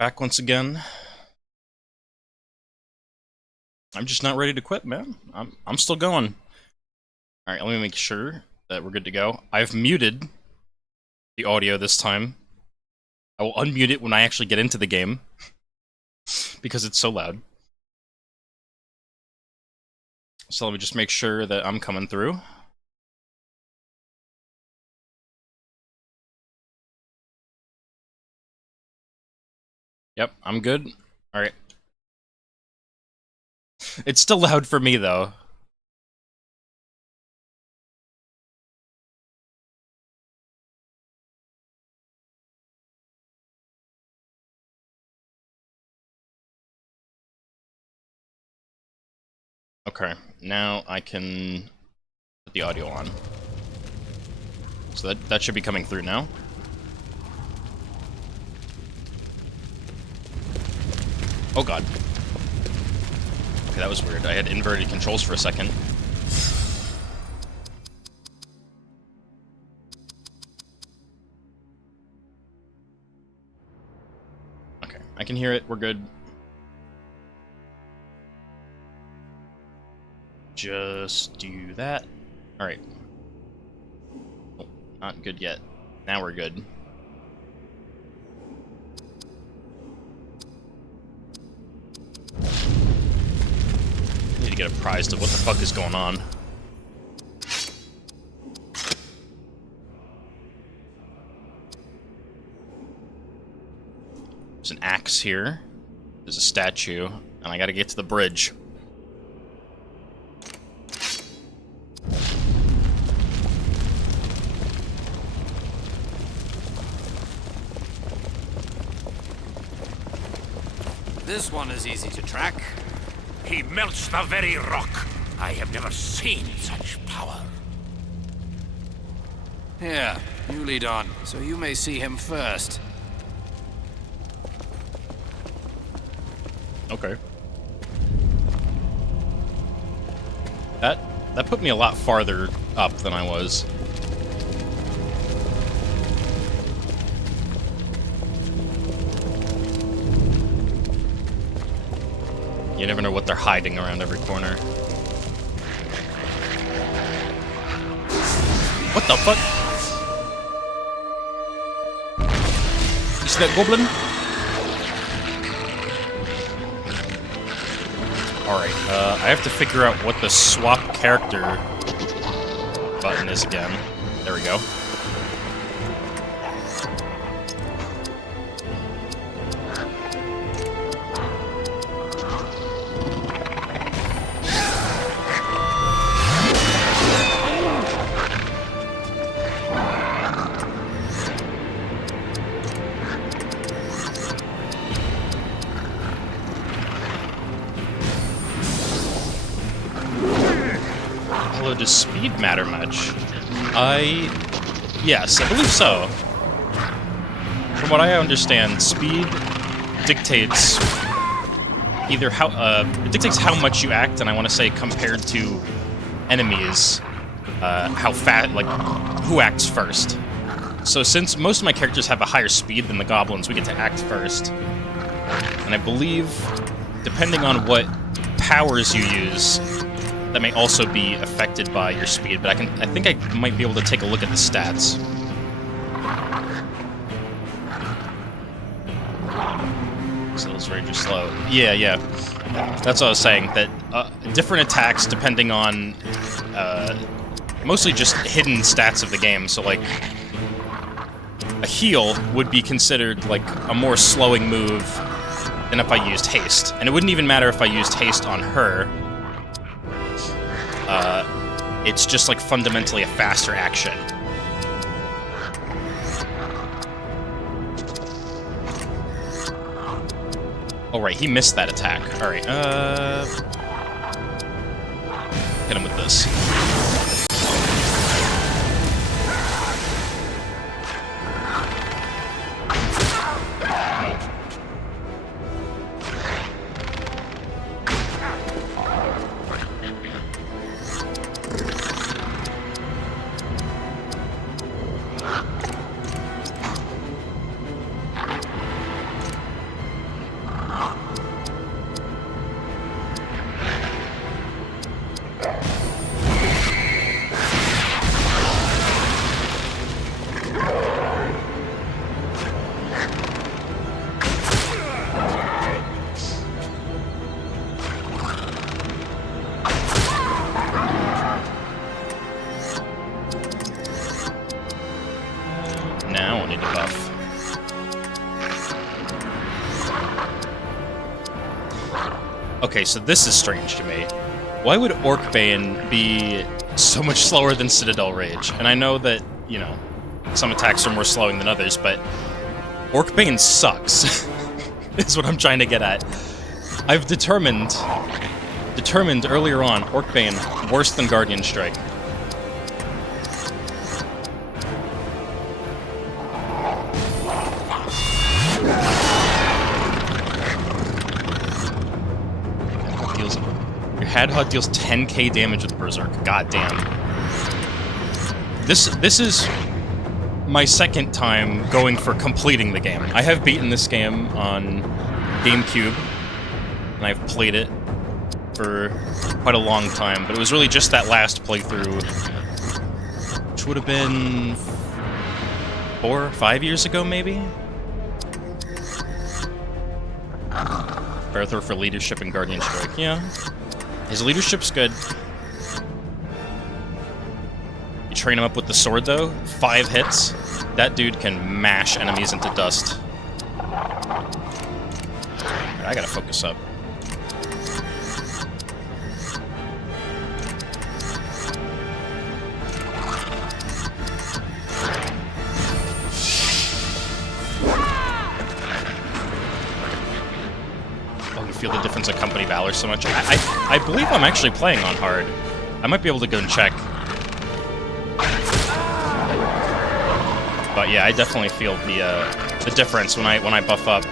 Back once again. I'm just not ready to quit, man. I'm still going. Alright, let me make sure that we're good to go. I've muted the audio this time. I will unmute it when I actually get into the game, because it's so loud. So let me just make sure that I'm coming through. Yep, I'm good. Alright. It's still loud for me, though. Okay, now I can put the audio on. So that should be coming through now. Oh god. Okay, that was weird. I had inverted controls for a second. Okay, I can hear it. We're good. Just do that. Alright. Oh, not good yet. Now we're good. Need to get apprised of what the fuck is going on. There's an axe here. There's a statue. And I gotta get to the bridge. This one is easy to track. He melts the very rock. I have never seen such power. Here, you lead on, so you may see him first. Okay. That put me a lot farther up than I was. You never know what they're hiding around every corner. What the fuck? You see that goblin? Alright, I have to figure out what the swap character button is again. There we go. Does speed matter much? Yes, I believe so. From what I understand, speed dictates either it dictates how much you act, and I want to say compared to enemies, how fast, like, who acts first. So since most of my characters have a higher speed than the goblins, we get to act first. And I believe, depending on what powers you use, that may also be affected by your speed, but I think I might be able to take a look at the stats. So those range are slow. Yeah. That's what I was saying, that different attacks depending on mostly just hidden stats of the game. So like a heal would be considered like a more slowing move than if I used haste. And it wouldn't even matter if I used haste on her. It's just like fundamentally a faster action. Oh right, he missed that attack. Alright, hit him with this. Okay, so this is strange to me. Why would Orcbane be so much slower than Citadel Rage? And I know that, you know, some attacks are more slowing than others, but Orcbane sucks, is what I'm trying to get at. I've determined earlier on, Orcbane worse than Guardian Strike. Your Hadhod deals 10k damage with Berserk. God damn. This is my second time going for completing the game. I have beaten this game on GameCube, and I've played it for quite a long time, but it was really just that last playthrough, which would have been 4 or 5 years ago, maybe? Berthor for leadership and Guardian Strike, yeah. His leadership's good. You train him up with the sword, though, 5 hits, that dude can mash enemies into dust. I gotta focus up. Feel the difference of Company Valor so much. I believe I'm actually playing on hard. I might be able to go and check. But yeah, I definitely feel the difference when I buff up.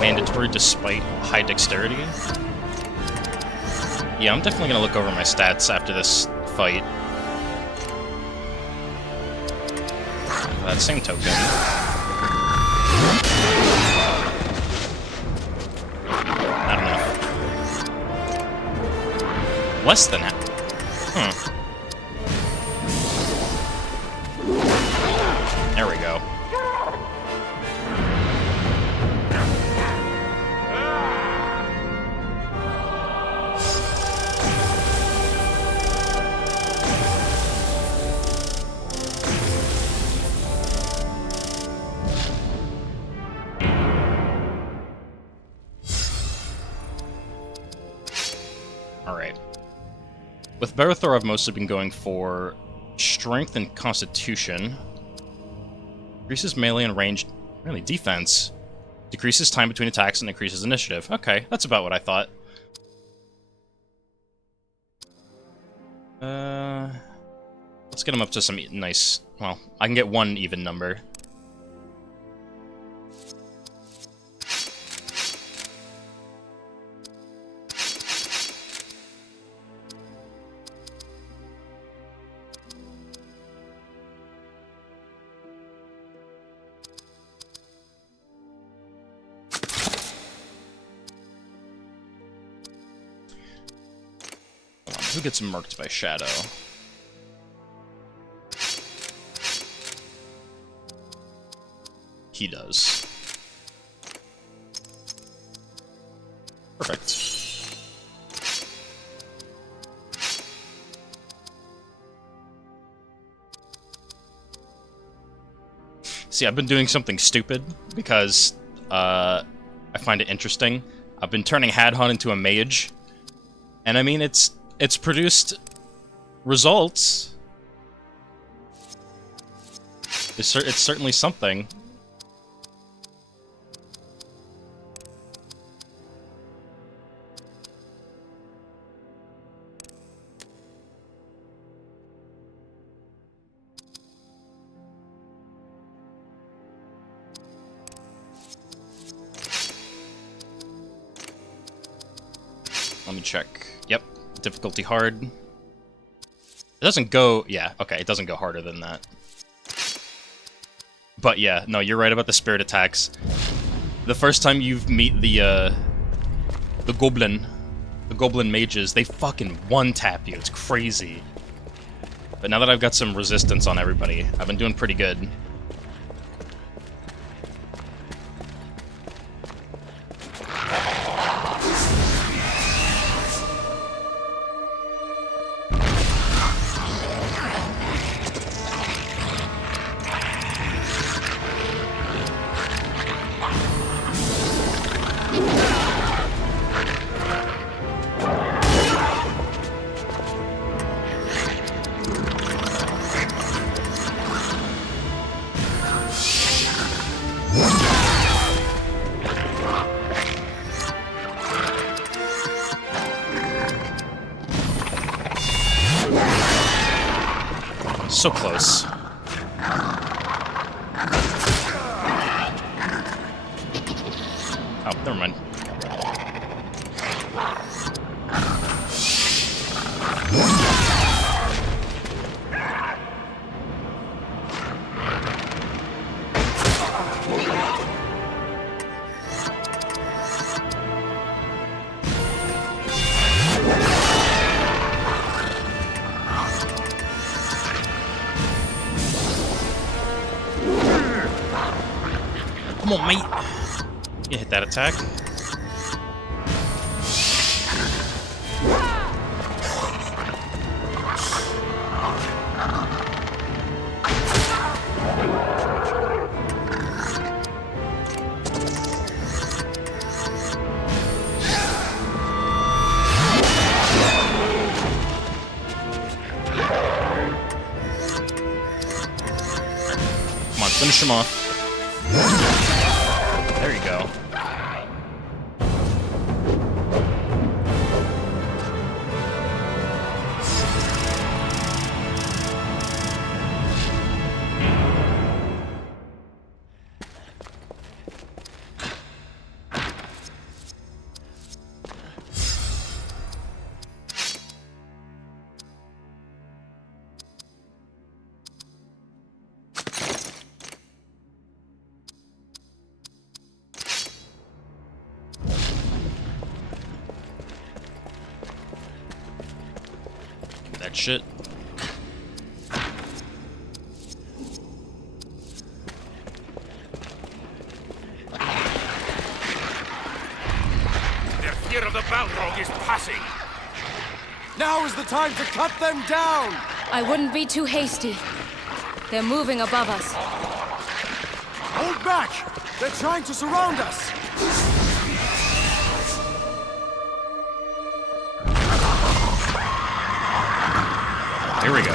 Mandatory despite high dexterity. Yeah, I'm definitely gonna look over my stats after this fight. By that same token. Not enough. Less than that. There we go. Alright. With Berthor, I've mostly been going for strength and constitution. Increases melee and range, really defense. Decreases time between attacks and increases initiative. Okay, that's about what I thought. Let's get him up to some nice... Well, I can get one even number. Who gets murked by Shadow? He does. Perfect. See, I've been doing something stupid because I find it interesting. I've been turning Hadhon into a mage, and I mean it's produced results. It's certainly something. Let me check. Yep. Difficulty hard. It doesn't go... Yeah, okay, it doesn't go harder than that. But yeah, no, you're right about the spirit attacks. The first time you meet the goblin the goblin mages, they fucking one-tap you. It's crazy. But now that I've got some resistance on everybody, I've been doing pretty good. So close. Oh, never mind. Come on, mate. You hit that attack. Come on, finish him off. There you go. That shit. Their fear of the Balrog is passing. Now is the time to cut them down! I wouldn't be too hasty. They're moving above us. Hold back! They're trying to surround us! Here we go.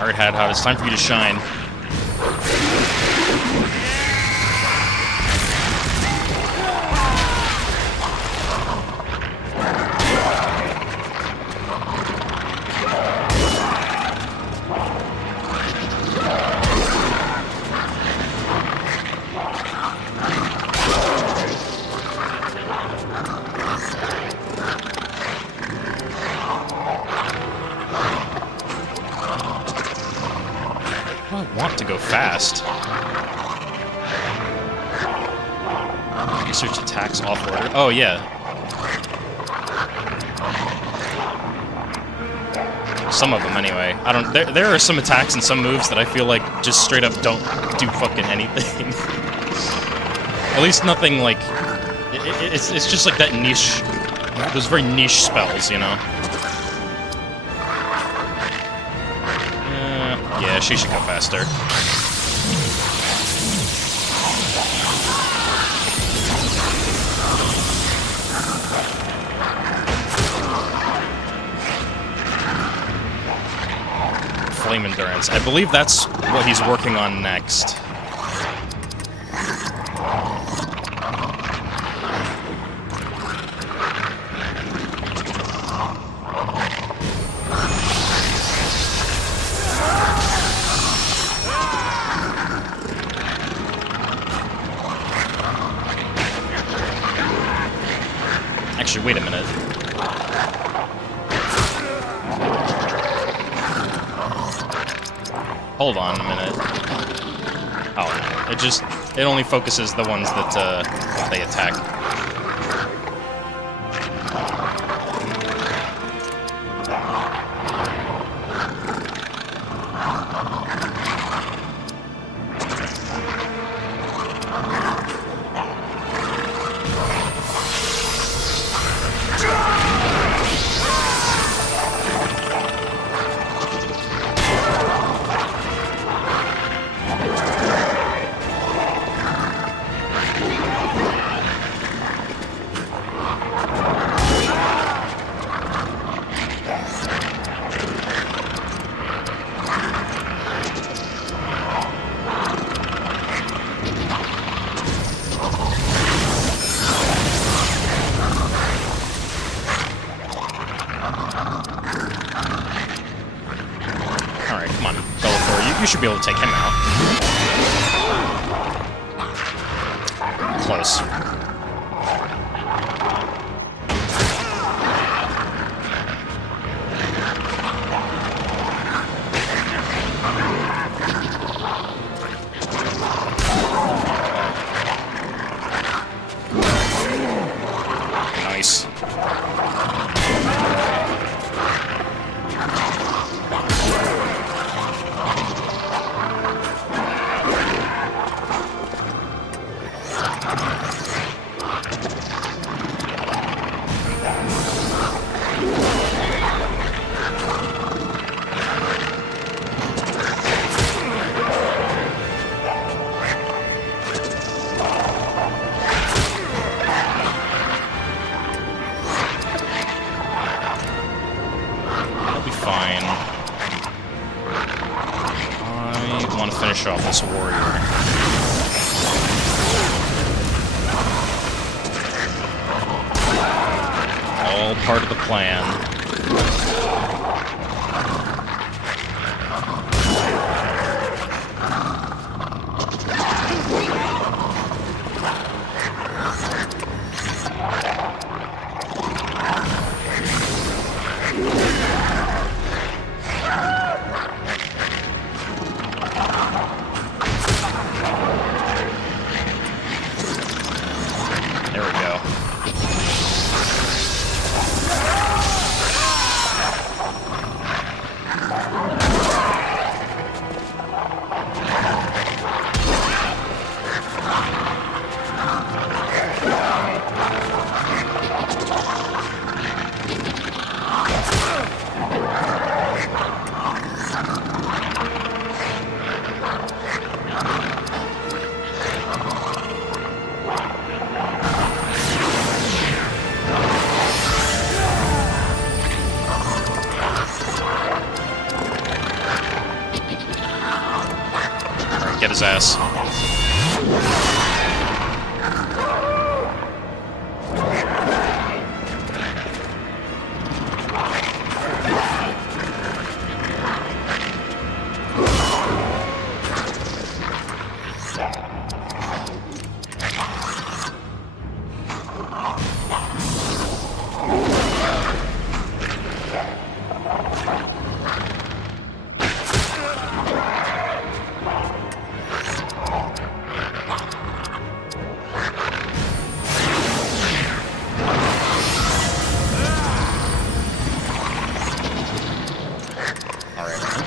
Alright, Hadhot, it's time for you to shine. I want to go fast. Research attacks off order. Oh, yeah. Some of them, anyway. I don't. There are some attacks and some moves that I feel like just straight up don't do fucking anything. At least nothing like. It's just like that niche. Those very niche spells, you know. Yeah, she should go faster. Flame endurance. I believe that's what he's working on next. Actually, wait a minute. Hold on a minute. Oh, it only focuses the ones that they attack. Alright, come on, Bellator. You should be able to take him out. Close. Nice. Finish off this warrior. All part of the plan. Get his ass.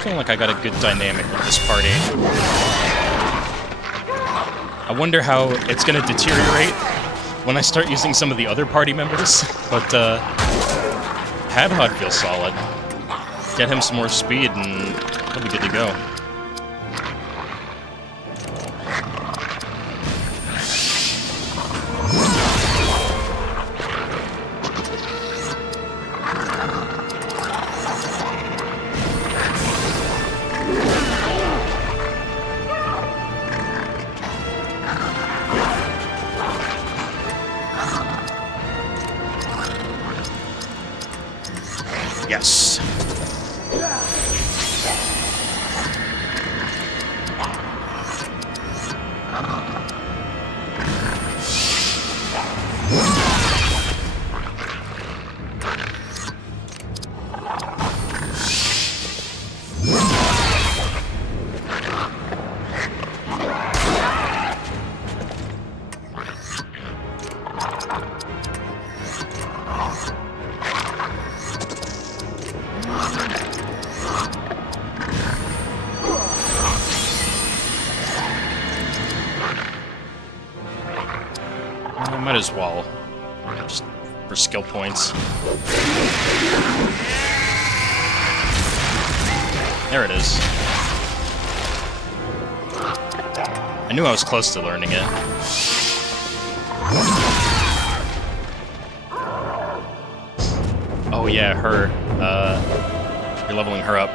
Like I got a good dynamic with this party. I wonder how it's gonna deteriorate when I start using some of the other party members, but Hadhod feels solid. Get him some more speed and he'll be good to go. Yes. I might as well, just for skill points. There it is. I knew I was close to learning it. Oh yeah, her. You're leveling her up.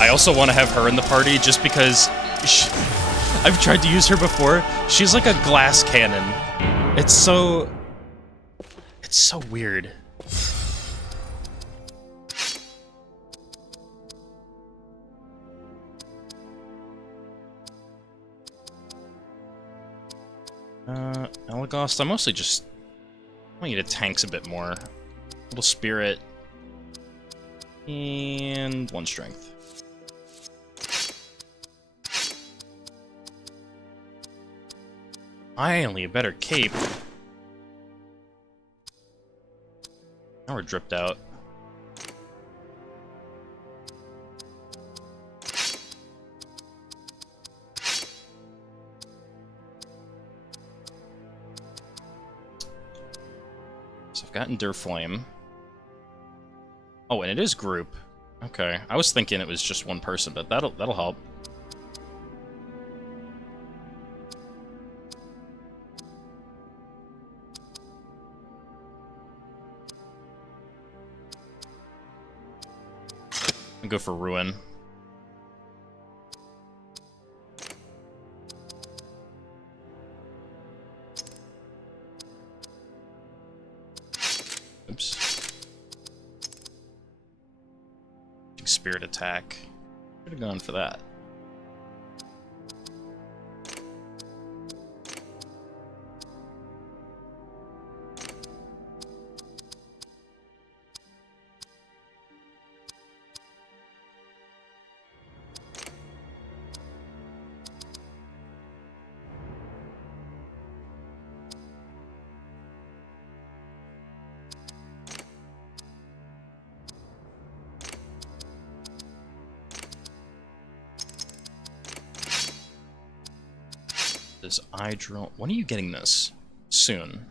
I also want to have her in the party just because I've tried to use her before. She's like a glass cannon. It's so weird. Elagast, I mostly just want you to tanks a bit more. Little spirit. And 1 strength. Finally, a better cape. Now we're dripped out. So I've got Endure Flame. Oh, and it is group. Okay, I was thinking it was just one person, but that'll help. I'll go for Ruin. Oops. Spirit attack. Could have gone for that. Does Idril... When are you getting this? Soon.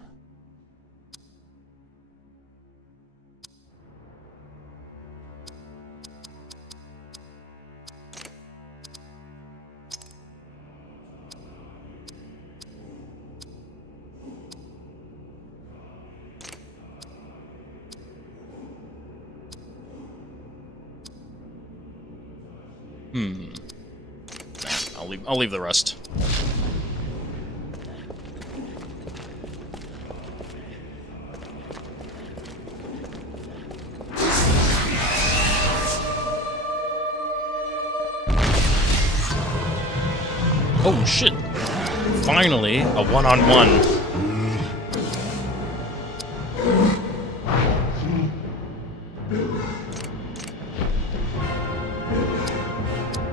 Nah, I'll leave the rest. Oh shit! Finally, a one-on-one.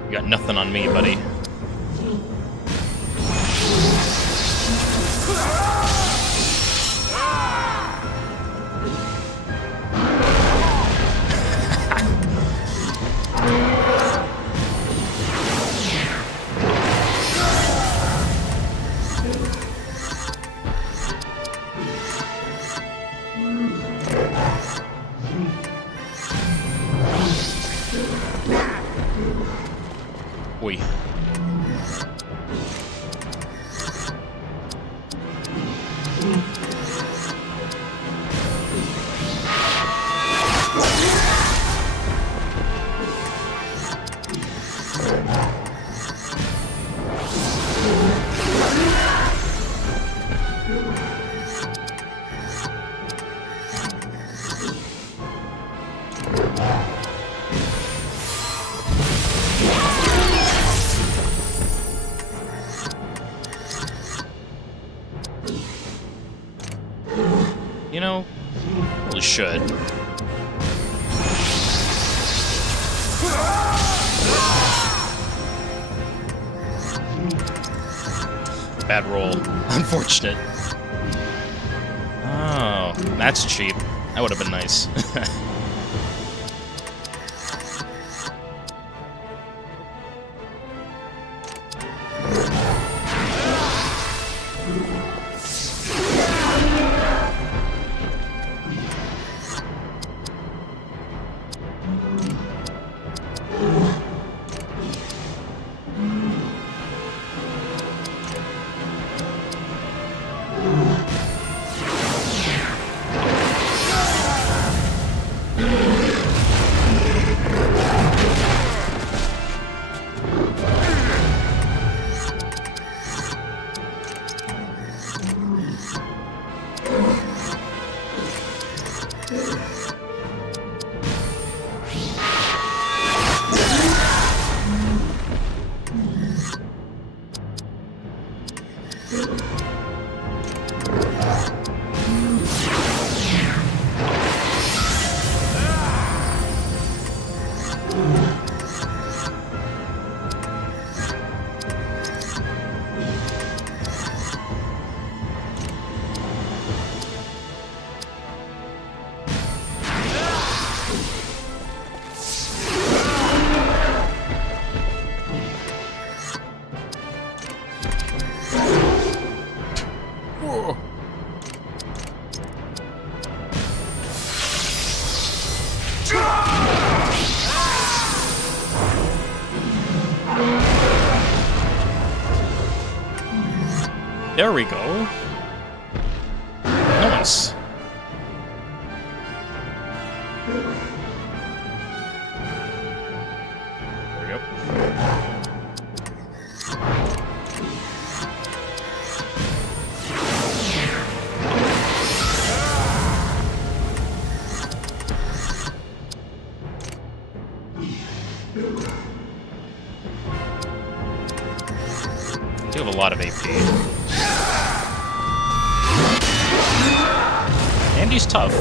You got nothing on me, buddy. Oi. You know, probably should. Bad roll. Unfortunate. Oh, that's cheap. That would have been nice. There we go. Nice. There we go. Do have a lot of AP. Andy's tough.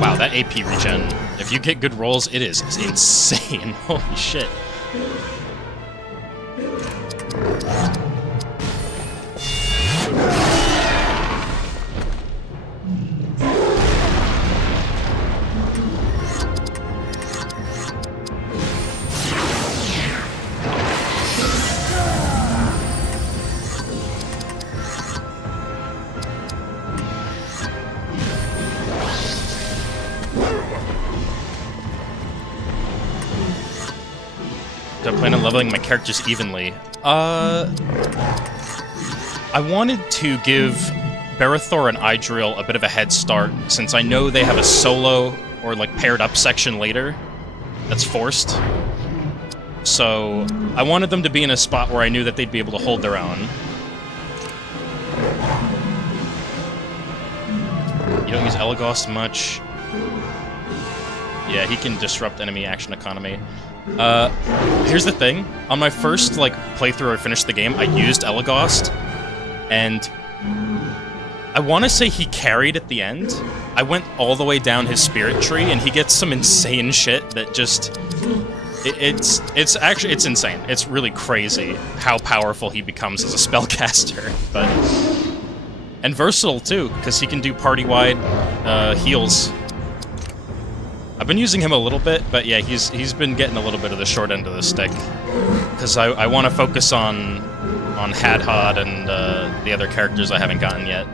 Wow, that AP regen, if you get good rolls, it is insane. Holy shit. Do I plan on leveling my characters evenly? I wanted to give Barithor and Idril a bit of a head start, since I know they have a solo or like paired up section later that's forced. So I wanted them to be in a spot where I knew that they'd be able to hold their own. You don't use Elagos much. Yeah, he can disrupt enemy action economy. Here's the thing. On my first, like, playthrough I finished the game, I used Elagos, and I want to say he carried at the end. I went all the way down his spirit tree, and he gets some insane shit that just... It's insane. It's really crazy how powerful he becomes as a spellcaster, but... And versatile, too, because he can do party-wide heals. I've been using him a little bit, but yeah, he's been getting a little bit of the short end of the stick. Because I want to focus on Hadhod and the other characters I haven't gotten yet.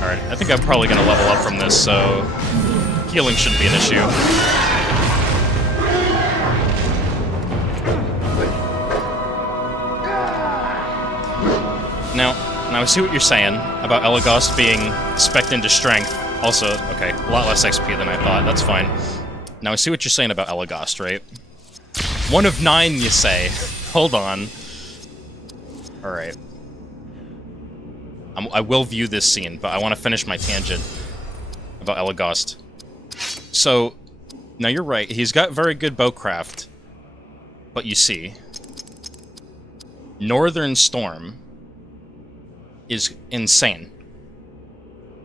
Alright, I think I'm probably going to level up from this, so healing shouldn't be an issue. Now I see what you're saying about Elagos being spec'd into strength. Also, okay, a lot less XP than I thought, that's fine. Now I see what you're saying about Elagos, right? 1 of 9, you say. Hold on. Alright. I will view this scene, but I want to finish my tangent about Elagos. So, now you're right, he's got very good bowcraft, but you see, Northern Storm is insane.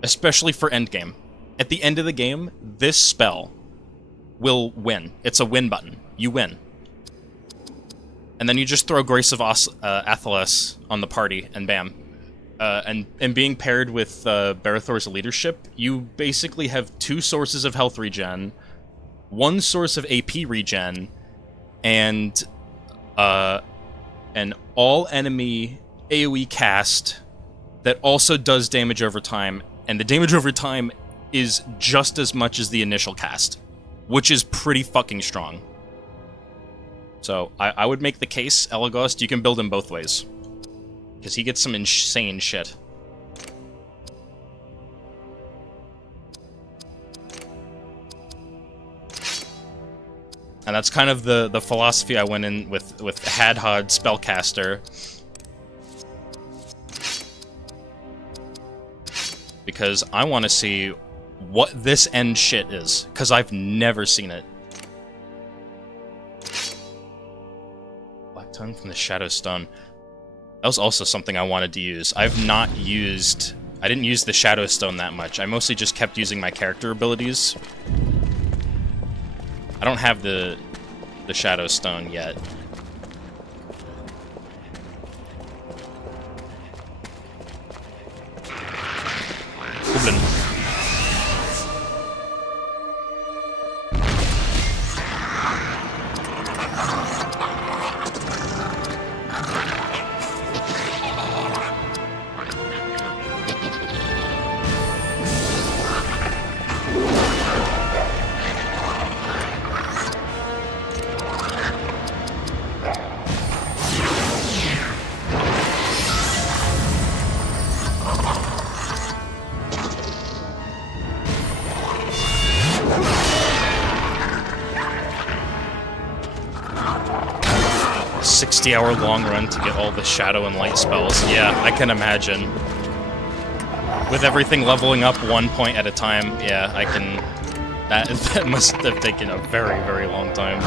Especially for endgame. At the end of the game, this spell will win. It's a win button. You win. And then you just throw Grace of Athelas on the party, and bam. And being paired with Barathor's leadership, you basically have 2 sources of health regen, 1 source of AP regen, and an all-enemy AoE cast that also does damage over time, and the damage over time is just as much as the initial cast, which is pretty fucking strong. So I would make the case, Elagos, you can build him both ways. Because he gets some insane shit. And that's kind of the philosophy I went in with Hadhod Spellcaster. Because I want to see what this end shit is. Because I've never seen it. Black Tongue from the Shadow Stone. That was also something I wanted to use. I didn't use the Shadow Stone that much. I mostly just kept using my character abilities. I don't have the Shadow Stone yet. Goblin. Hour-long run to get all the shadow and light spells. Yeah, I can imagine. With everything leveling up 1 point at a time, yeah, I can... That must have taken a very, very long time.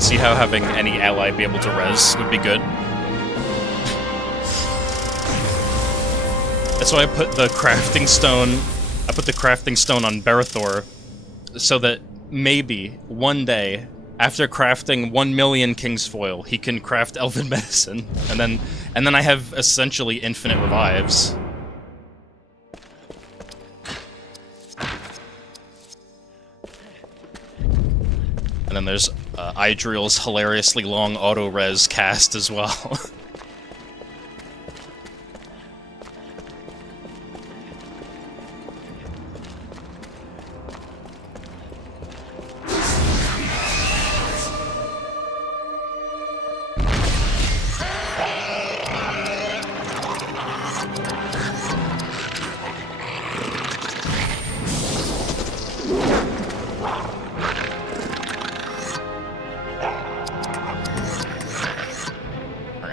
See how having any ally be able to res would be good. That's why I put the crafting stone. I put the crafting stone on Barathor, so that maybe one day, after crafting 1 million King's Foil, he can craft Elven Medicine, and then I have essentially infinite revives. And then there's Idril's hilariously long auto-res cast as well.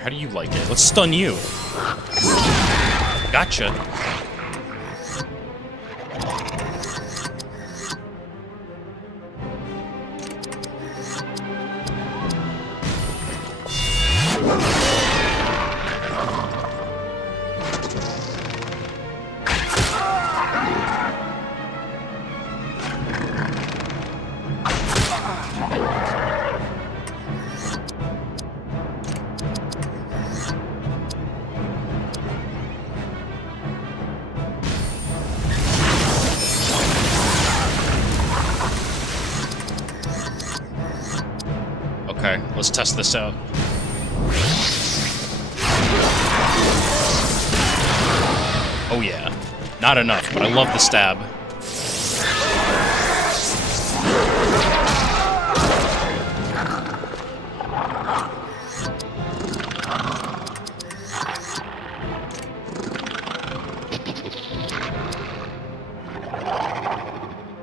How do you like it? Let's stun you. Gotcha. Okay, let's test this out. Oh yeah. Not enough, but I love the stab.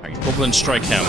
Alright, and strike him.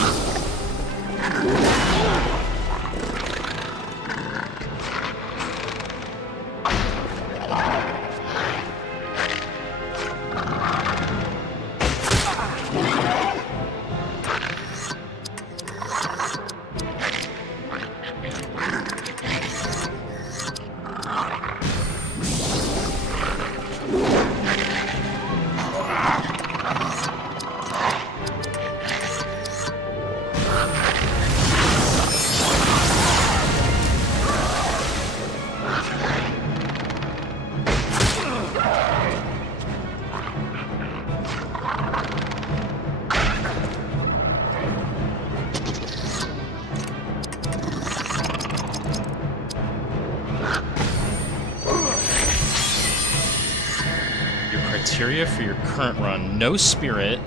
Criteria for your current run: no spirit,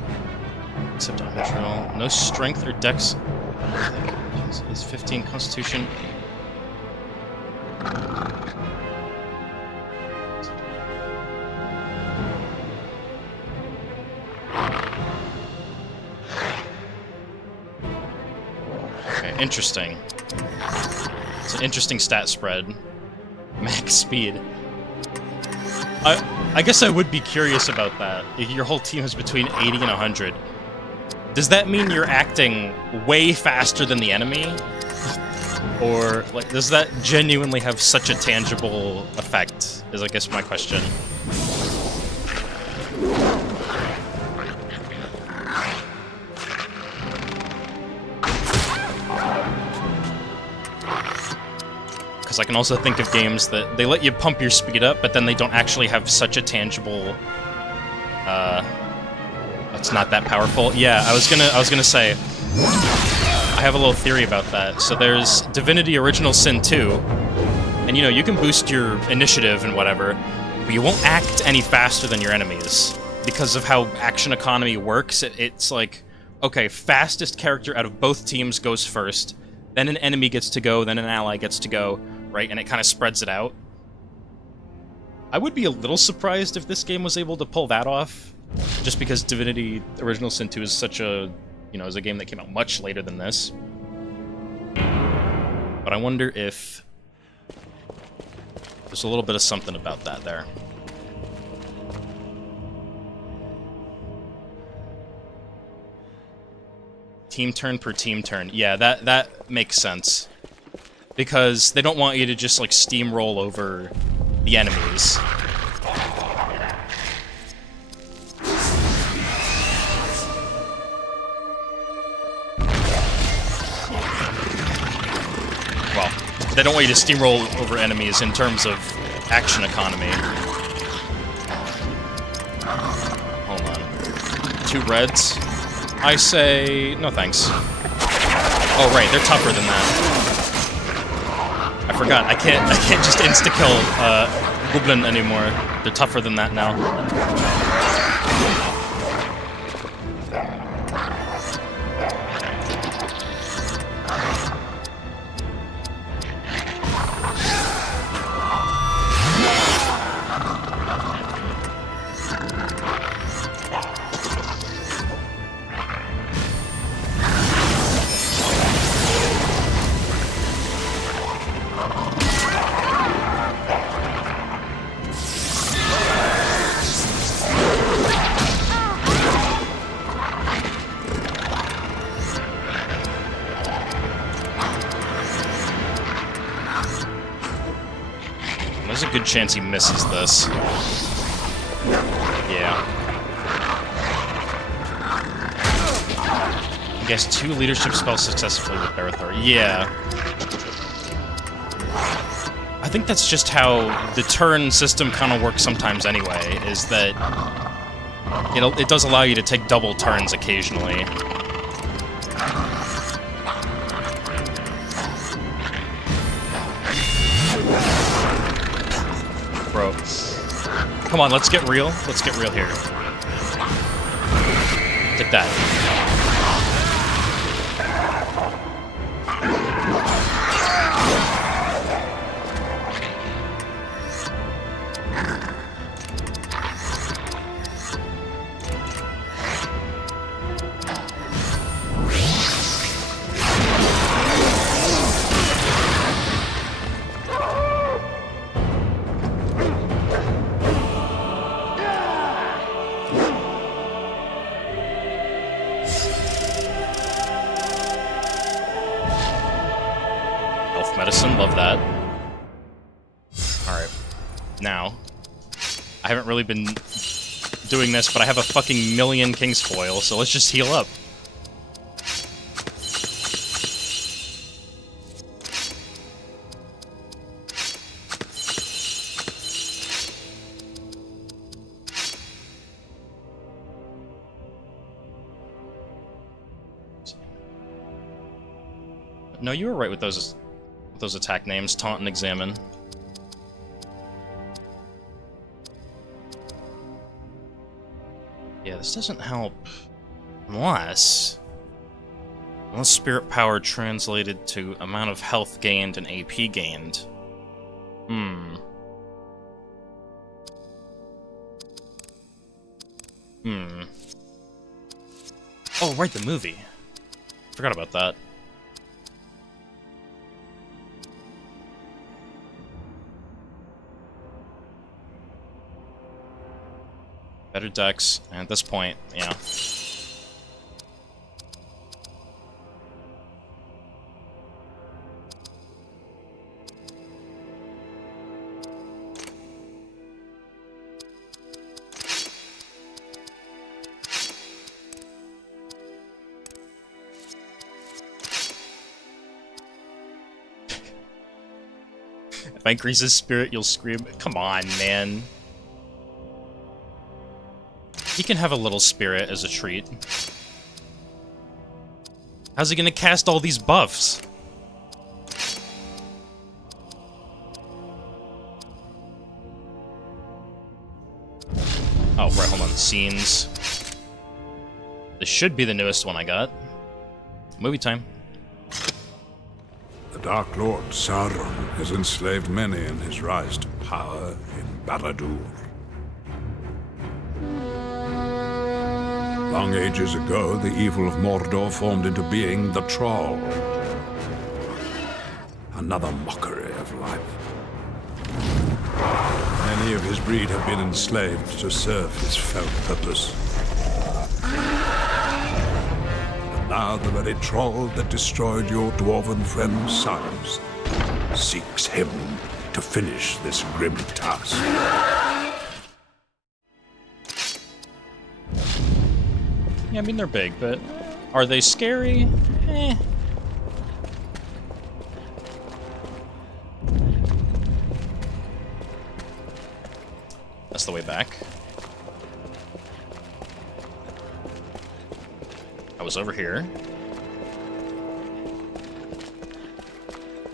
except optional. No strength or dex. Is 15 constitution. Okay, interesting. It's an interesting stat spread. Max speed. I guess I would be curious about that. If your whole team is between 80 and 100. Does that mean you're acting way faster than the enemy? Or, like, does that genuinely have such a tangible effect, is I guess my question. Because I can also think of games that they let you pump your speed up, but then they don't actually have such a tangible. It's not that powerful. Yeah, I was gonna say, I have a little theory about that. So there's Divinity Original Sin 2, and you know you can boost your initiative and whatever, but you won't act any faster than your enemies because of how action economy works. It's like, okay, fastest character out of both teams goes first, then an enemy gets to go, then an ally gets to go. Right, and it kind of spreads it out. I would be a little surprised if this game was able to pull that off, just because Divinity Original Sin 2 is such a, you know, is a game that came out much later than this. But I wonder if there's a little bit of something about that there. Team turn per team turn. Yeah, that makes sense. Because they don't want you to just, like, steamroll over the enemies. Well, they don't want you to steamroll over enemies in terms of action economy. Hold on. 2 reds. I say no thanks. Oh right, they're tougher than that. I forgot. I can't just insta-kill Goblin anymore. They're tougher than that now. There's a good chance he misses this. Yeah. I guess 2 leadership spells successfully with Barathor. Yeah. I think that's just how the turn system kind of works sometimes anyway, is that it does allow you to take double turns occasionally. Bro. Come on, let's get real. Let's get real here. Take that. Buff medicine, love that. Alright. Now, I haven't really been doing this, but I have a fucking million King's Foil, so let's just heal up. No, you were right with those attack names, Taunt and Examine. Yeah, this doesn't help unless spirit power translated to amount of health gained and AP gained. Oh, right, the movie. Forgot about that. Better decks, and at this point, yeah. If I increase his spirit, you'll scream. Come on, man. He can have a little spirit as a treat. How's he gonna cast all these buffs? Oh, right, hold on. Scenes. This should be the newest one I got. Movie time. The Dark Lord Sauron has enslaved many in his rise to power in Barad-dûr. Long ages ago, the evil of Mordor formed into being the Troll. Another mockery of life. Many of his breed have been enslaved to serve his fell purpose. And now the very Troll that destroyed your dwarven friend's sons seeks him to finish this grim task. Yeah, I mean, they're big, but are they scary? Eh. That's the way back. I was over here.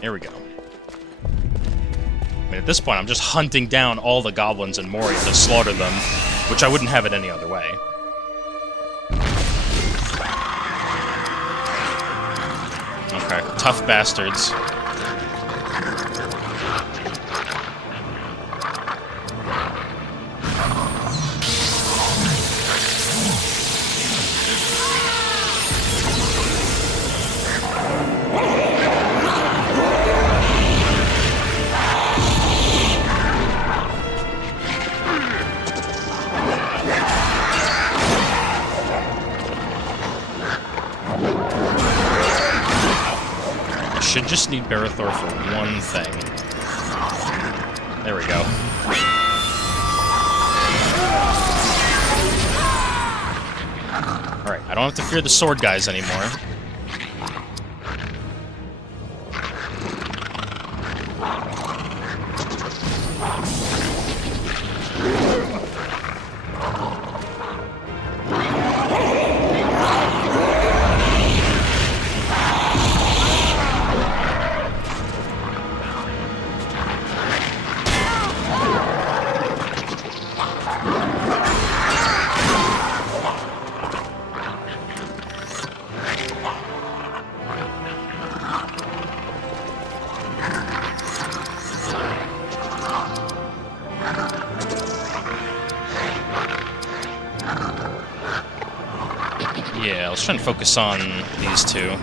Here we go. I mean, at this point, I'm just hunting down all the goblins in Moria to slaughter them, which I wouldn't have it any other way. Okay, tough bastards. Should just need Barithor for one thing. There we go. Alright, I don't have to fear the sword guys anymore. Yeah, let's try and focus on these two.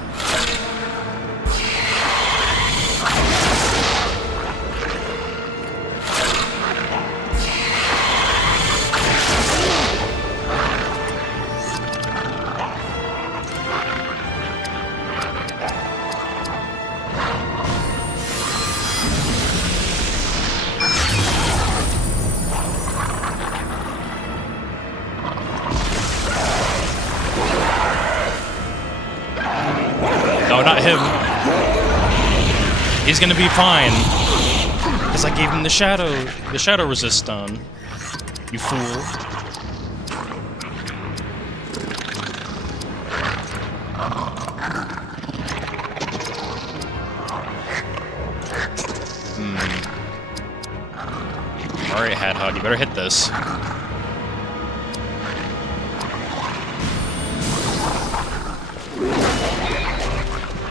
No, not him. He's gonna be fine. Because I gave him the shadow resist stone. You fool. Alright, Hadhog, you better hit this.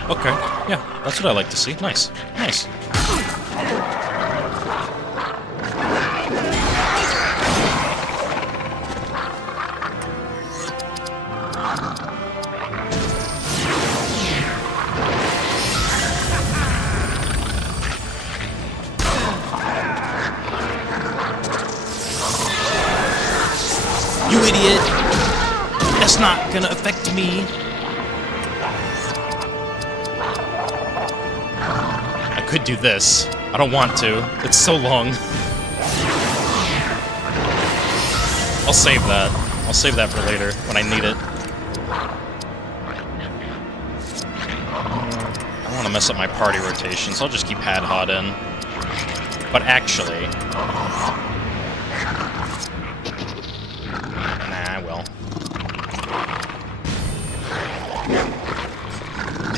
Okay, yeah, that's what I like to see. Nice, nice. You idiot! That's not gonna affect me. I could do this. I don't want to. It's so long. I'll save that. I'll save that for later, when I need it. I don't want to mess up my party rotation, so I'll just keep Hadhod in. But actually... Nah, I will.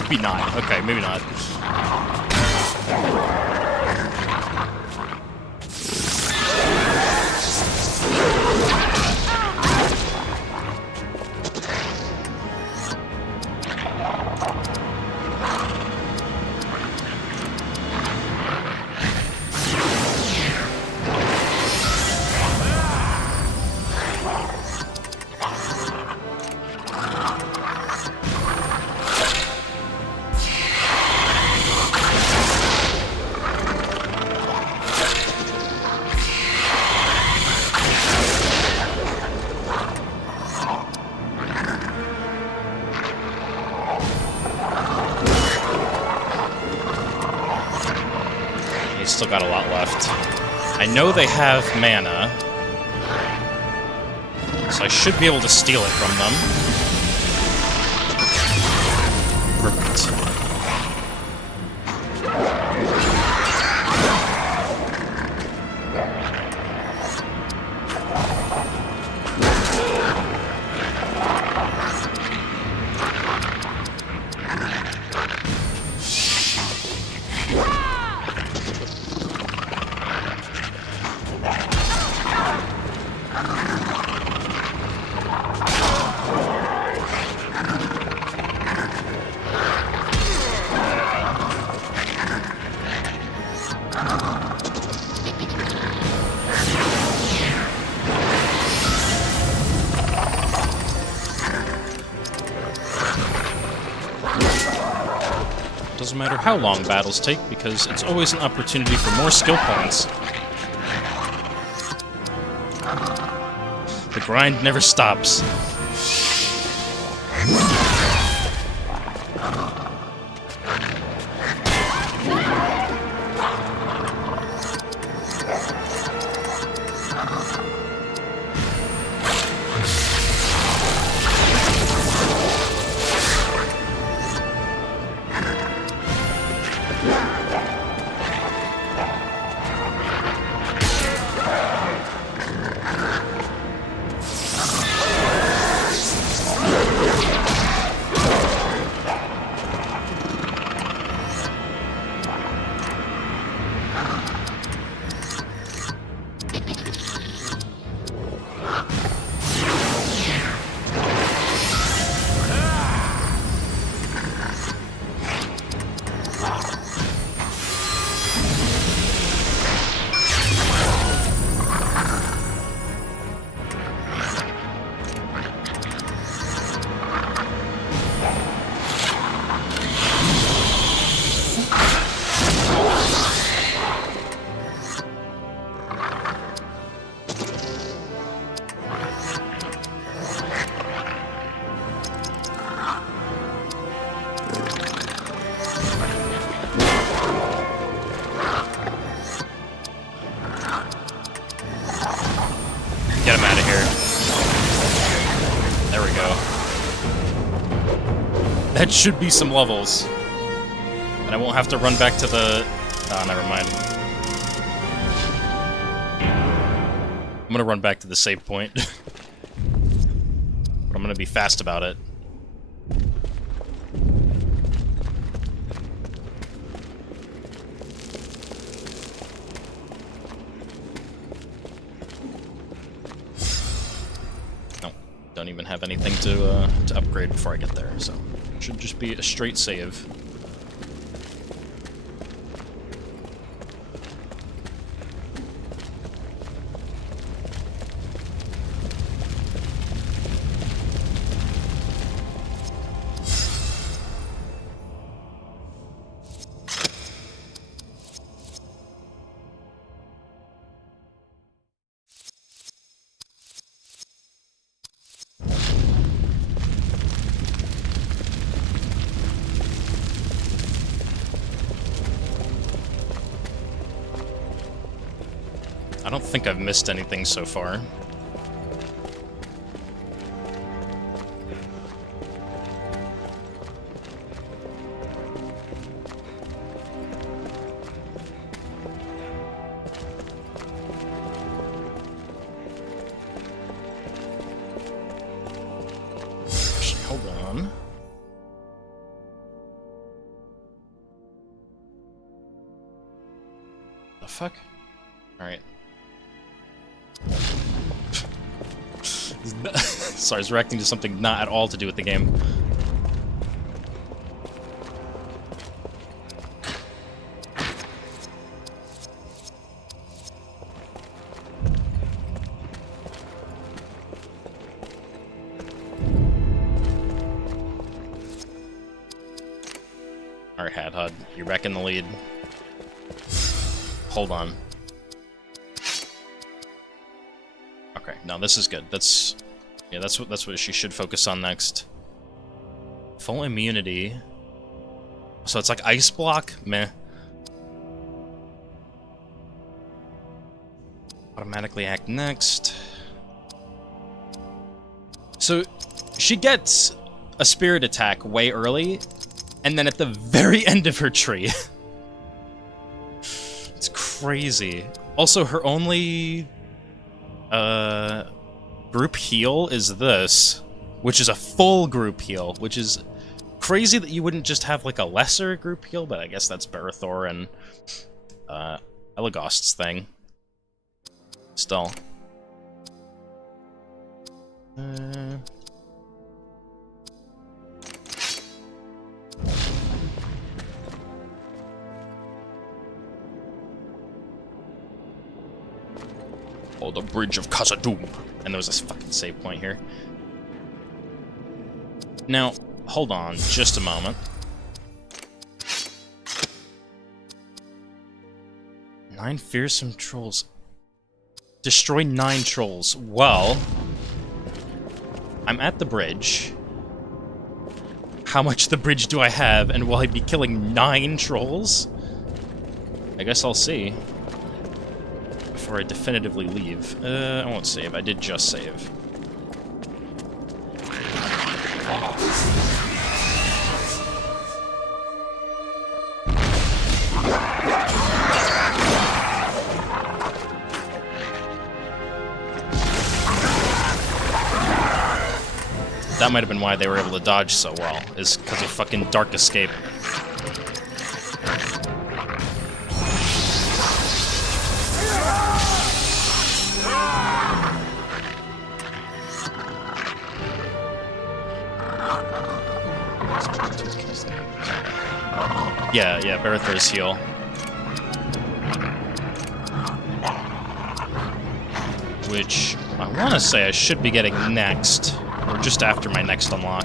Maybe not. Okay, maybe not. Still got a lot left. I know they have mana, so I should be able to steal it from them. Perfect. Doesn't matter how long battles take, because it's always an opportunity for more skill points. The grind never stops. That should be some levels. And I won't have to run back to the... Oh, never mind. I'm gonna run back to the save point. But I'm gonna be fast about it. No, don't even have anything to upgrade before I get there, so it should just be a straight save. I don't think I've missed anything so far. Actually, hold on. The fuck? Alright. Sorry, I was reacting to something not at all to do with the game. Alright, Hadhud, you're back in the lead. Hold on. Okay, no, this is good. That's what she should focus on next. Full immunity. So it's like ice block? Meh. Automatically act next. So she gets a spirit attack way early, and then at the very end of her tree. It's crazy. Also, her only group heal is this, which is a full group heal, which is crazy that you wouldn't just have like a lesser group heal, but I guess that's Barathor and Elagost's thing. Still. Oh, the Bridge of Khazad-dûm. And there was this fucking save point here. Now, hold on just a moment. 9 fearsome trolls. Destroy 9 trolls. Well, I'm at the bridge. How much of the bridge do I have, and will I be killing 9 trolls? I guess I'll see. Before I definitively leave. I won't save. I did just save. That might have been why they were able to dodge so well, is because of fucking Dark Escape. Yeah, Barathor's heal. Which I want to say I should be getting next, or just after my next unlock.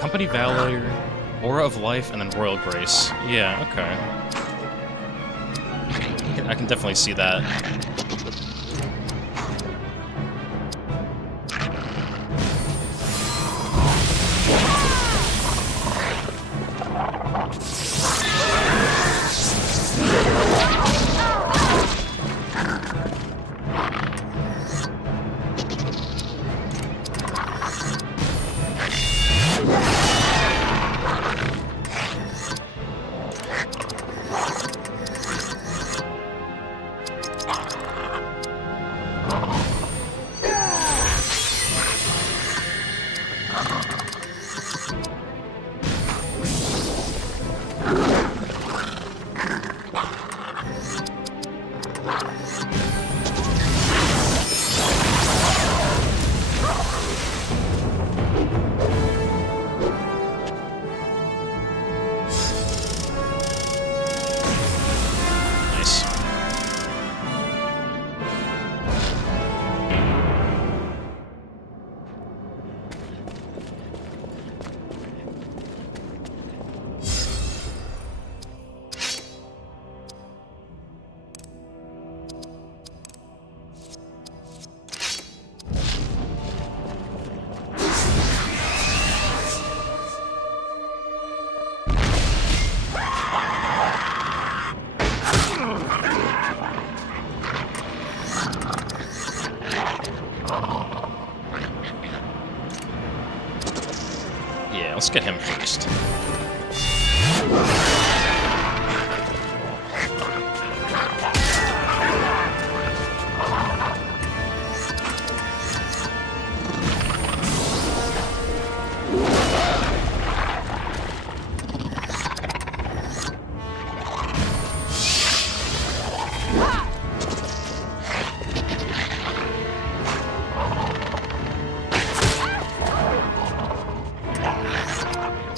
Company Valor, Aura of Life, and then Royal Grace. Yeah, okay. I can definitely see that. Yeah, let's get him first.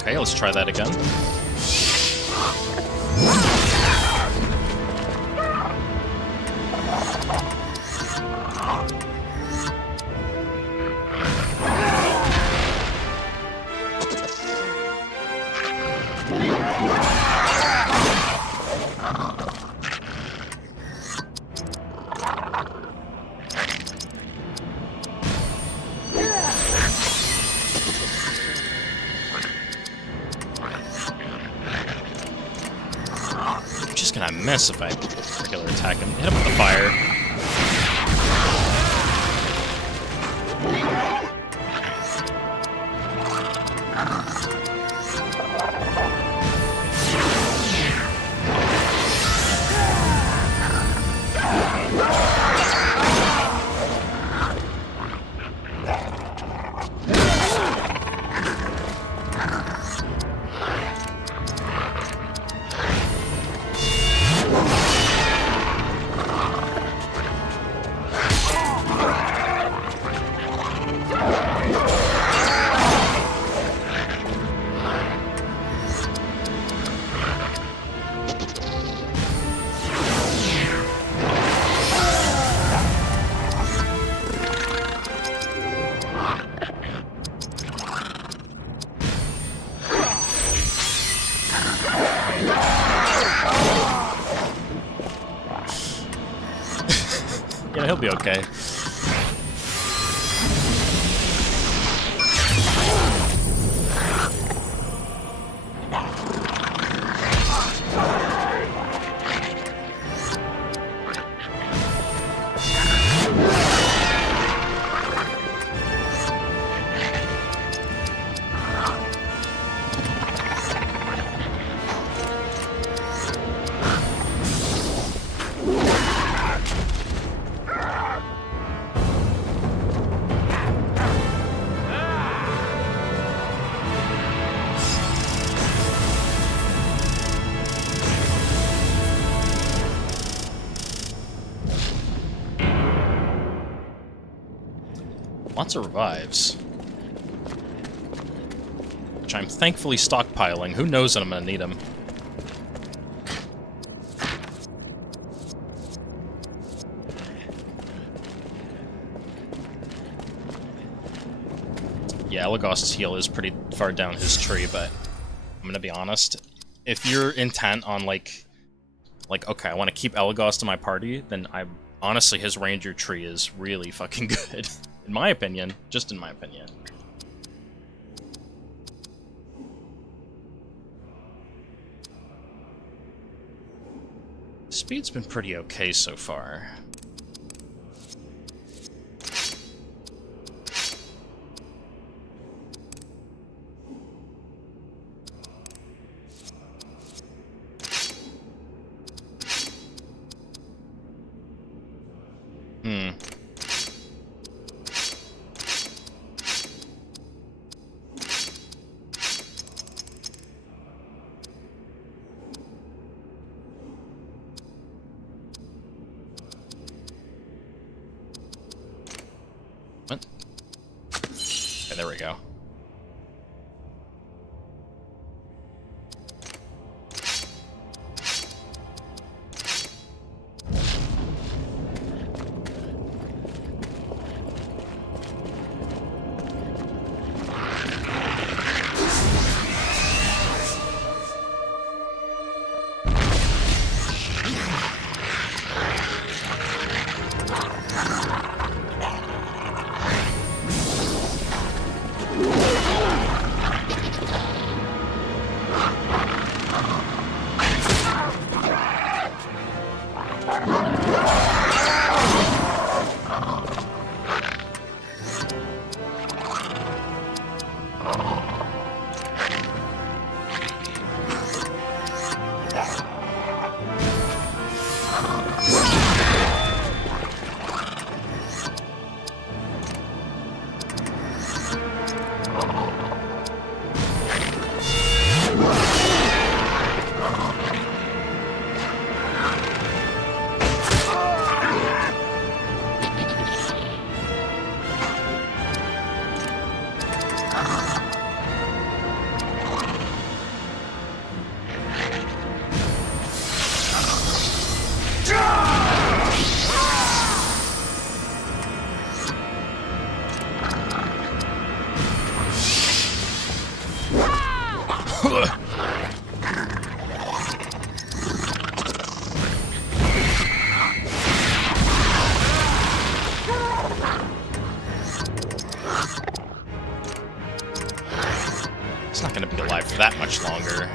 Okay, let's try that again. I miss if I regular attack him. Hit him with the fire. Yeah, he'll be okay. Lots of revives. Which I'm thankfully stockpiling. Who knows when I'm gonna need them. Yeah, Elagost's heal is pretty far down his tree, but I'm gonna be honest. If you're intent on like, okay, I want to keep Elagost in my party, then honestly, his ranger tree is really fucking good. In my opinion, just in my opinion. Speed's been pretty okay so far. What? Okay, there we go. It's not going to be alive for that much longer.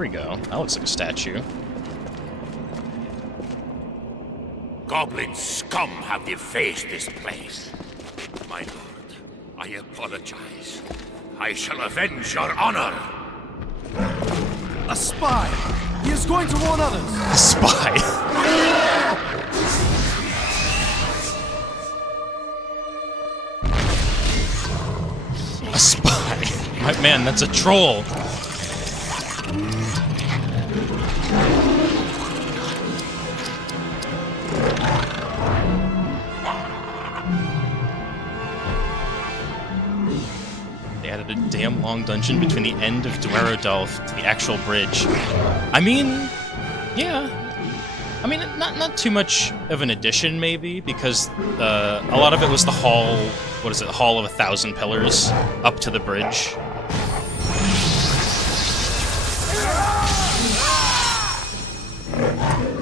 we go. That looks like a statue. Goblin scum have defaced this place. My lord, I apologize. I shall avenge your honor. A spy! He is going to warn others! A spy! A spy! My man, that's a troll! Added a damn long dungeon between the end of Dwerodolf to the actual bridge. I mean, yeah. I mean, not too much of an addition, maybe, because a lot of it was the hall. What is it? The Hall of 1,000 Pillars up to the bridge.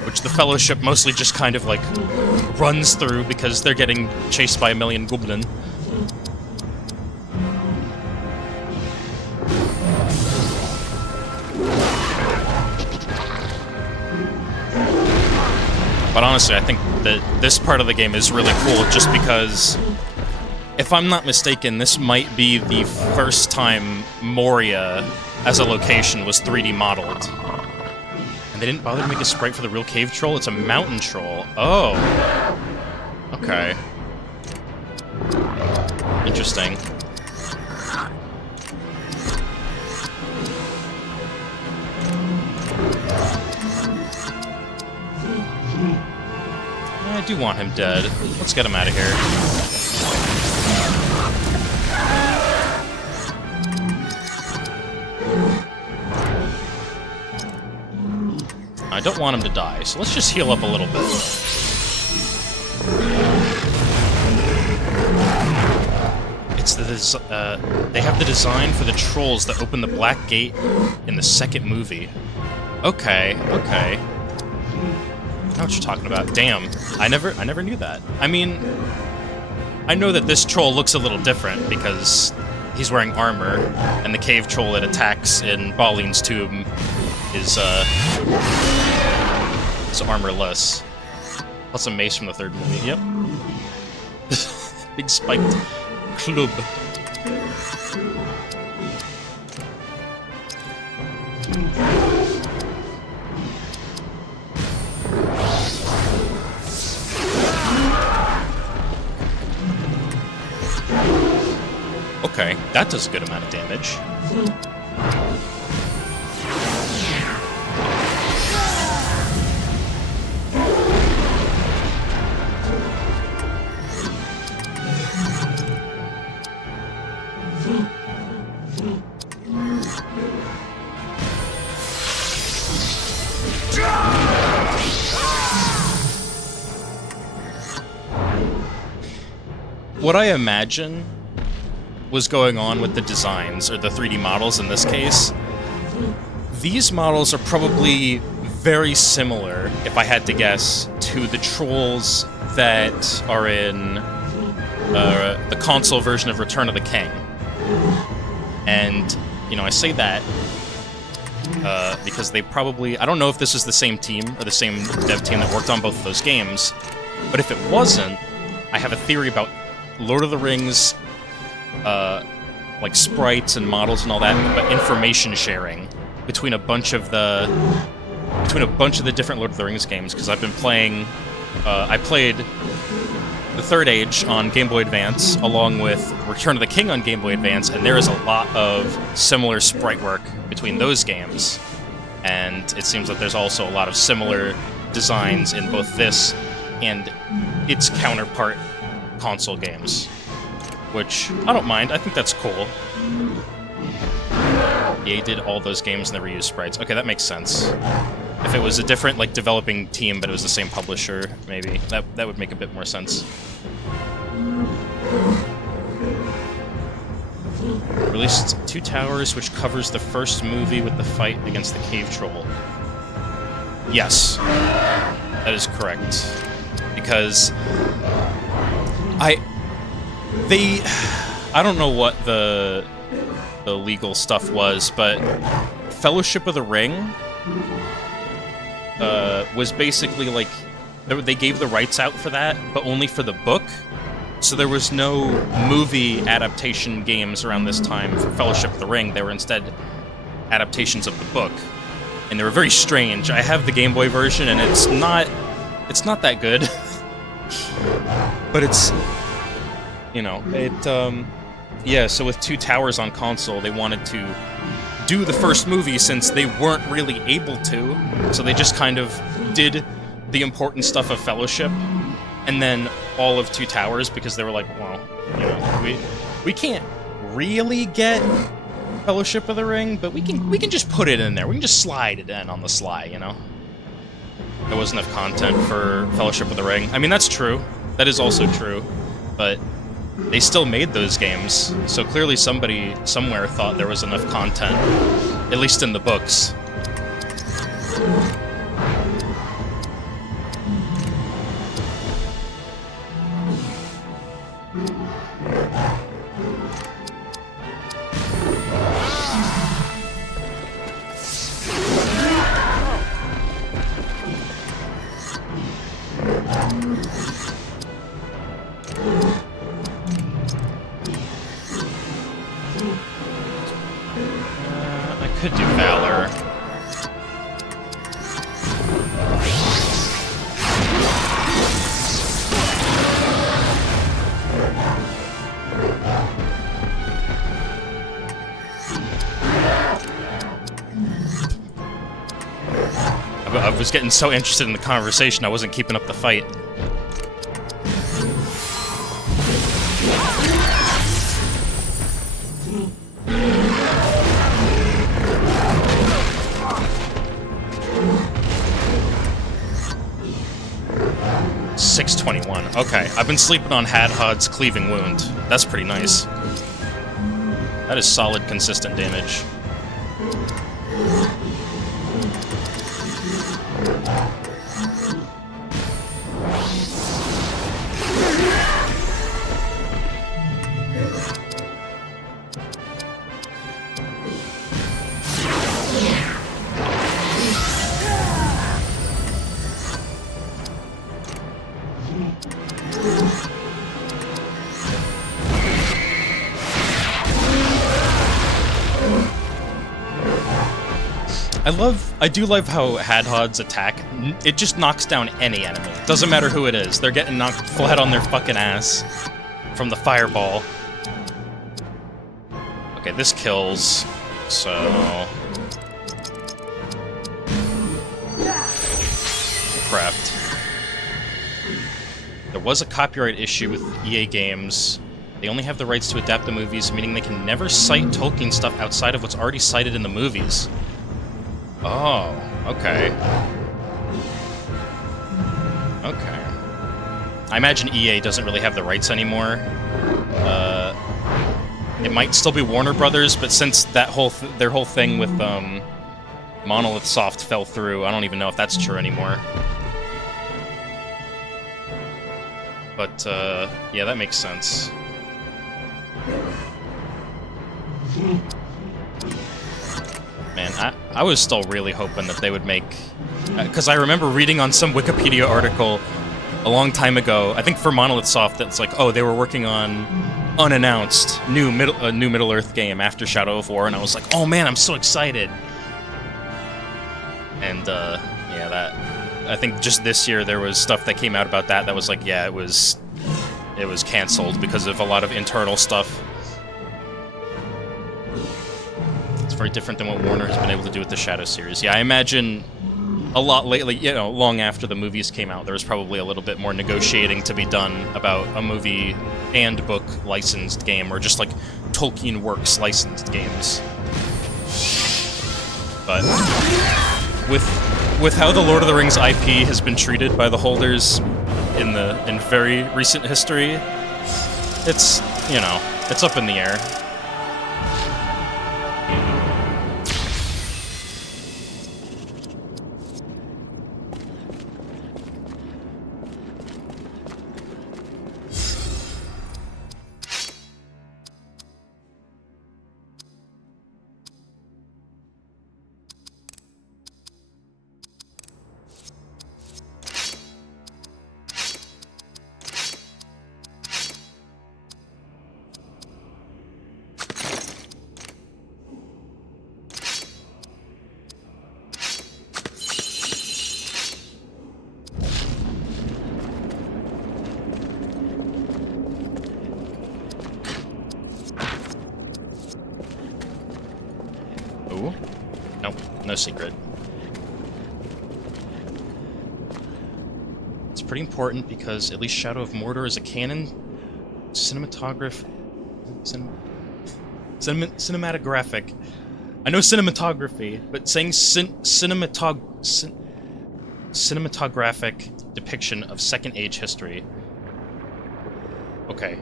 Which the Fellowship mostly just kind of like runs through because they're getting chased by a million goblin. But honestly, I think that this part of the game is really cool just because, if I'm not mistaken, this might be the first time Moria as a location was 3D modeled. And they didn't bother to make a sprite for the real cave troll? It's a mountain troll. Oh. Okay. Interesting. I do want him dead. Let's get him out of here. I don't want him to die, so let's just heal up a little bit. It's they have the design for the trolls that open the Black Gate in the second movie. Okay, okay. I know what you're talking about. Damn, I never knew that. I mean, I know that this troll looks a little different because he's wearing armor, and the cave troll that attacks in Baalin's tomb is armorless. Plus a mace from the third movie. Yep. Big spiked club. Okay, that does a good amount of damage. What I imagine was going on with the designs, or the 3D models in this case, these models are probably very similar, if I had to guess, to the trolls that are in the console version of Return of the King. And, you know, I say that because they probably... I don't know if this is the same team, or the same dev team that worked on both of those games, but if it wasn't, I have a theory about Lord of the Rings, like sprites and models and all that, but information sharing between a bunch of the different Lord of the Rings games. Because I've been playing, I played the Third Age on Game Boy Advance along with Return of the King on Game Boy Advance, and there is a lot of similar sprite work between those games. And it seems that there's also a lot of similar designs in both this and its counterpart console games, which I don't mind. I think that's cool. EA did all those games and they reused sprites. Okay, that makes sense. If it was a different, like, developing team, but it was the same publisher, maybe that would make a bit more sense. Released 2 Towers, which covers the first movie with the fight against the cave troll. Yes, that is correct. Because I don't know what the legal stuff was, but Fellowship of the Ring was basically like they gave the rights out for that, but only for the book. So there was no movie adaptation games around this time for Fellowship of the Ring. They were instead adaptations of the book, and they were very strange. I have the Game Boy version, and it's not that good. But it's, you know, yeah, so with Two Towers on console, they wanted to do the first movie since they weren't really able to, so they just kind of did the important stuff of Fellowship, and then all of Two Towers, because they were like, well, you know, we can't really get Fellowship of the Ring, but we can just put it in there. We can just slide it in on the sly, you know? There wasn't enough content for Fellowship of the Ring. I mean, that's true. That is also true, but they still made those games, so clearly somebody somewhere thought there was enough content, at least in the books. I could do Valor. I was getting so interested in the conversation, I wasn't keeping up the fight. $621. Okay, I've been sleeping on Hadhod's Cleaving Wound. That's pretty nice. That is solid, consistent damage. I do love how Hadhod's attack, it just knocks down any enemy. Doesn't matter who it is. They're getting knocked flat on their fucking ass from the fireball. Okay, this kills, so... Prepped. There was a copyright issue with EA games. They only have the rights to adapt the movies, meaning they can never cite Tolkien stuff outside of what's already cited in the movies. Oh, okay. Okay. I imagine EA doesn't really have the rights anymore. It might still be Warner Brothers, but since that their whole thing with Monolith Soft fell through, I don't even know if that's true anymore. But yeah, that makes sense. Man, I was still really hoping that they would make... Because I remember reading on some Wikipedia article a long time ago, I think for Monolith Soft, that's like, oh, they were working on unannounced new Middle-earth game after Shadow of War, and I was like, oh man, I'm so excited! And, yeah, that... I think just this year there was stuff that came out about that was like, yeah, it was cancelled because of a lot of internal stuff. It's very different than what Warner has been able to do with the Shadow series. Yeah, I imagine a lot lately, you know, long after the movies came out, there was probably a little bit more negotiating to be done about a movie and book licensed game, or just like Tolkien Works licensed games. But with how the Lord of the Rings IP has been treated by the holders in very recent history, it's, you know, it's up in the air. secret. It's pretty important because at least Shadow of Mordor is a canon cinematographic. I know cinematography, but saying cinematographic depiction of Second Age history. Okay.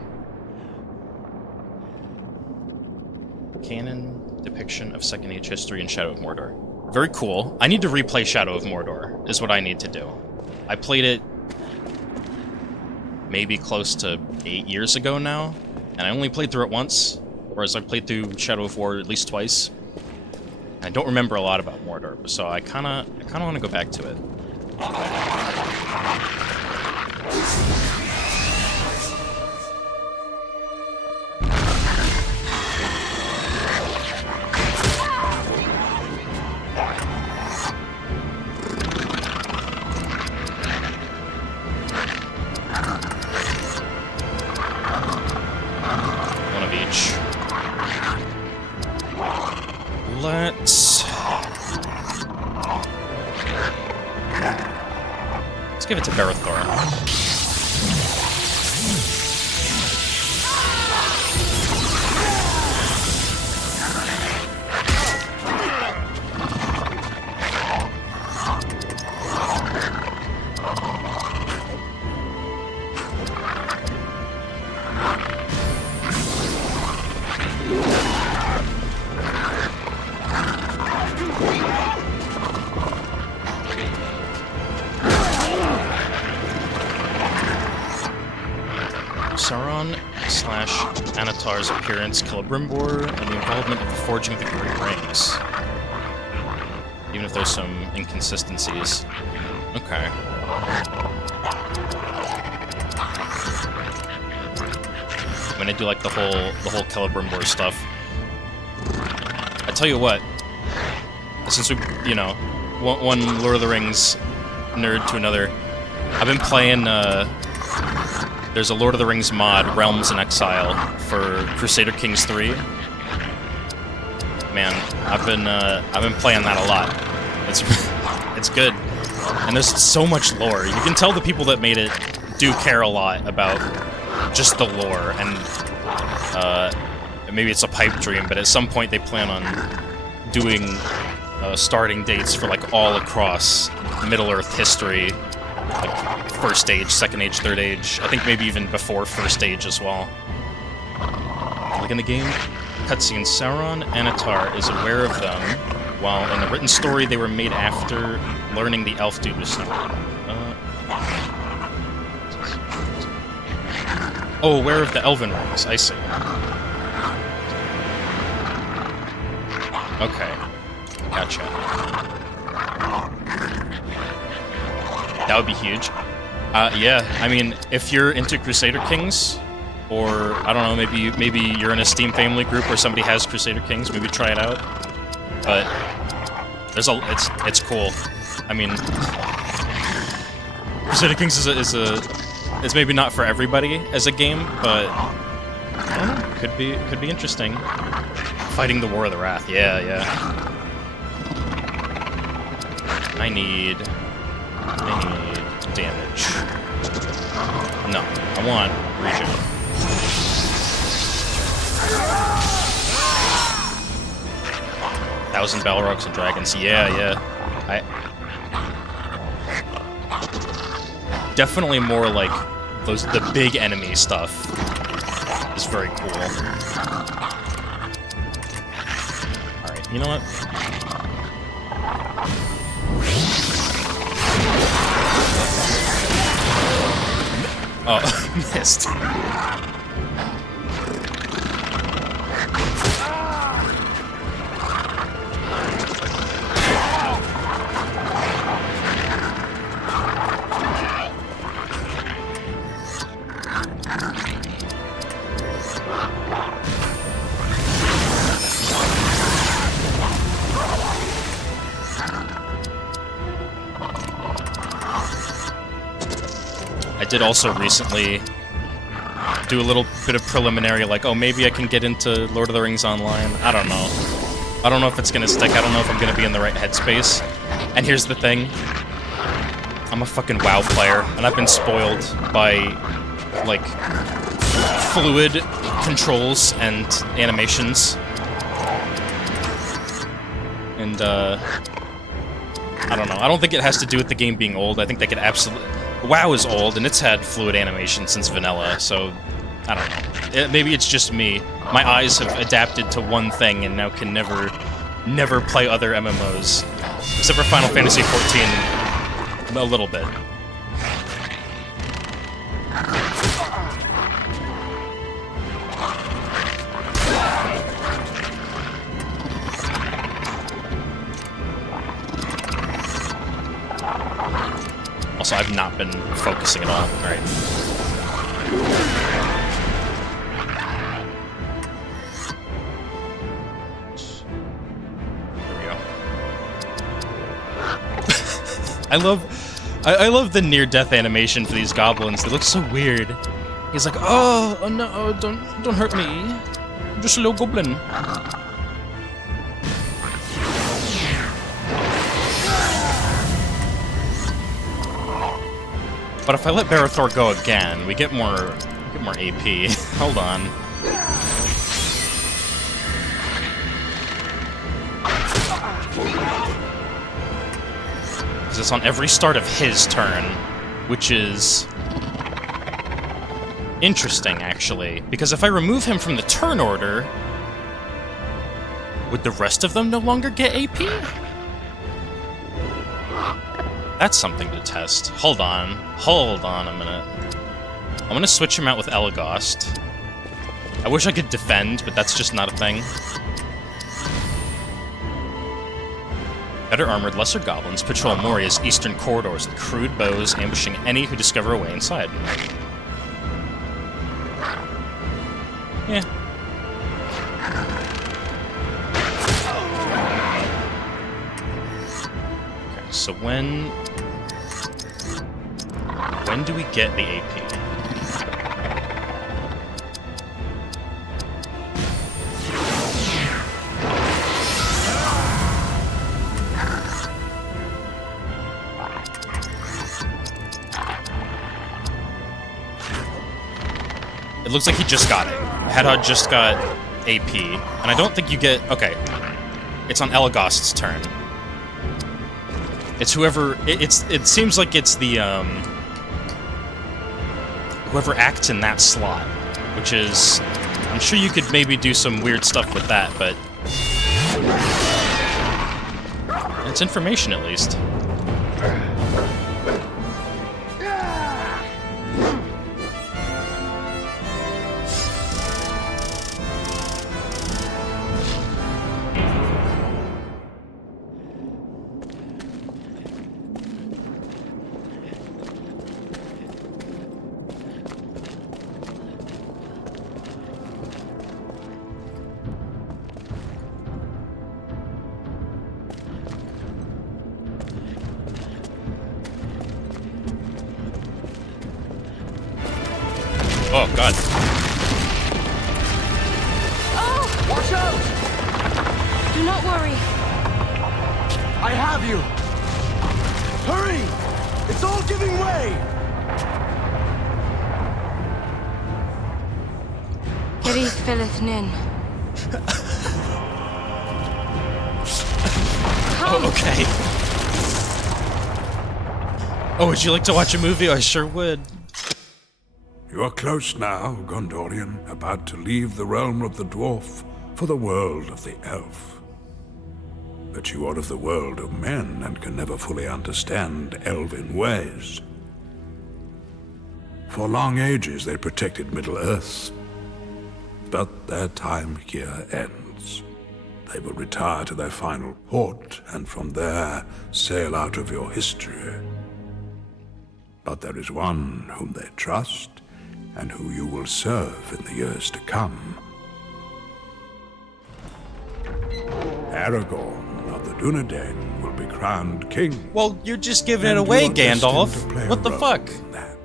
Canon depiction of Second Age history in Shadow of Mordor. Very cool. I need to replay Shadow of Mordor, is what I need to do. I played it maybe close to 8 years ago now, and I only played through it once, whereas I played through Shadow of War at least twice. I don't remember a lot about Mordor, so I kinda want to go back to it. One of each. Let's give it to Berethor. Sauron/Anatar's appearance, Celebrimbor, and the involvement of the forging of the Great Rings. Even if there's some inconsistencies. Okay. I'm gonna do like the whole Celebrimbor stuff. I tell you what, since we, you know, one Lord of the Rings nerd to another, I've been playing. There's a Lord of the Rings mod, Realms in Exile, for Crusader Kings 3. Man, I've been playing that a lot. It's good, and there's so much lore. You can tell the people that made it do care a lot about just the lore, and maybe it's a pipe dream, but at some point they plan on doing starting dates for like all across Middle-earth history. Like First Age, Second Age, Third Age. I think maybe even before First Age as well. Like in the game, cutscene, Sauron Anatar is aware of them, while in the written story they were made after learning the elf dude was oh, aware of the Elven Rings, I see. Okay. Gotcha. That would be huge. Yeah, I mean, if you're into Crusader Kings, or I don't know, maybe you're in a Steam family group where somebody has Crusader Kings, maybe try it out. But it's cool. I mean, Crusader Kings is maybe not for everybody as a game, but I don't know, could be interesting. Fighting the War of the Wrath, yeah. I need damage. No, I want regen. Thousand Balrogs and Dragons, yeah. Definitely more like the big enemy stuff is very cool. Alright, you know what? Oh, missed. I did also recently do a little bit of preliminary, like, oh, maybe I can get into Lord of the Rings Online. I don't know. I don't know if it's gonna stick. I don't know if I'm gonna be in the right headspace. And here's the thing. I'm a fucking WoW player, and I've been spoiled by, like, fluid controls and animations. And, I don't know. I don't think it has to do with the game being old. I think they could absolutely... WoW is old, and it's had fluid animation since vanilla, so... I don't know. Maybe it's just me. My eyes have adapted to one thing and now can never play other MMOs. Except for Final Fantasy XIV, a little bit. Also, I've not been focusing at all. Alright. I love the near-death animation for these goblins. They look so weird. He's like, oh no, don't hurt me. I'm just a little goblin. But if I let Barathor go again, we get more AP. Hold on. It's on every start of his turn, which is interesting, actually. Because if I remove him from the turn order, would the rest of them no longer get AP? That's something to test. Hold on a minute. I'm gonna switch him out with Elagast. I wish I could defend, but that's just not a thing. Better armored, lesser goblins patrol Moria's eastern corridors with crude bows, ambushing any who discover a way inside. Yeah. Okay, so when do we get the AP? It looks like he just got it. Hedgehog just got AP, and I don't think you get... Okay. It's on Elagast's turn. It's whoever... It seems like it's the, whoever acts in that slot, which is... I'm sure you could maybe do some weird stuff with that, but... It's information, at least. Oh, God. Oh! Watch out! Do not worry. I have you! Hurry! It's all giving way! Giri filleth nin. Oh, okay. Oh, would you like to watch a movie? I sure would. You are close now, Gondorian, about to leave the realm of the dwarf for the world of the elf. But you are of the world of men and can never fully understand elven ways. For long ages they protected Middle-earth, but their time here ends. They will retire to their final port, and from there sail out of your history. But there is one whom they trust, and who you will serve in the years to come. Aragorn of the Dunedain will be crowned king. Well, you're just giving it and away, you are destined Gandalf. to play a What the role fuck? in that.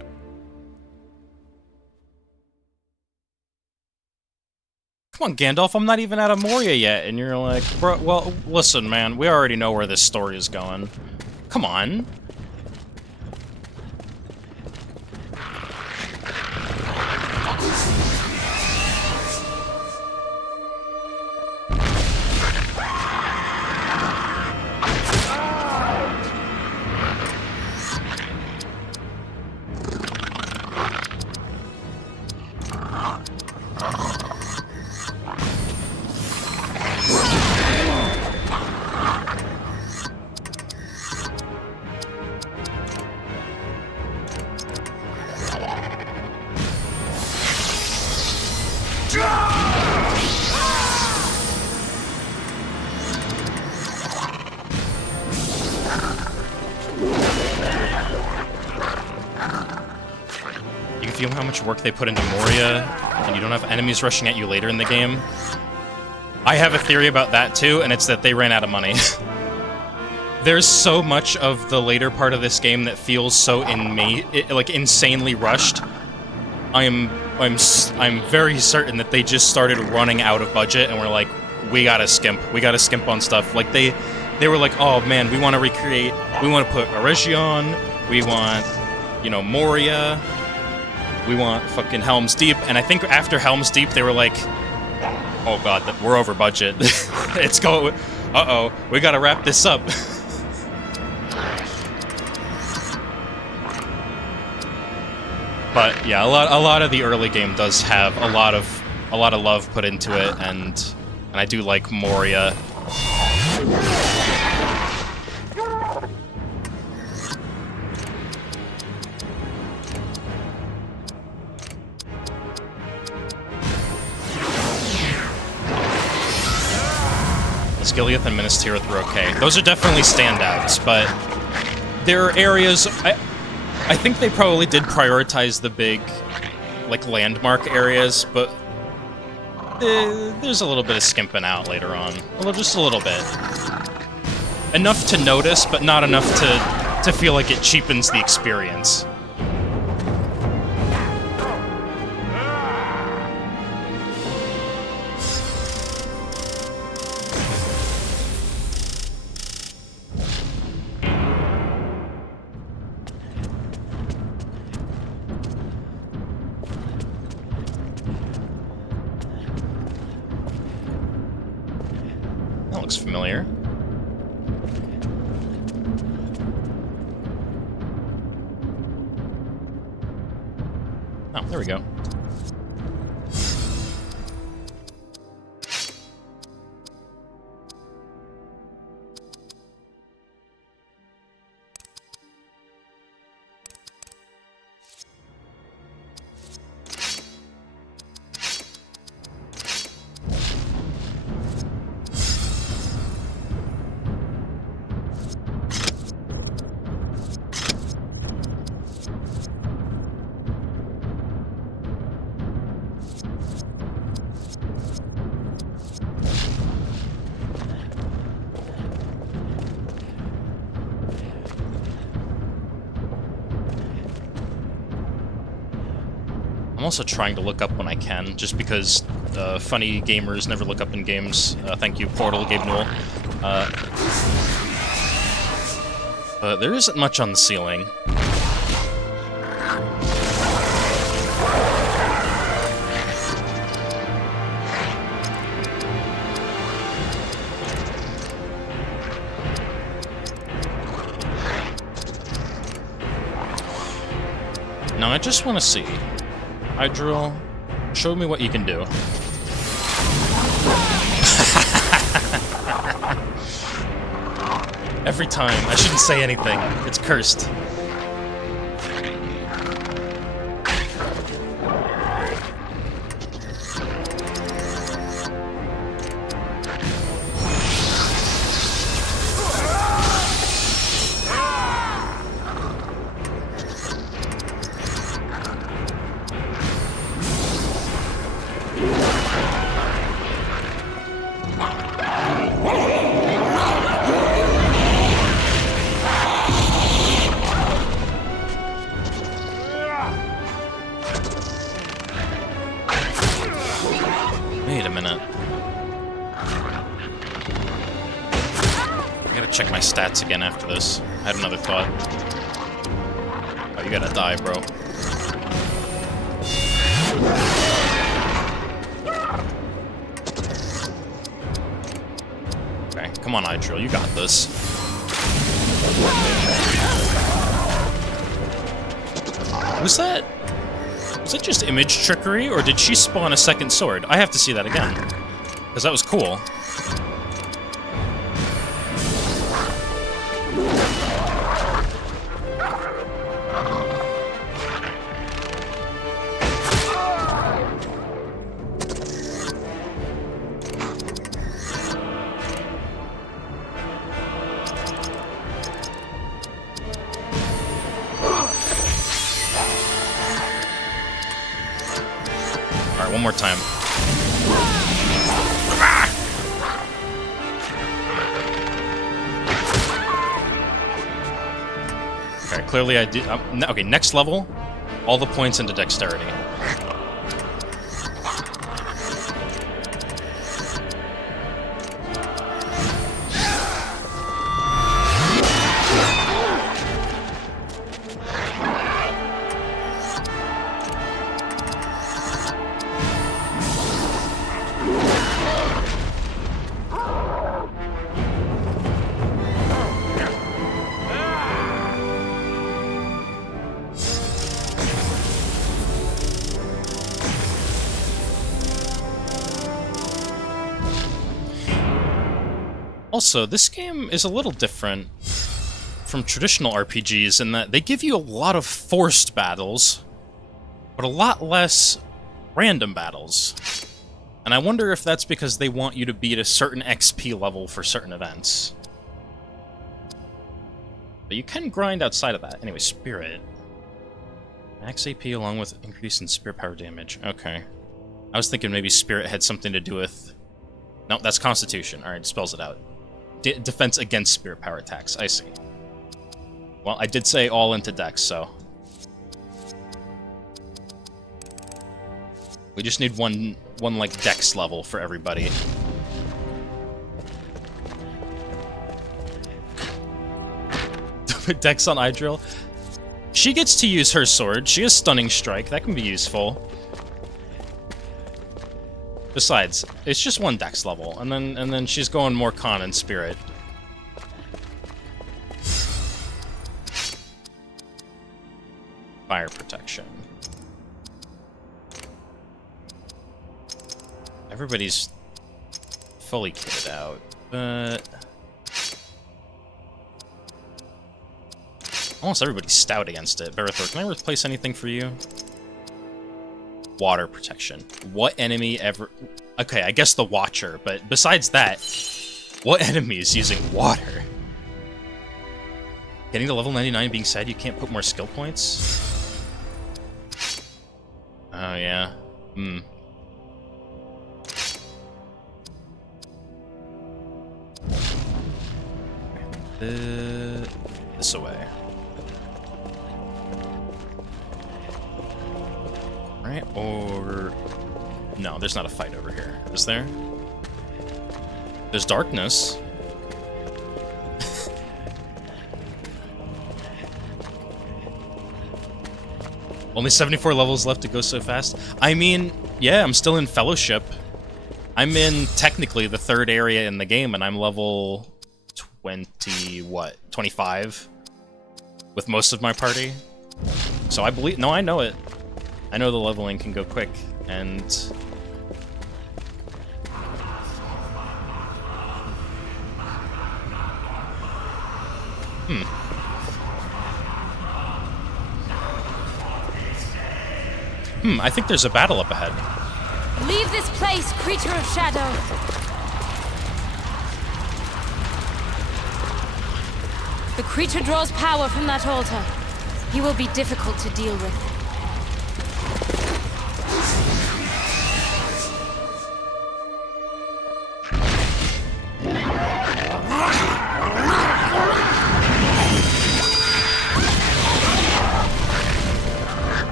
come on, Gandalf, I'm not even out of Moria yet. And you're like, bro, well, listen, man, we already know where this story is going. Come on. You can feel how much work they put into Moria, and you don't have enemies rushing at you later in the game. I have a theory about that too, and it's that they ran out of money. There's so much of the later part of this game that feels so insanely rushed. I'm very certain that they just started running out of budget, and we're like, we gotta skimp on stuff. Like they were like, oh man, we want to recreate, we want to put a Region, we want, you know, Moria, we want fucking Helm's Deep, and I think after Helm's Deep they were like, oh god, we're over budget. It's going, uh-oh, we gotta wrap this up. But yeah, a lot of the early game does have a lot of love put into it, and I do like Moria. Skilliath and Minas Tirith were okay. Those are definitely standouts, but there are areas. I think they probably did prioritize the big, like, landmark areas, but there's a little bit of skimping out later on. Just a little bit. Enough to notice, but not enough to feel like it cheapens the experience. Looks familiar. Oh, there we go. I'm also trying to look up when I can, just because funny gamers never look up in games. Thank you, Portal, Gabe Newell. But there isn't much on the ceiling. Now I just want to see. Hydril, show me what you can do. Every time. I shouldn't say anything. It's cursed. Wait a minute. I gotta check my stats again after this. I had another thought. Oh, you gotta die, bro. Okay, come on, Idril, you got this. Was that just image trickery, or did she spawn a second sword? I have to see that again, because that was cool. One more time. Okay, clearly I did. Okay, next level, all the points into dexterity. Also, this game is a little different from traditional RPGs in that they give you a lot of forced battles, but a lot less random battles. And I wonder if that's because they want you to be at a certain XP level for certain events. But you can grind outside of that. Anyway, Spirit. Max AP along with increase in Spirit power damage. Okay. I was thinking maybe Spirit had something to do with... No, that's Constitution. Alright, spells it out. Defense against Spirit power attacks. I see. Well, I did say all into Dex, so... We just need one like, Dex level for everybody. Dex on Idril. She gets to use her sword. She has Stunning Strike. That can be useful. Besides, it's just one Dex level, and then she's going more Con and Spirit. Fire protection. Everybody's fully kitted out, but almost everybody's stout against it. Berethor, can I replace anything for you? Water protection. What enemy ever... Okay, I guess the Watcher, but besides that, what enemy is using water? Getting to level 99 being sad you can't put more skill points? Oh, yeah. Hmm. This away. Right, or... No, there's not a fight over here. Is there? There's darkness. Only 74 levels left to go so fast. I mean, yeah, I'm still in Fellowship. I'm in, technically, the third area in the game, and I'm level 25? With most of my party. So I believe... No, I know it. I know the leveling can go quick, and... I think there's a battle up ahead. Leave this place, creature of shadow! The creature draws power from that altar. He will be difficult to deal with.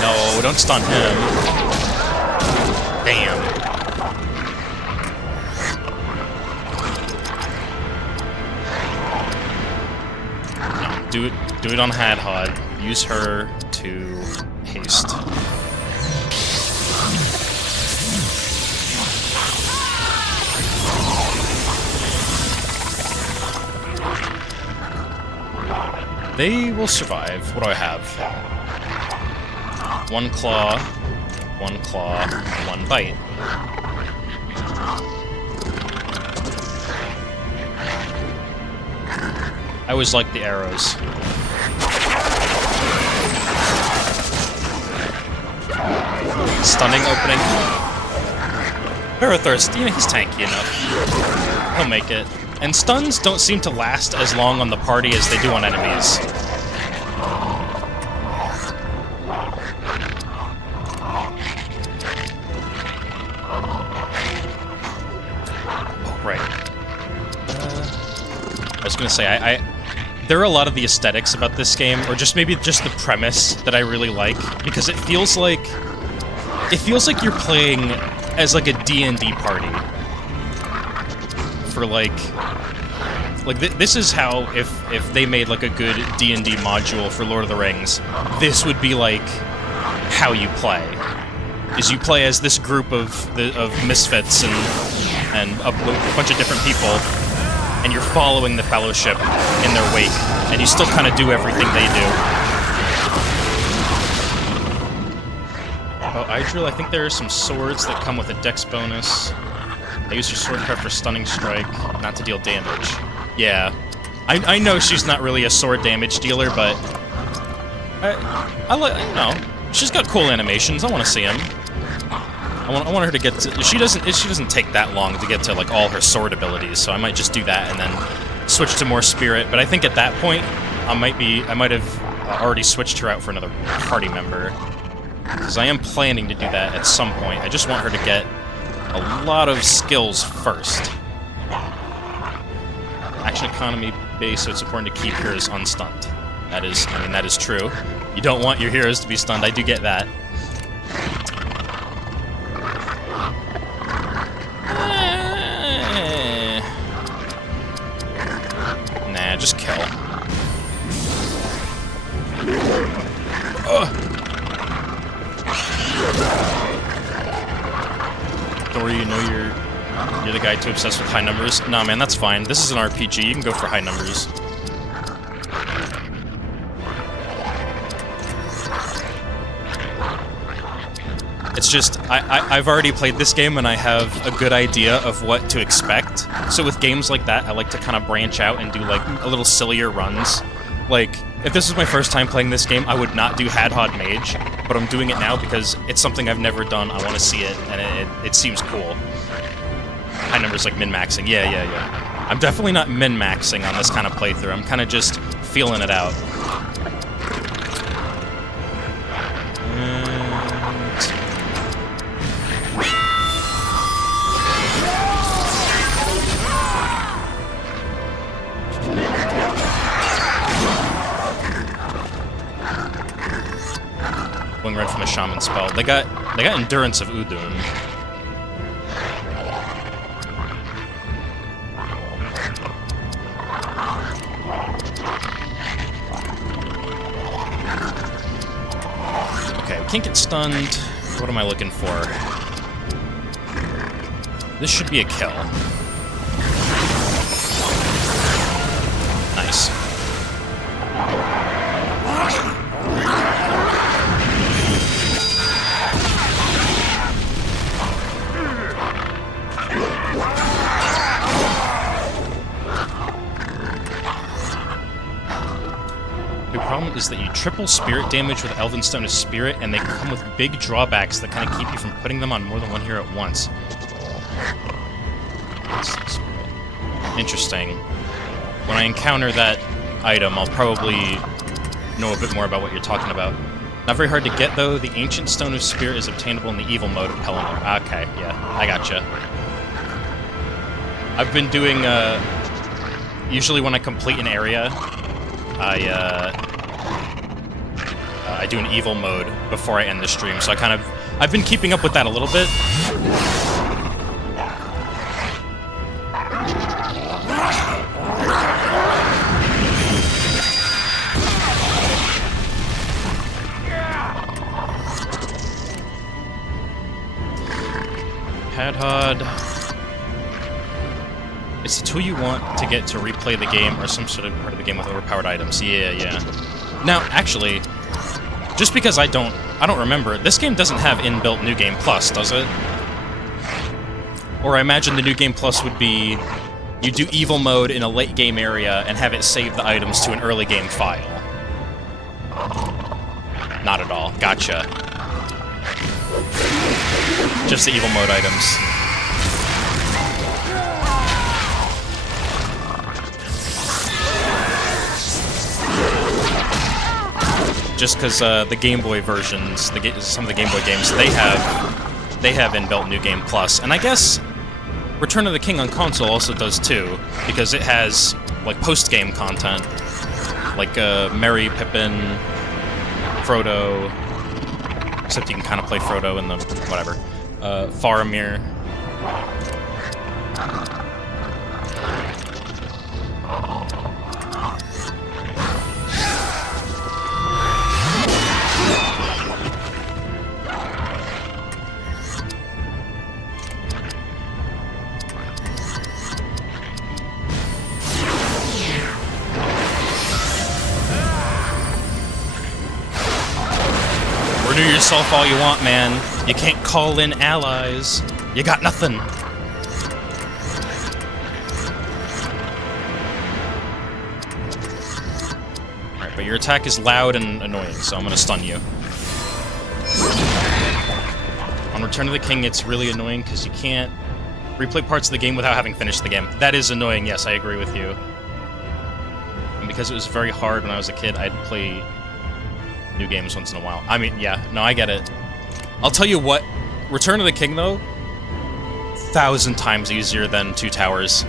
No, don't stun him. Bam. No, do it on Hadhod. Use her to haste. They will survive. What do I have? One claw, one bite. I always like the arrows. Stunning opening. Parathirst, you know, he's tanky enough. He'll make it. And stuns don't seem to last as long on the party as they do on enemies. Oh, right. I was gonna say, there are a lot of the aesthetics about this game, or just maybe just the premise that I really like, because it feels like you're playing as like a D&D party. For like this is how if they made like a good D&D module for Lord of the Rings, this would be like how you play. Is you play as this group of misfits and a bunch of different people, and you're following the Fellowship in their wake, and you still kind of do everything they do. Oh, Idril, I think there are some swords that come with a dex bonus. I use your sword card for stunning strike, not to deal damage. Yeah. I know she's not really a sword damage dealer, but I like, you know, she's got cool animations. I want to see them. I want her to get to, she doesn't take that long to get to like all her sword abilities, so I might just do that and then switch to more spirit. But I think at that point I might have already switched her out for another party member, because I am planning to do that at some point. I just want her to get a lot of skills first. Action economy base, so it's important to keep heroes unstunned. That is, I mean, that is true. You don't want your heroes to be stunned. I do get that. Nah, just kill. Or you know you're the guy too obsessed with high numbers. Nah, man, that's fine. This is an RPG. You can go for high numbers. It's just, I've already played this game and I have a good idea of what to expect. So with games like that, I like to kind of branch out and do like a little sillier runs. Like, if this was my first time playing this game, I would not do Hadhod Mage, but I'm doing it now because it's something I've never done. I want to see it, and it seems cool. High numbers like min-maxing. Yeah. I'm definitely not min-maxing on this kind of playthrough. I'm kind of just feeling it out. Wing Run from a Shaman spell. They got Endurance of Udun. Okay, we can't get stunned. What am I looking for? This should be a kill. Nice. The problem is that you triple spirit damage with Elven Stone of Spirit, and they come with big drawbacks that kind of keep you from putting them on more than one hero at once. Interesting. When I encounter that item, I'll probably know a bit more about what you're talking about. Not very hard to get, though. The Ancient Stone of Spirit is obtainable in the evil mode of Pelennor. Okay, yeah, I gotcha. I've been doing, usually when I complete an area, I do an evil mode before I end the stream, so I've been keeping up with that a little bit. Hadhod. It's the tool you want to get to replay the game or some sort of part of the game with overpowered items. Yeah. Now, actually, just because I don't remember, this game doesn't have inbuilt New Game Plus, does it? Or I imagine the New Game Plus would be you do evil mode in a late game area and have it save the items to an early game file. Not at all. Gotcha. Just the evil mode items. Just because the Game Boy versions, some of the Game Boy games, they have inbuilt New Game Plus, and I guess Return of the King on console also does too, because it has like post-game content, like Merry, Pippin, Frodo. Except you can kind of play Frodo in the whatever. Faramir. Renew yourself all you want, man. You can't call in allies. You got nothing. Alright, but your attack is loud and annoying, so I'm gonna stun you. On Return of the King, it's really annoying because you can't replay parts of the game without having finished the game. That is annoying, yes, I agree with you. And because it was very hard when I was a kid, I'd play new games once in a while. I mean, yeah, no, I get it. I'll tell you what, Return of the King, though, 1,000 times easier than Two Towers.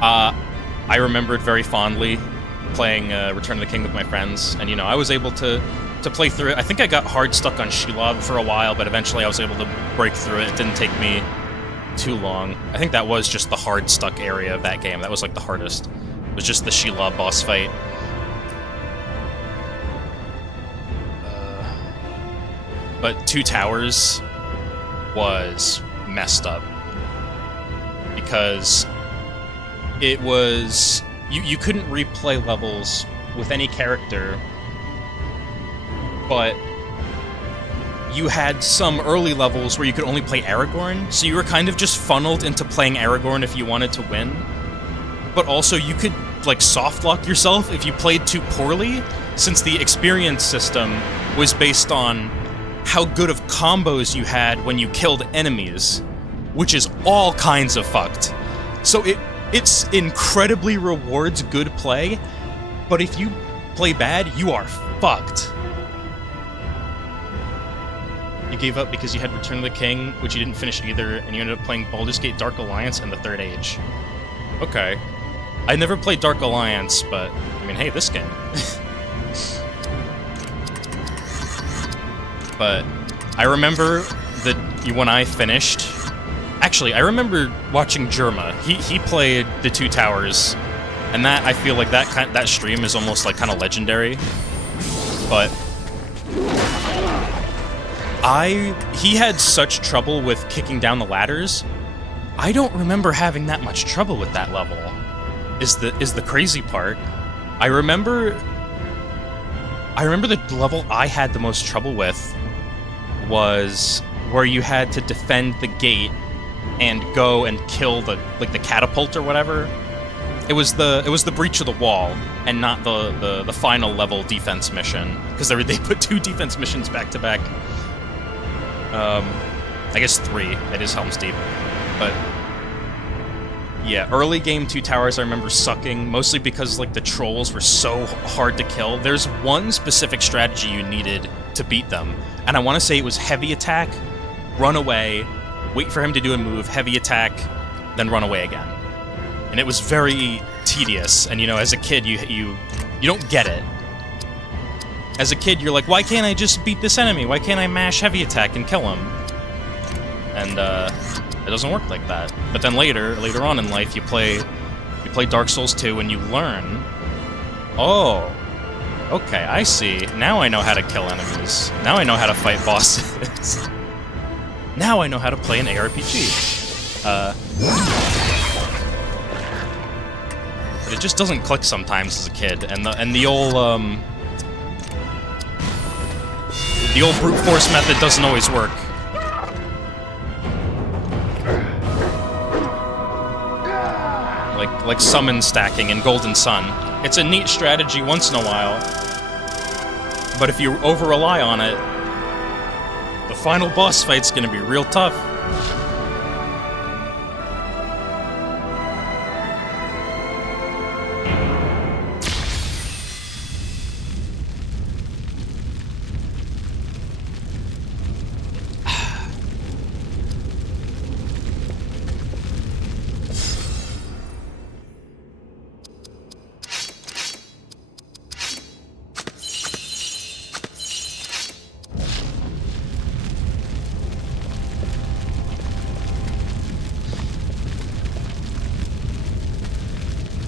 I remembered very fondly playing Return of the King with my friends, and, you know, I was able to play through it. I think I got hard stuck on Shelob for a while, but eventually I was able to break through it. It didn't take me too long. I think that was just the hard stuck area of that game. That was, like, the hardest. It was just the Shelob boss fight. But Two Towers was messed up because it was you couldn't replay levels with any character, but you had some early levels where you could only play Aragorn, so you were kind of just funneled into playing Aragorn if you wanted to win. But also you could like soft lock yourself if you played too poorly, since the experience system was based on how good of combos you had when you killed enemies, which is all kinds of fucked. So it's incredibly rewards good play, but if you play bad, you are fucked. You gave up because you had Return of the King, which you didn't finish either, and you ended up playing Baldur's Gate Dark Alliance and the Third Age. Okay. I never played Dark Alliance, but, I mean, hey, this game. But I remember that when I finished... Actually, I remember watching Jerma. He played the Two Towers, and that, I feel like that stream is almost like kind of legendary. But he had such trouble with kicking down the ladders. I don't remember having that much trouble with that level. Is the crazy part. I remember the level I had the most trouble with was where you had to defend the gate and go and kill the catapult or whatever. It was the breach of the wall and not the final level defense mission, because they put 2 defense missions back to back. I guess 3. It is Helm's Deep, but yeah, early game Two Towers I remember sucking, mostly because like the trolls were so hard to kill. There's one specific strategy you needed to beat them, and I want to say it was heavy attack, run away, wait for him to do a move, heavy attack, then run away again. And it was very tedious, and you know, as a kid you don't get it. As a kid, you're like, why can't I just beat this enemy? Why can't I mash heavy attack and kill him? And it doesn't work like that. But then later on in life, you play Dark Souls 2 and you learn, oh, okay, I see. Now I know how to kill enemies. Now I know how to fight bosses. Now I know how to play an ARPG. But it just doesn't click sometimes as a kid, and the old brute force method doesn't always work. Like summon stacking in Golden Sun. It's a neat strategy once in a while, but if you over-rely on it, the final boss fight's gonna be real tough.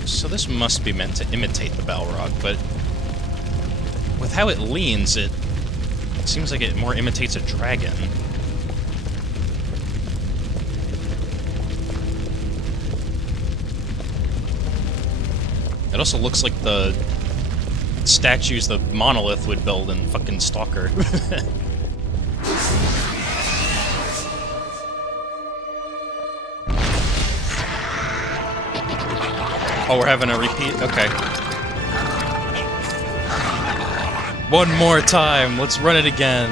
So this must be meant to imitate the Balrog, but with how it leans, it seems like it more imitates a dragon. It also looks like the statues the Monolith would build in fucking Stalker. Oh, we're having a repeat? Okay. One more time. Let's run it again.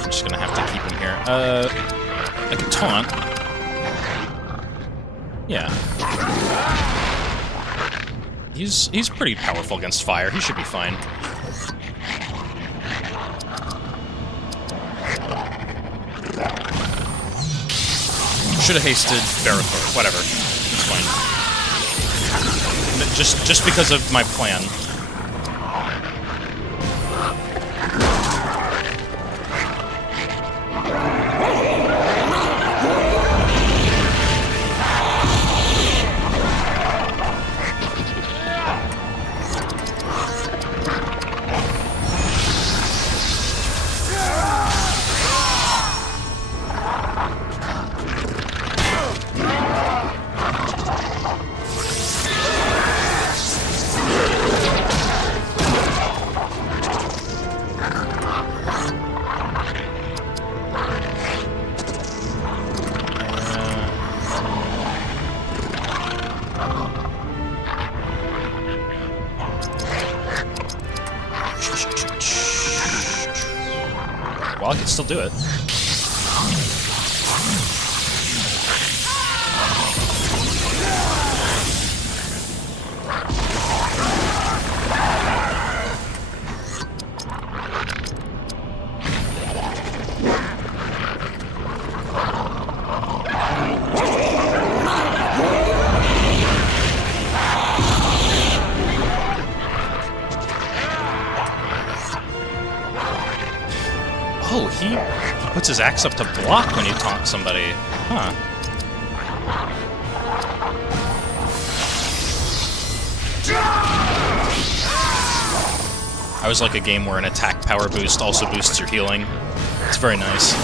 I'm just gonna have to keep him here. I can taunt. Yeah. He's pretty powerful against fire. He should be fine. Should have hasted Barathor. Whatever. It's fine. Just because of my plan. Well, I can still do it. Oh, he puts his axe up to block when you taunt somebody. Huh. I always like a game where an attack power boost also boosts your healing. It's very nice.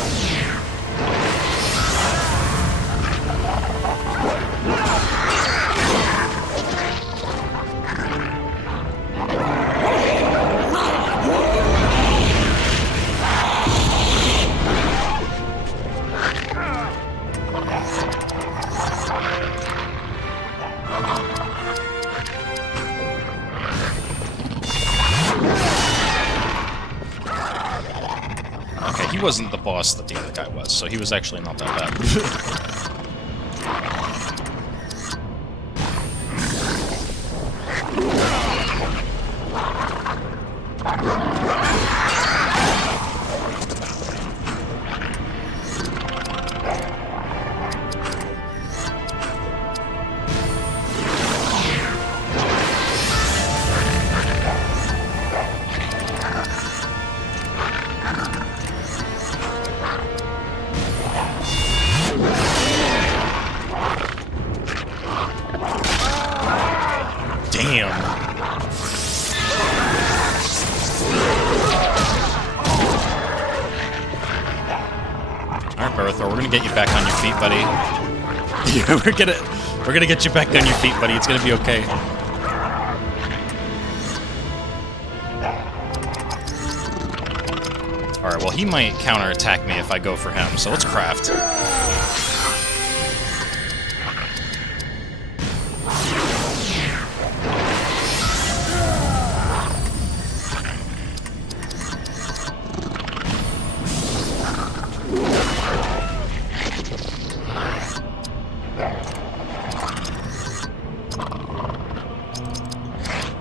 he wasn't the boss that the other guy was, so he was actually not that bad. Damn. Alright, Berthor, we're gonna get you back on your feet, buddy. Yeah, we're gonna get you back on your feet, buddy. It's gonna be okay. Alright, well, he might counterattack me if I go for him, so let's craft.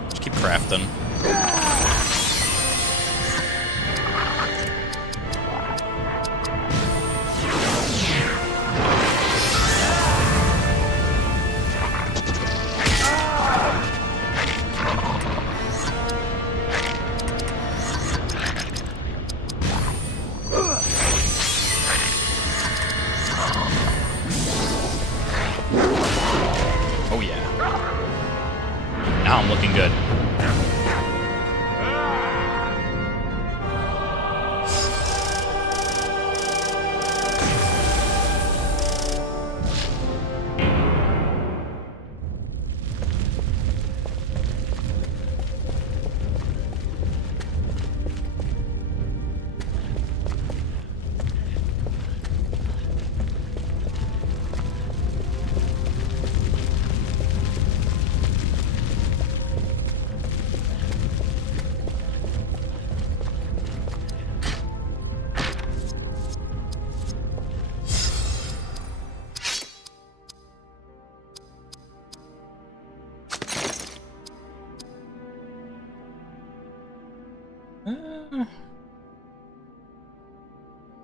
Just keep crafting. Oh yeah. Now I'm looking good.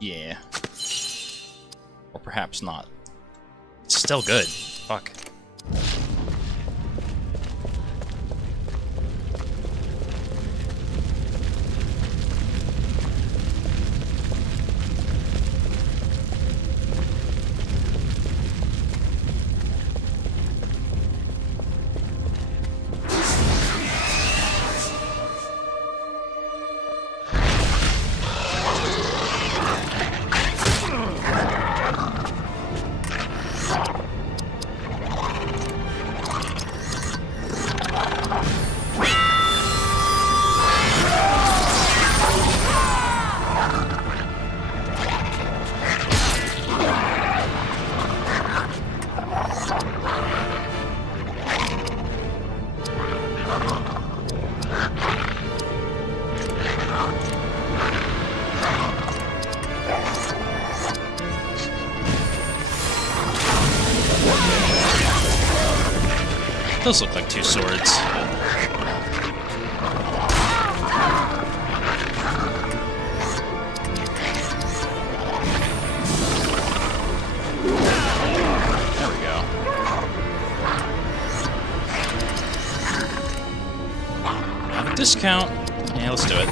Yeah. Or perhaps not. It's still good. Fuck. Those look like two swords. There we go. Have a discount. Yeah, let's do it.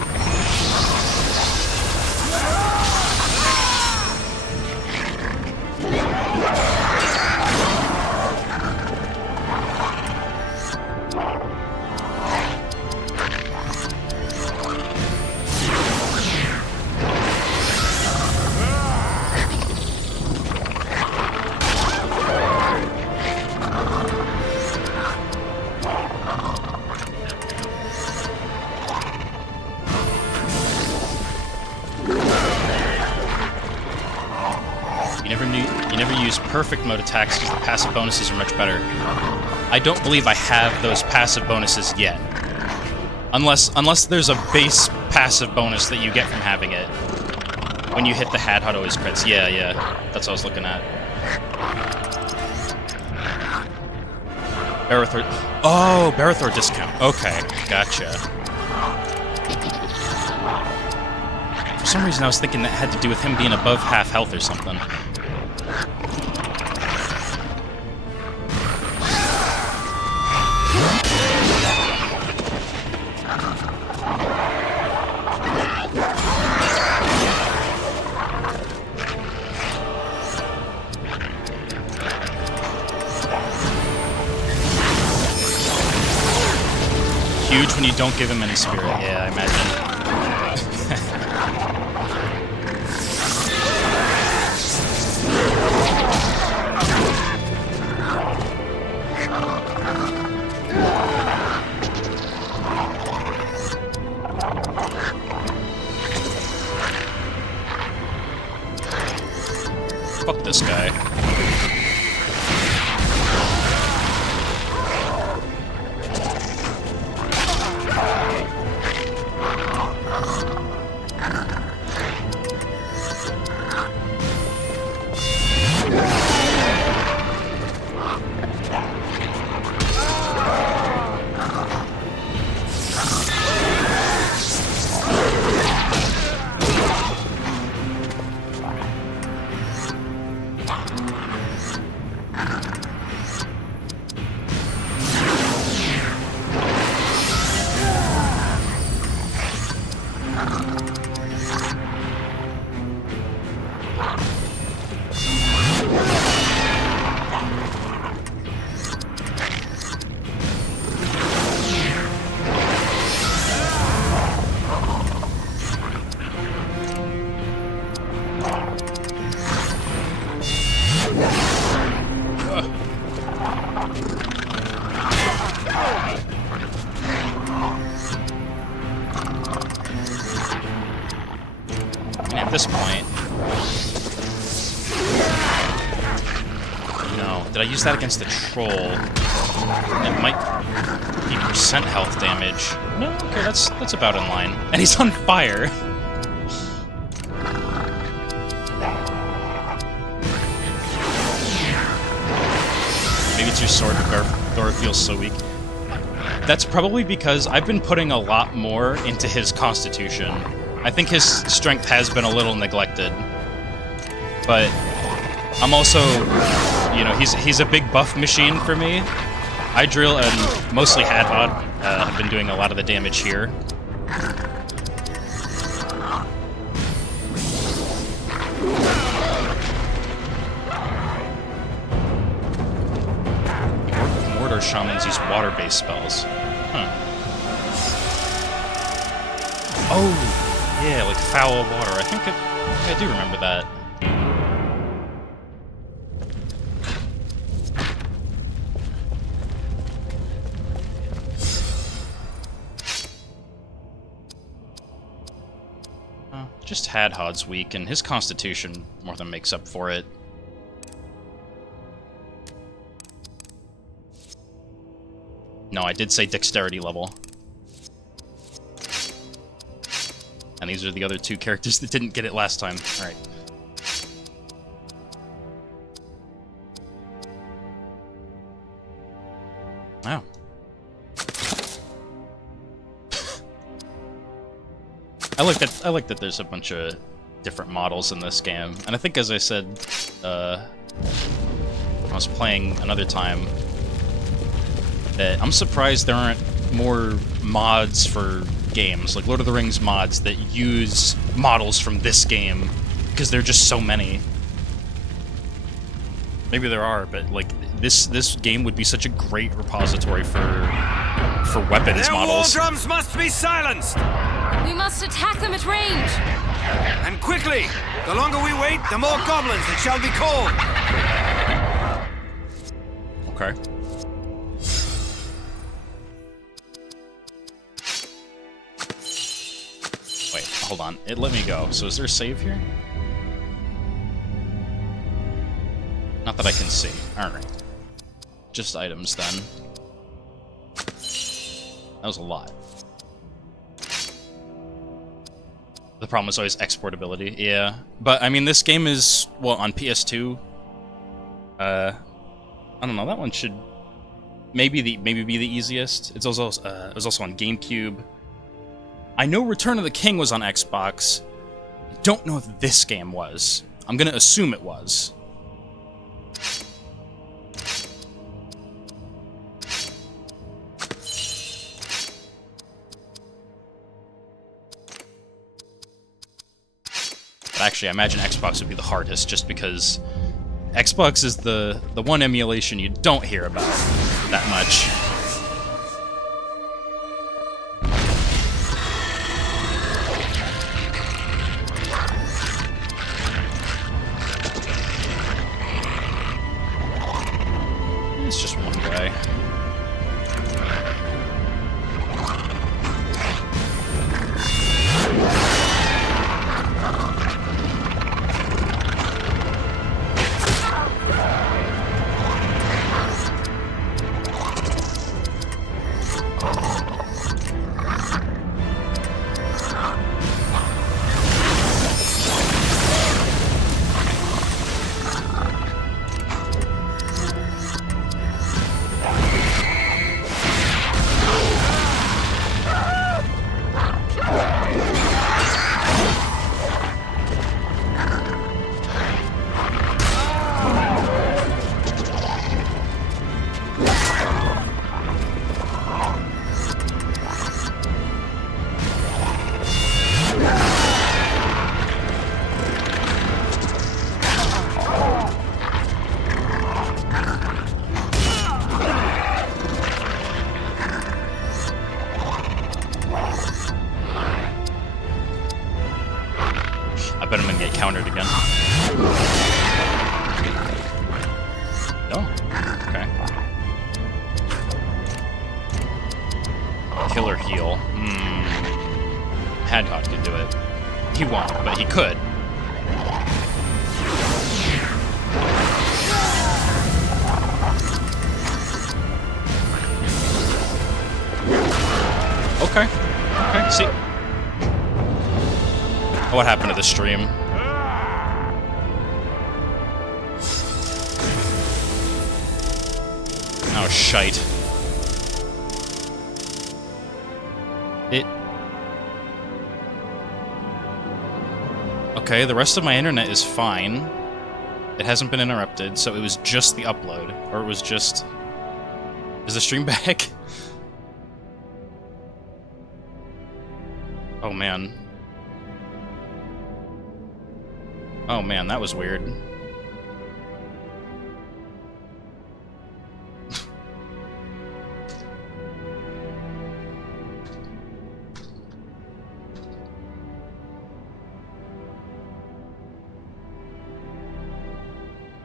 You never use perfect mode attacks because the passive bonuses are much better. I don't believe I have those passive bonuses yet. Unless there's a base passive bonus that you get from having it. When you hit the hat, how it always crits. Yeah, yeah. That's what I was looking at. Barathor. Oh, Barathor discount. Okay, gotcha. For some reason, I was thinking that had to do with him being above half health or something. Huge when you don't give him any spirit. Yeah, I imagine. Fuck this guy. At this point... No. Did I use that against the troll? It might be percent health damage. No, okay, that's about in line. And he's on fire! Maybe it's your sword, Thor feels so weak. That's probably because I've been putting a lot more into his constitution. I think his strength has been a little neglected, but I'm also, you know, he's a big buff machine for me. Idril and mostly Hadhod have been doing a lot of the damage here. Mordor shamans use water-based spells. Huh. Oh! Yeah, like foul water. I think I do remember that. Just Hadhod's weak, and his constitution more than makes up for it. No, I did say dexterity level. And these are the other two characters that didn't get it last time. Alright. Wow. I like that there's a bunch of different models in this game. And I think, as I said, I was playing another time, that I'm surprised there aren't more mods for games, like Lord of the Rings mods, that use models from this game, because there are just so many. Maybe there are, but like this game would be such a great repository for weapons models. Their war drums must be silenced! We must attack them at range! And quickly! The longer we wait, the more goblins it shall be called! Okay. Wait, hold on. It let me go. So is there a save here? Not that I can see. Alright. Just items, then. That was a lot. The problem is always exportability. Yeah, but I mean, this game is on PS2. I don't know. That one should maybe be the easiest. It was also on GameCube. I know Return of the King was on Xbox. I don't know if this game was. I'm gonna assume it was. But actually, I imagine Xbox would be the hardest, just because Xbox is the one emulation you don't hear about that much. It's just one guy. I bet I'm gonna get countered again. No? Okay. Killer heal. Hadhot could do it. He won't, but he could. Okay. Okay, see. What happened to the stream? Oh, shite. Okay, the rest of my internet is fine. It hasn't been interrupted, so it was just the upload. Or it was just... Is the stream back? Oh, man. Oh man, that was weird.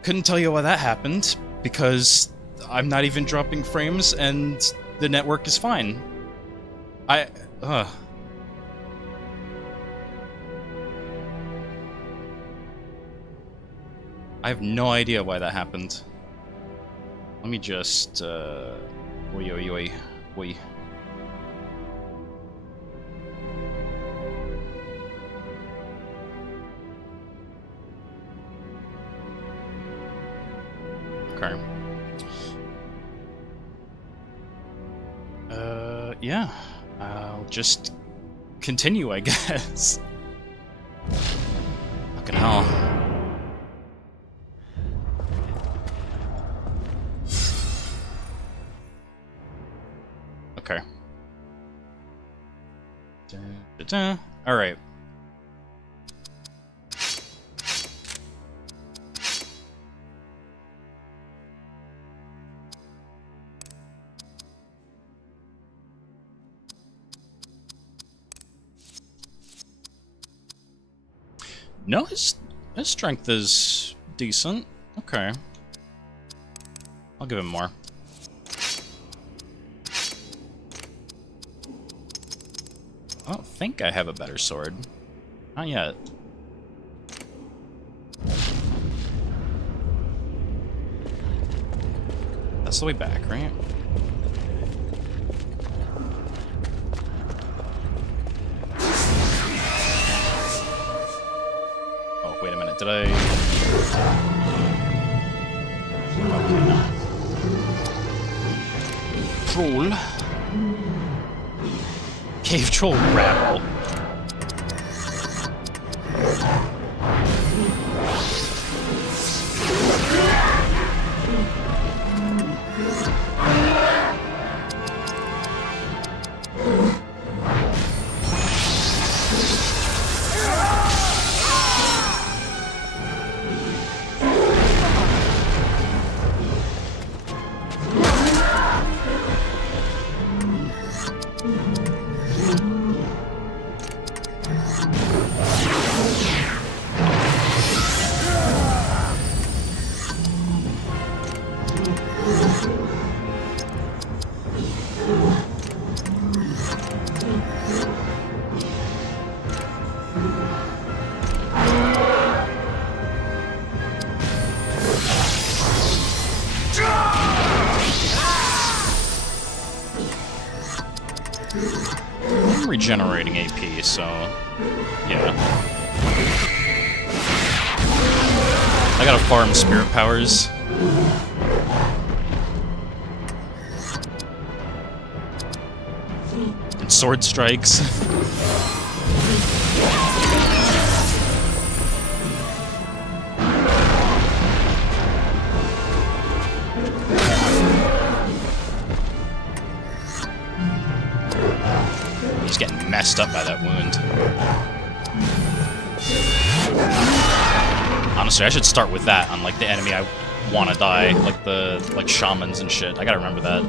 Couldn't tell you why that happened, because I'm not even dropping frames and the network is fine. I have no idea why that happened. Let me just, oi. Okay. Yeah. I'll just continue, I guess. Fucking hell. Okay. All right. No, his strength is decent. Okay. I'll give him more. I don't think I have a better sword. Not yet. That's the way back, right? Wait a minute, did I... Troll. Cave troll rabble. I'm regenerating AP, so yeah. I gotta farm spirit powers. And sword strikes. He's getting messed up by that wound. Honestly, I should start with that on like the enemy I want to die, like shamans and shit. I gotta remember that.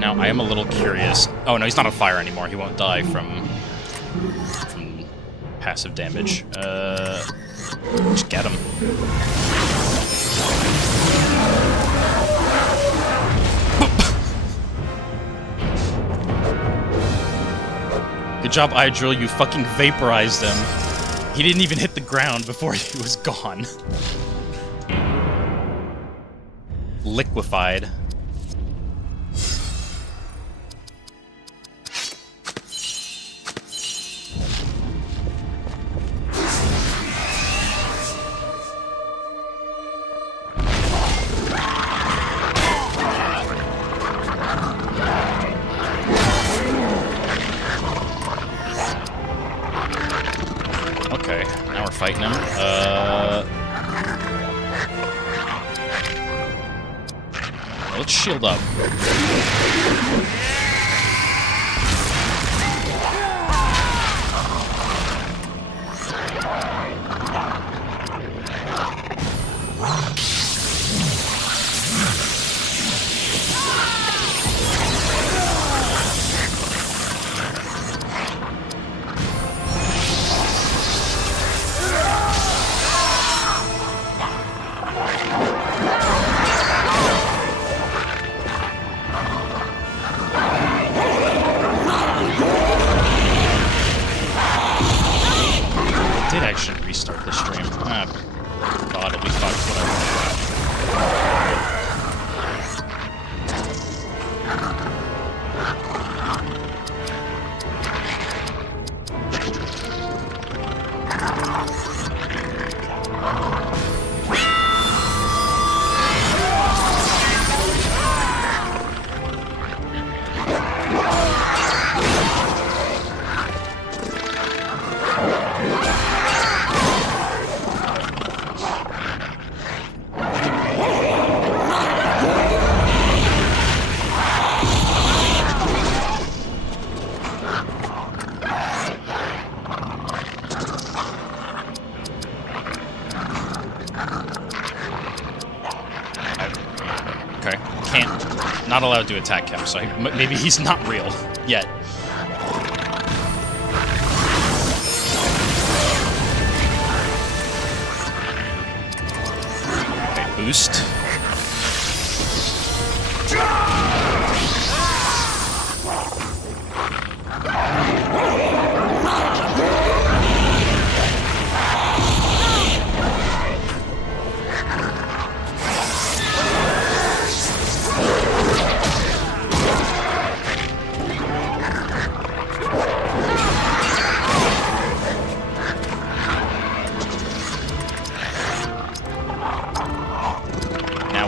Now, I am a little curious. Oh, no, he's not on fire anymore. He won't die from passive damage. Just get him. Good job, Idril. You fucking vaporized him. He didn't even hit the ground before he was gone. Liquefied. Okay, now we're fighting him. Let's shield up. Okay. Can't. Not allowed to attack him, so maybe he's not real yet. Okay, boost.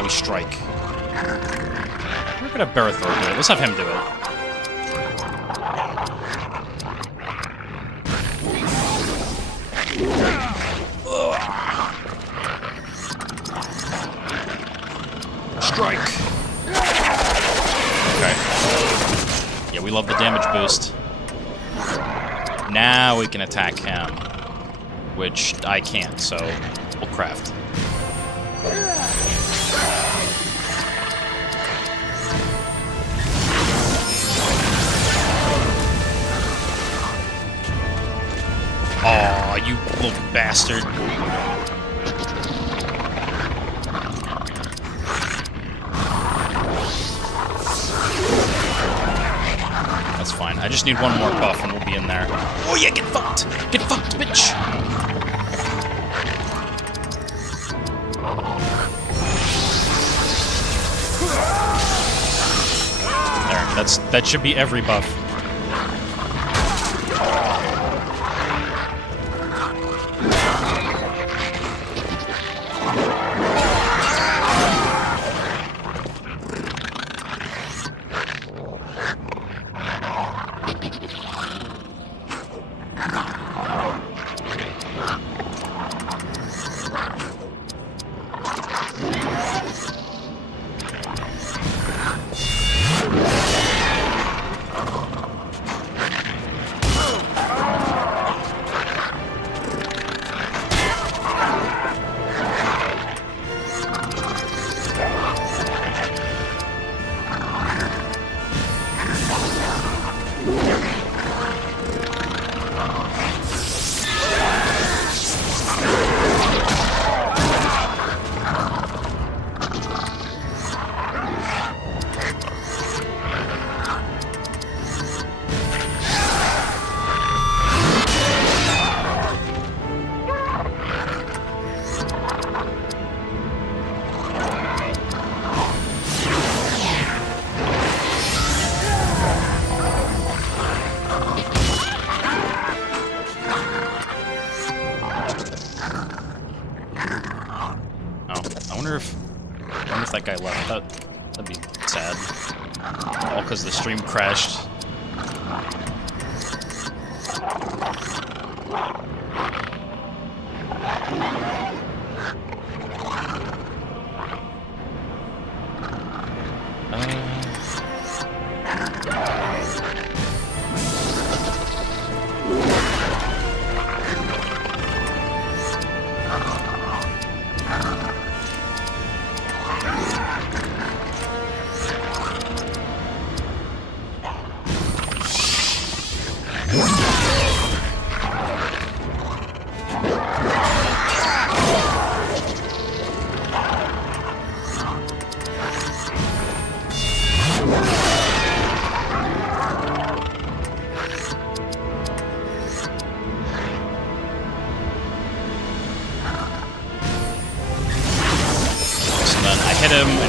Strike. We're gonna Barathor do it. Let's have him do it. Strike. Okay. Yeah, we love the damage boost. Now we can attack him, which I can't, so we'll craft. Aw, you little bastard. That's fine. I just need one more buff and we'll be in there. Oh yeah, get fucked! Get fucked, bitch! There, that should be every buff. I wonder if that guy left. That'd be sad. All because the stream crashed.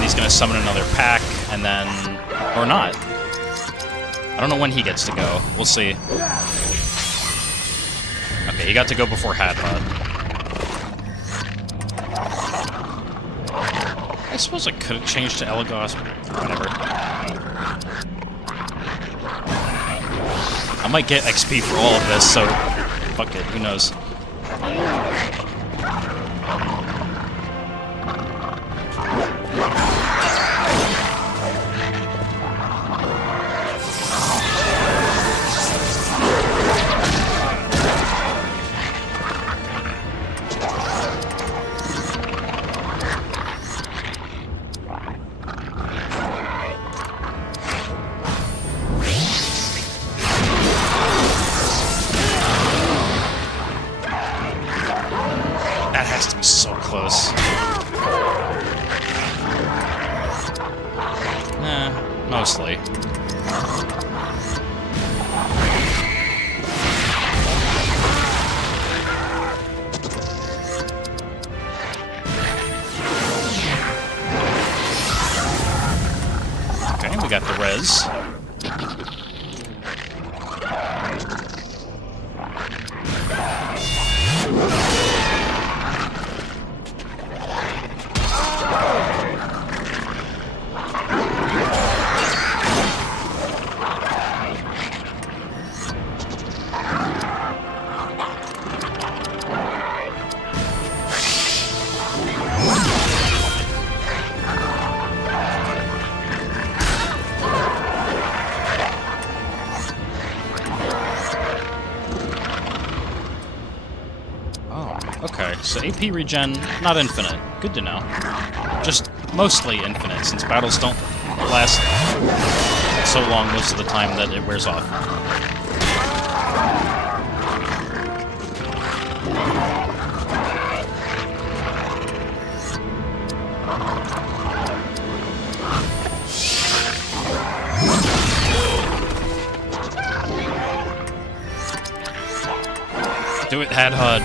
He's gonna summon another pack, and then... or not. I don't know when he gets to go. We'll see. Okay, he got to go before Hadbot. I suppose I could have changed to Elagos, but whatever. I might get XP for all of this, so... fuck it, who knows. mostly. Okay, we got the res. Okay, so AP regen, not infinite. Good to know. Just mostly infinite, since battles don't last so long most of the time that it wears off. Do it, Hadhud.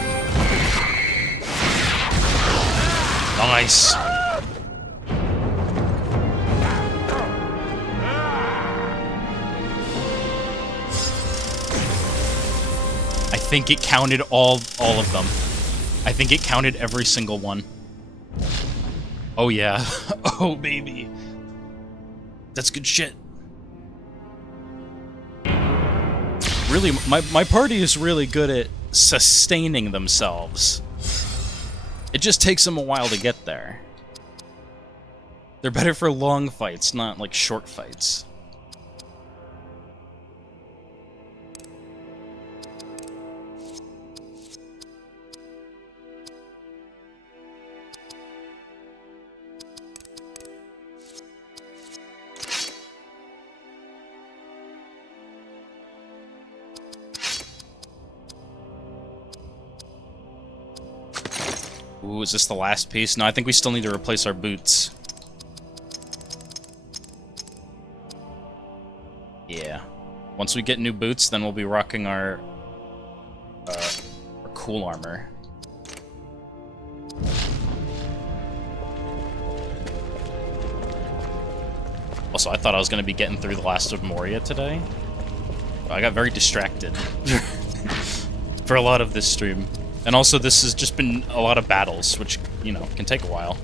Nice. I think it counted all of them. I think it counted every single one. Oh yeah. Oh baby. That's good shit. Really, my party is really good at sustaining themselves. It just takes them a while to get there. They're better for long fights, not like short fights. Ooh, is this the last piece? No, I think we still need to replace our boots. Yeah. Once we get new boots, then we'll be rocking our cool armor. Also, I thought I was going to be getting through the last of Moria today. But I got very distracted for a lot of this stream. And also, this has just been a lot of battles, which, you know, can take a while.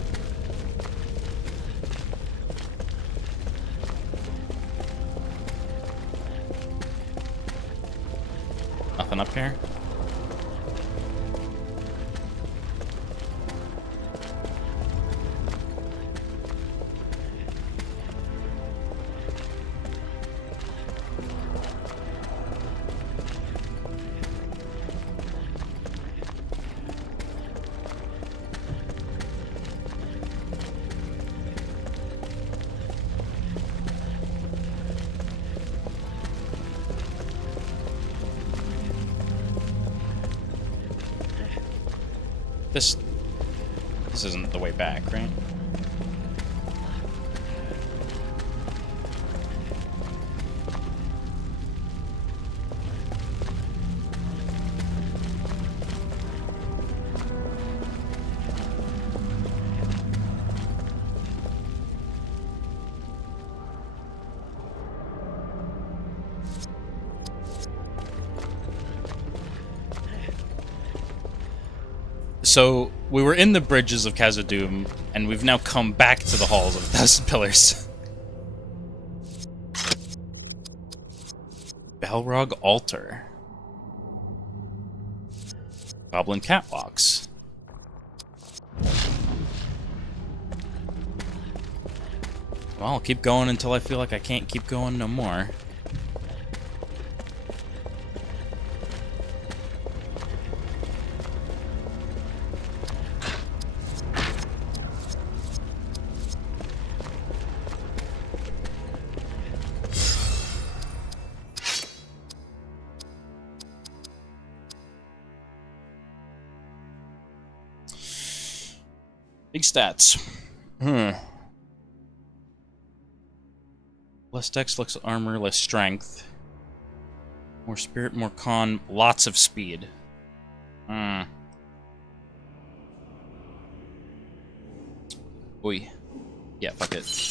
Nothing up here? This isn't the way back, right? So, we were in the bridges of Khazad-dûm, and we've now come back to the halls of the Thousand Pillars. Balrog Altar. Goblin Catwalks. Well, I'll keep going until I feel like I can't keep going no more. Big stats. Less dex, less armor, less strength. More spirit, more con, lots of speed. Oi. Yeah, fuck it.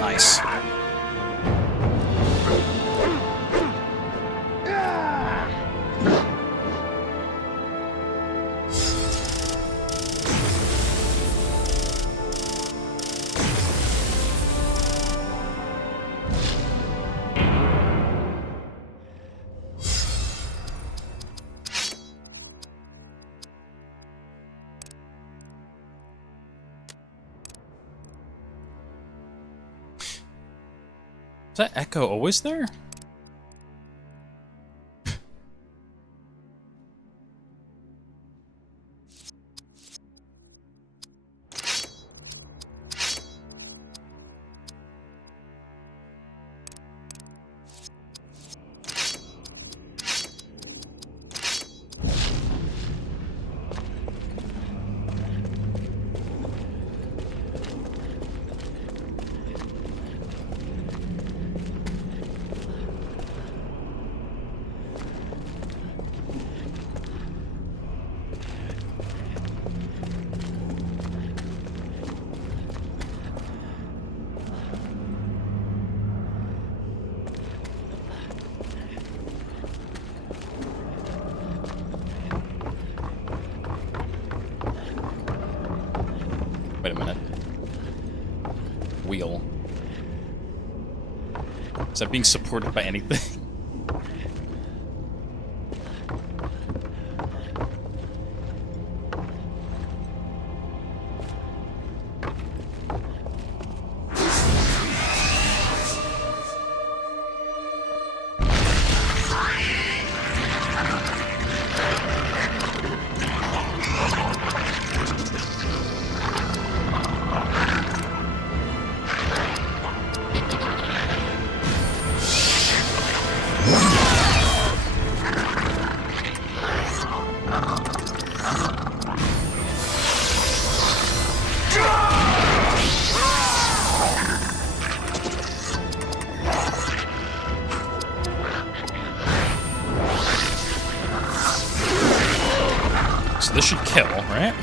Nice. Is that echo always there? Wait a minute. Wheel. Is that being supported by anything? So this should kill, right?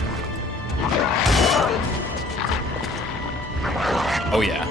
Oh yeah.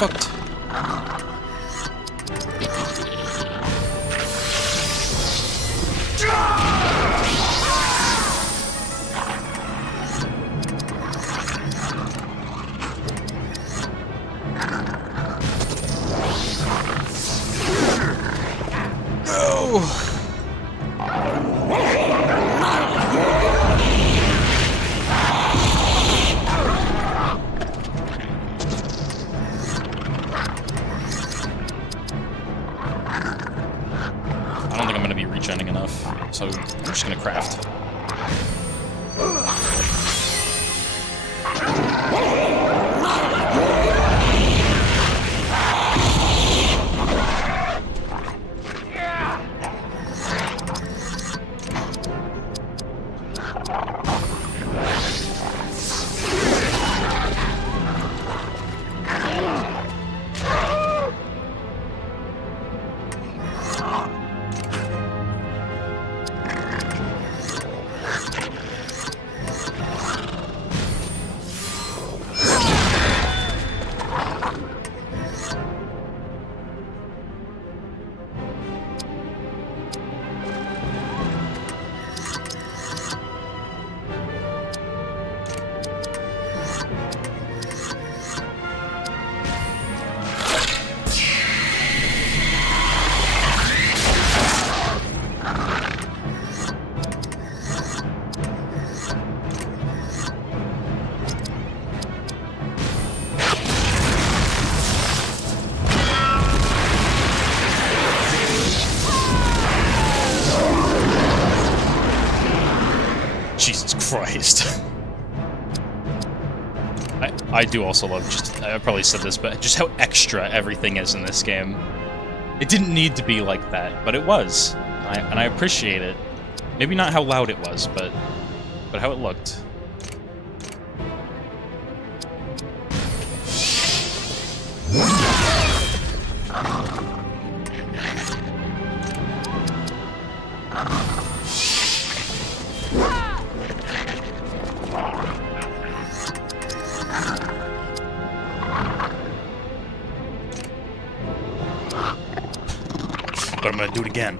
fucked. I don't think I'm gonna be regening enough, so I'm just gonna craft. Jesus Christ. I do also love just, I probably said this, but just how extra everything is in this game. It didn't need to be like that, but it was. And I appreciate it. Maybe not how loud it was, but how it looked. But I'm gonna do it again.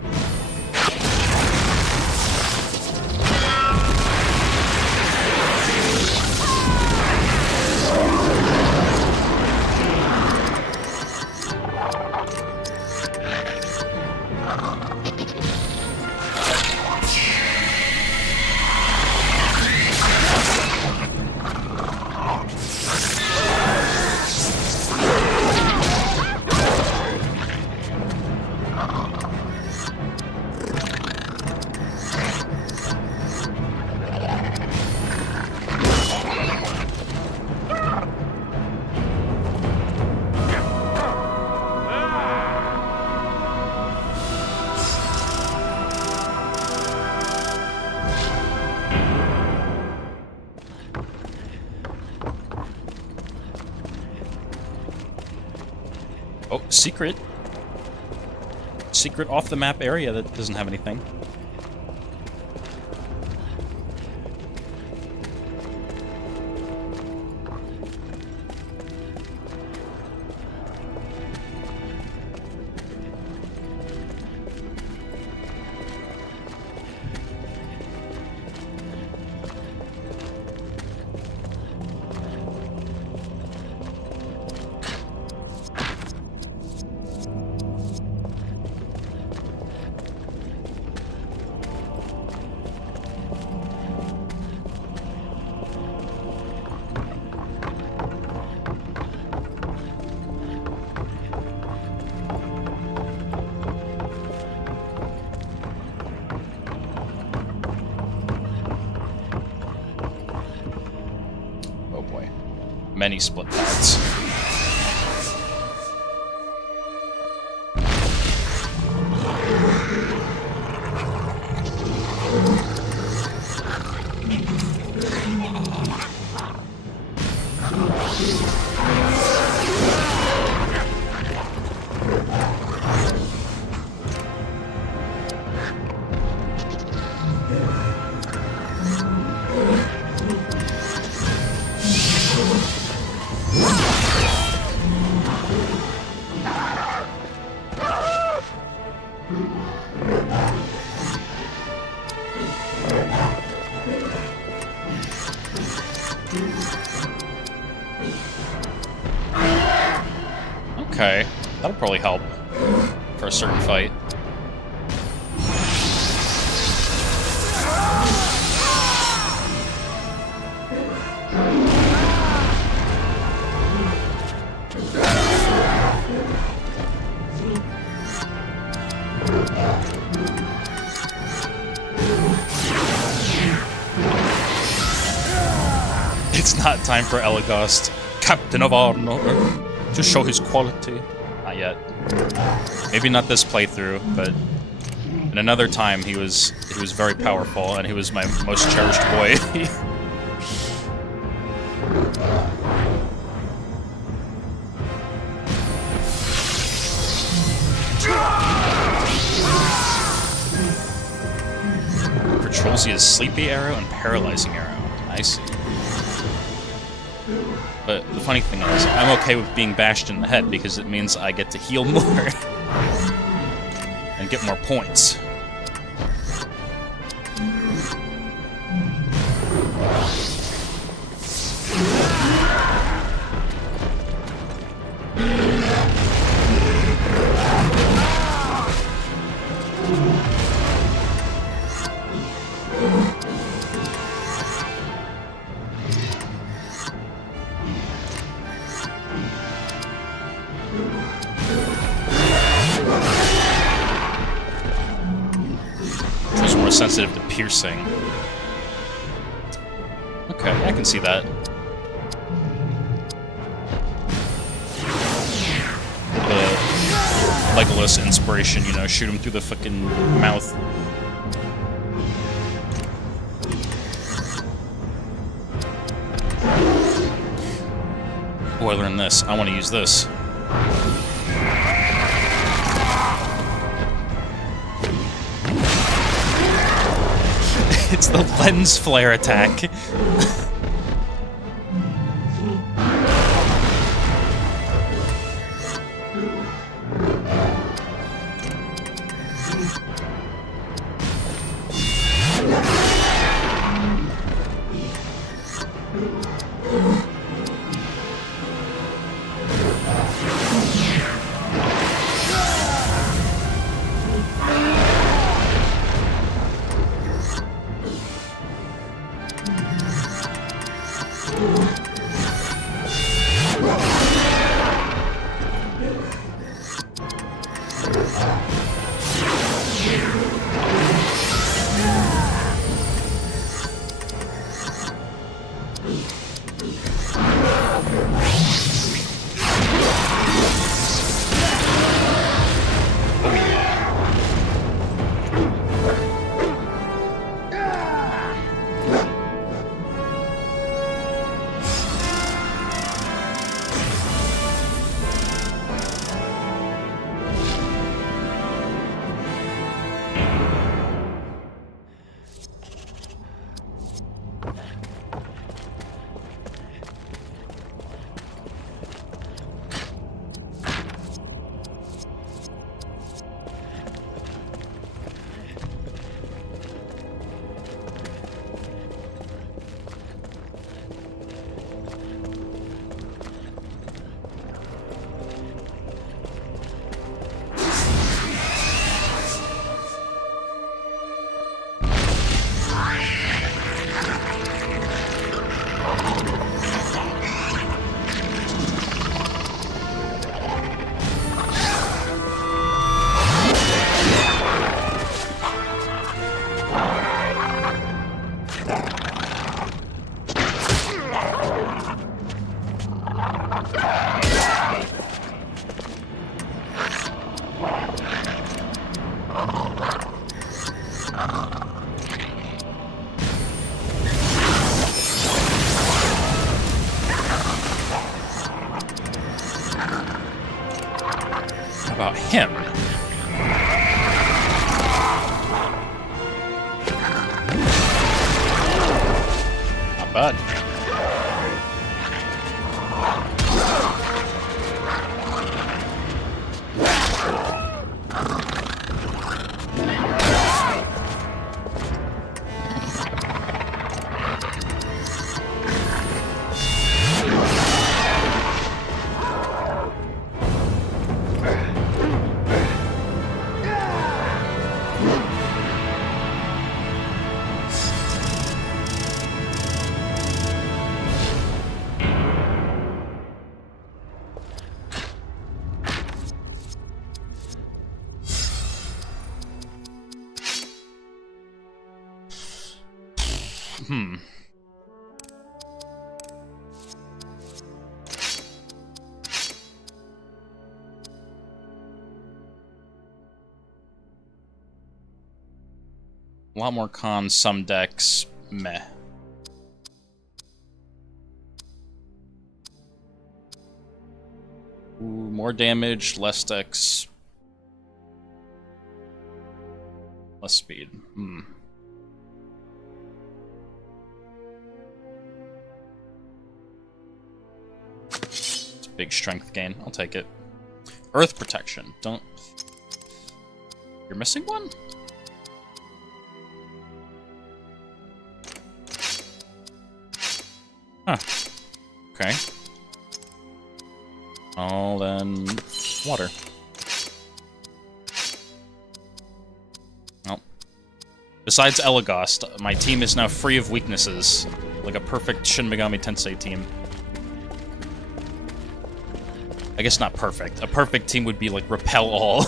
Oh, secret. Secret off the map area that doesn't have anything. Many split paths. Okay, that'll probably help for a certain fight. It's not time for Elagast, Captain of Honor, to show his quality. Not yet. Maybe not this playthrough, but in another time he was very powerful, and he was my most cherished boy. Controls his sleepy arrow and paralyzing arrow. I see. But the funny thing is, I'm okay with being bashed in the head because it means I get to heal more and get more points. Sensitive to piercing. Okay, I can see that. The Legolas inspiration, you know, shoot him through the fucking mouth. Oh, I learned this. I want to use this. It's the lens flare attack. About him. Not bad. A lot more cons, some decks, meh. Ooh, more damage, less dex, less speed. It's a big strength gain. I'll take it. Earth protection. Don't. You're missing one? Huh. Okay. Oh, then water. Well, besides Elagast, my team is now free of weaknesses, like a perfect Shin Megami Tensei team. I guess not perfect. A perfect team would be like repel all.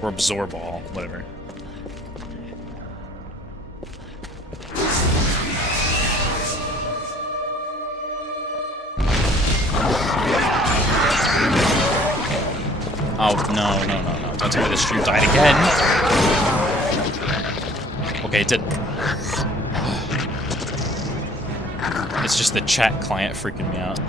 Or absorb all, whatever. Oh, no. Don't tell me the stream died again. Okay, it didn't. It's just the chat client freaking me out.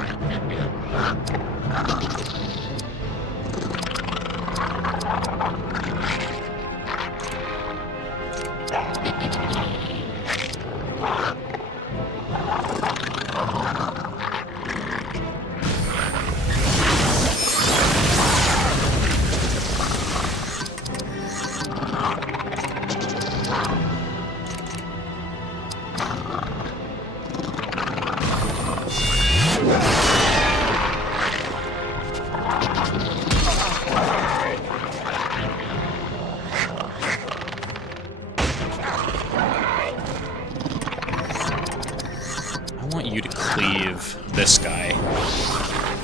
This guy.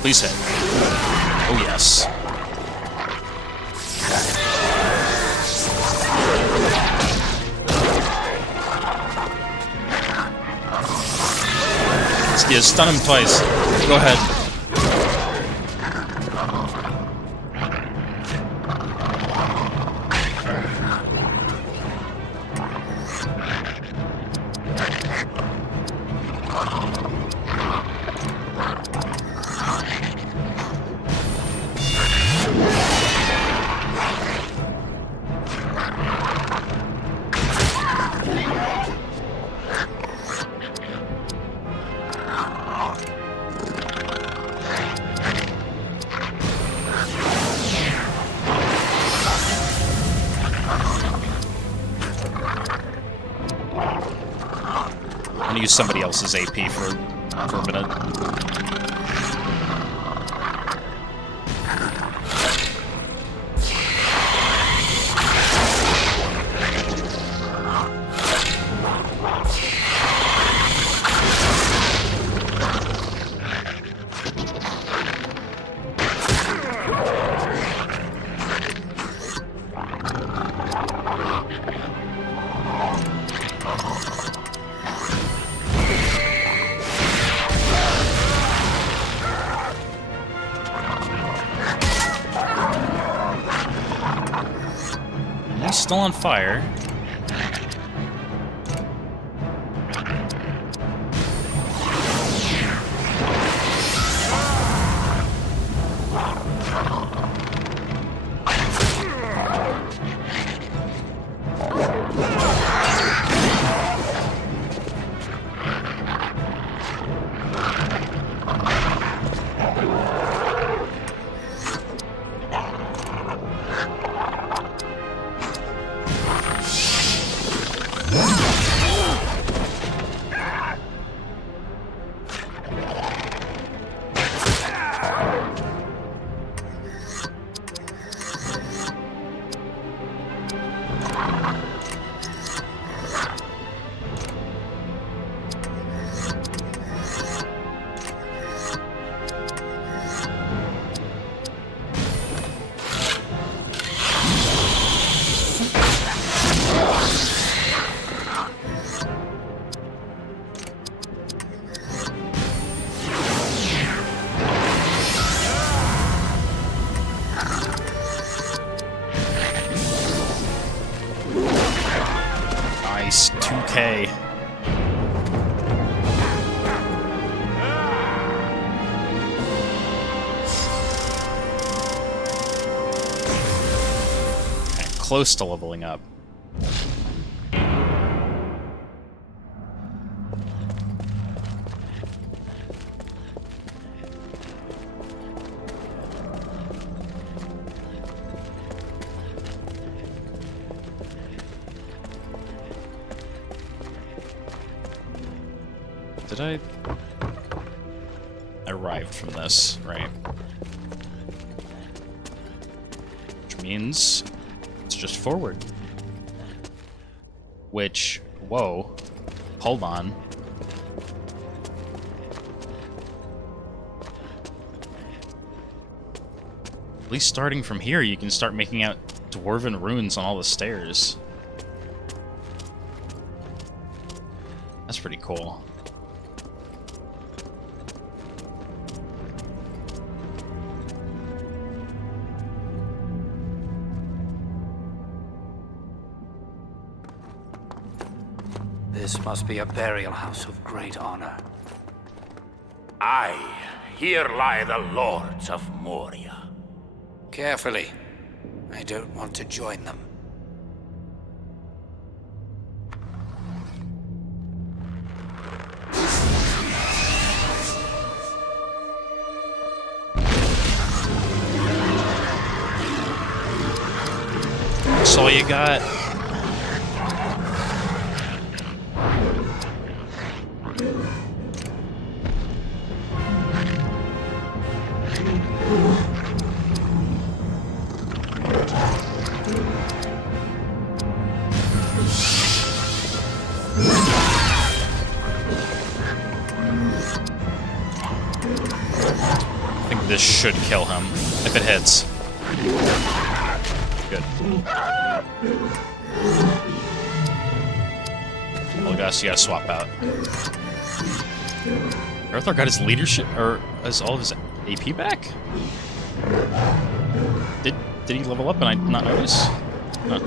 Please hit. Oh, yes. Yeah, stun him twice. Go ahead. Use somebody else's AP for a minute. Still on fire. 2K. Okay, close to leveling up. Did I arrived from this, right? Which means it's just forward. Which, whoa, hold on. At least starting from here, you can start making out dwarven runes on all the stairs. That's pretty cool. This must be a burial house of great honor. Aye, here lie the lords of Moria. Carefully. I don't want to join them. That's all you got? I think this should kill him, if it hits. Good. Well, guys, you gotta swap out. Arthur got his leadership, or has all of his AP back? Did he level up and I not notice? Huh.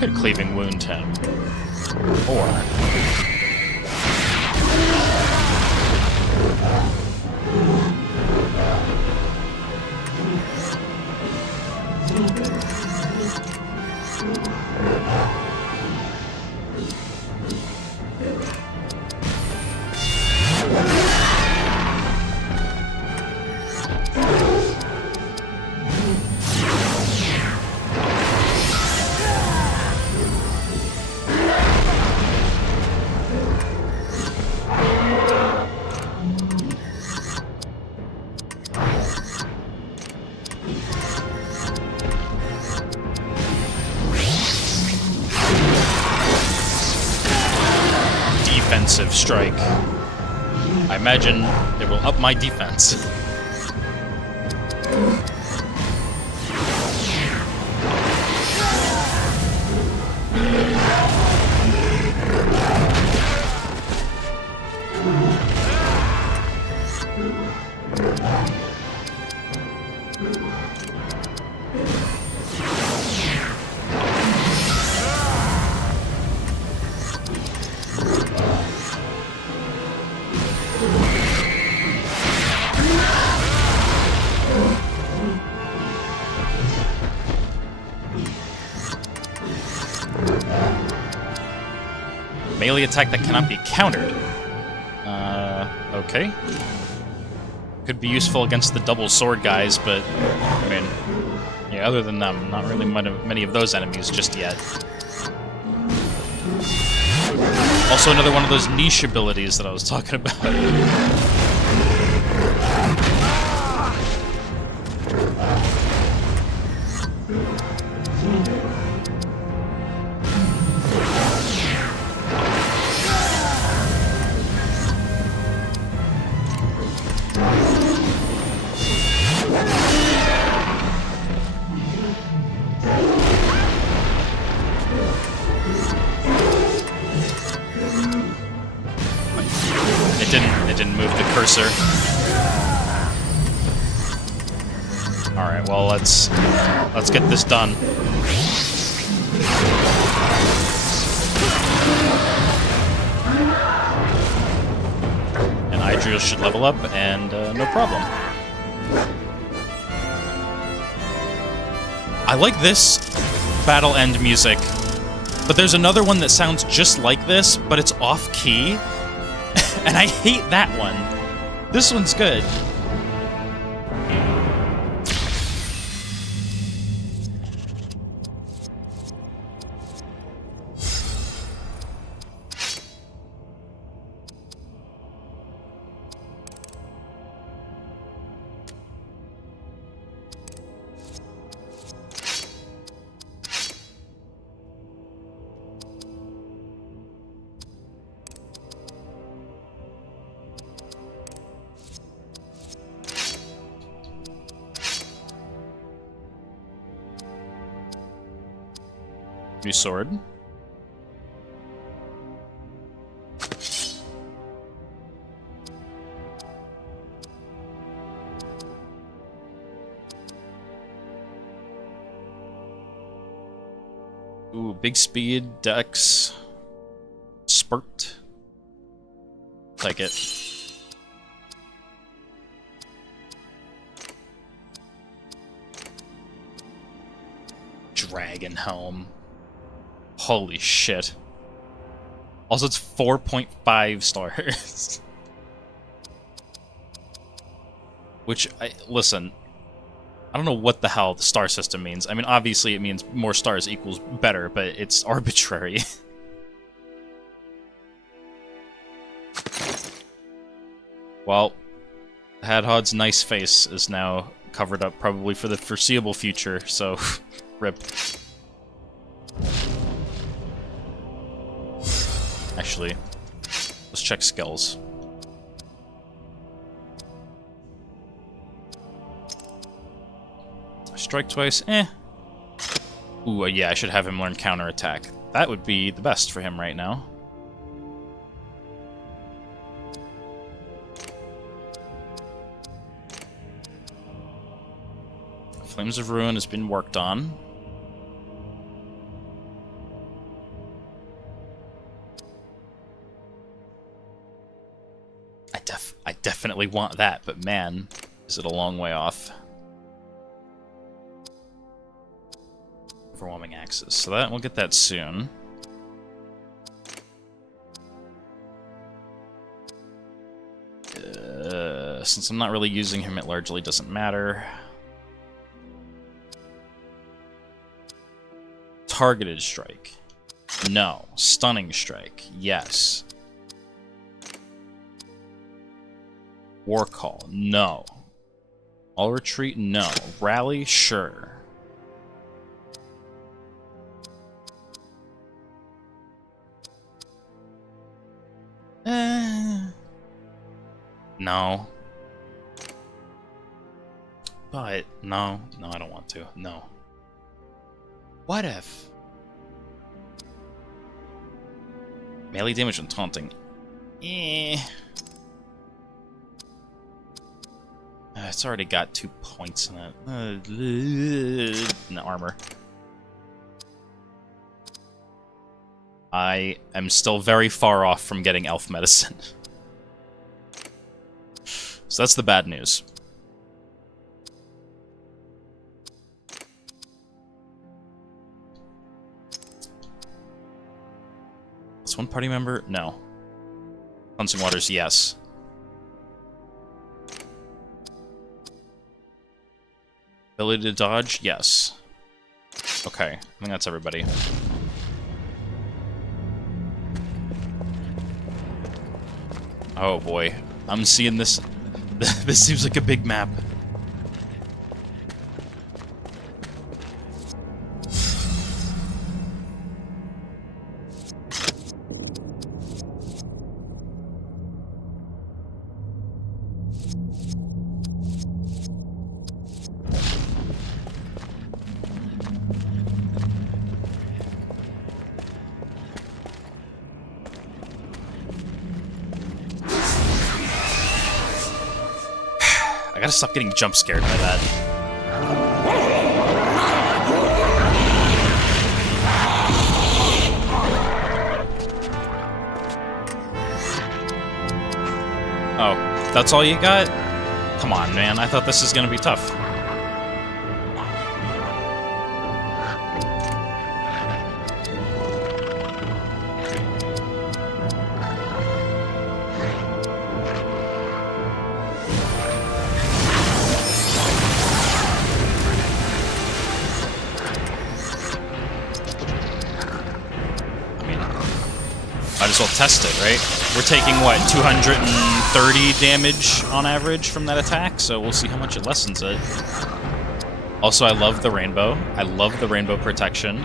Could cleaving wound him. Or defensive strike. I imagine it will up my defense. Melee attack that cannot be countered. Okay. Could be useful against the double sword guys, but, I mean, yeah, other than them, not really many of those enemies just yet. Also another one of those niche abilities that I was talking about. It didn't move the cursor. Alright, well let's get this done. And Idriel should level up, and no problem. I like this battle end music, but there's another one that sounds just like this, but it's off-key. And I hate that one. This one's good. New sword. Ooh, big speed, dex, spurt. Take it. Dragon helm. Holy shit. Also, it's 4.5 stars. Which, listen, I don't know what the hell the star system means. I mean, obviously it means more stars equals better, but it's arbitrary. Well, Hadhod's nice face is now covered up probably for the foreseeable future, so rip. Actually, let's check skills. Strike twice, eh. Ooh, yeah, I should have him learn counterattack. That would be the best for him right now. Flames of Ruin has been worked on. I definitely want that, but man, is it a long way off. Overwhelming Axis. So that we'll get that soon. Since I'm not really using him, it largely doesn't matter. Targeted strike. No. Stunning strike. Yes. War call. No. All retreat. No. Rally. Sure. No. But no, I don't want to. No. What if? Melee damage and taunting. It's already got 2 points in it. No armor. I am still very far off from getting elf medicine. So that's the bad news. one party member? No. Cleansing waters, yes. Ability to dodge? Yes. Okay, I think that's everybody. Oh boy, I'm seeing this. This seems like a big map. I gotta stop getting jump scared by that. Oh, that's all you got? Come on, man. I thought this was gonna be tough. Might as well test it, right? We're taking, what, 230 damage on average from that attack, so we'll see how much it lessens it. Also, I love the rainbow. I love the rainbow protection.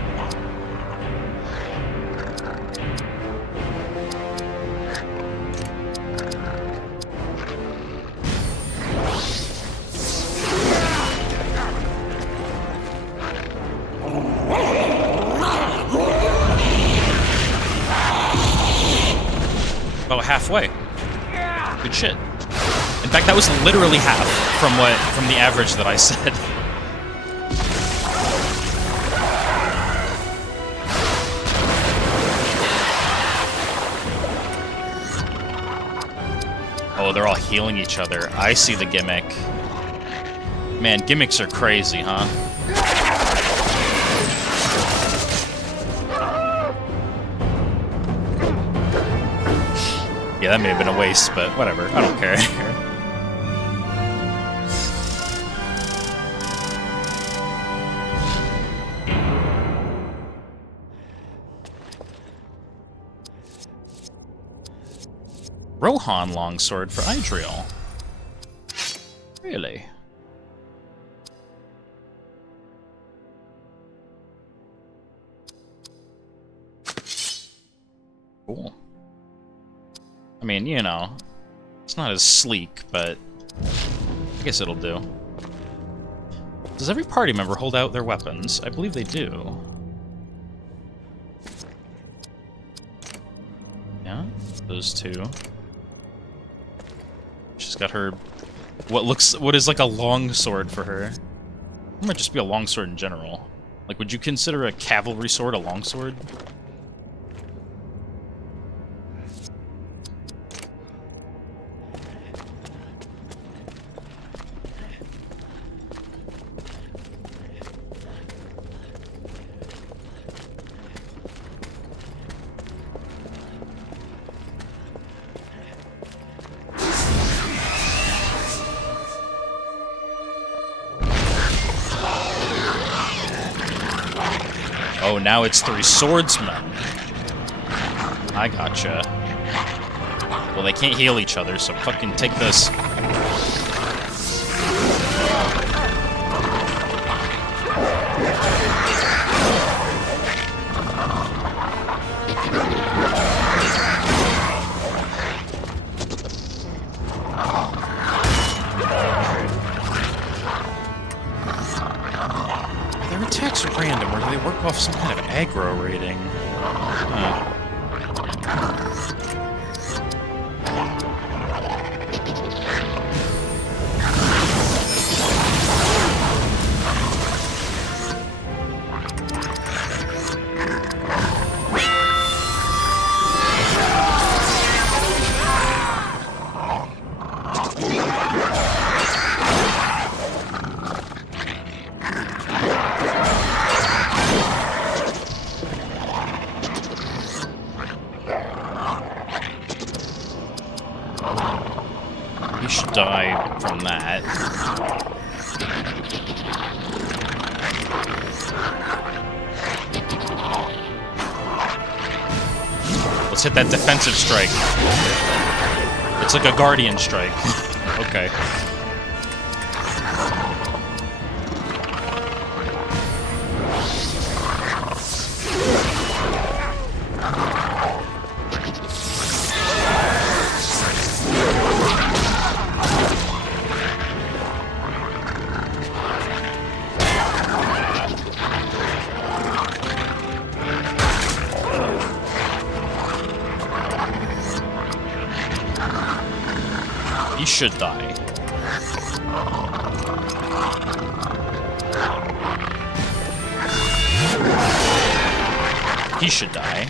About halfway. Good shit. In fact, that was literally half from the average that I said. Oh, they're all healing each other. I see the gimmick. Man, gimmicks are crazy, huh? Yeah, that may have been a waste, but whatever. I don't care. Rohan longsword for Idriel. Really? Cool. I mean, you know, it's not as sleek, but I guess it'll do. Does every party member hold out their weapons? I believe they do. Yeah, those two. She's got her what is like a long sword for her. It might just be a long sword in general. Like, would you consider a cavalry sword a long sword? Oh, now it's 3 swordsmen. I gotcha. Well, they can't heal each other, so fucking take this. Their attacks are random, or do they work off some kind of aggro rating? Huh. die from that. Let's hit that defensive strike. It's like a guardian strike. Okay. He should die. He should die.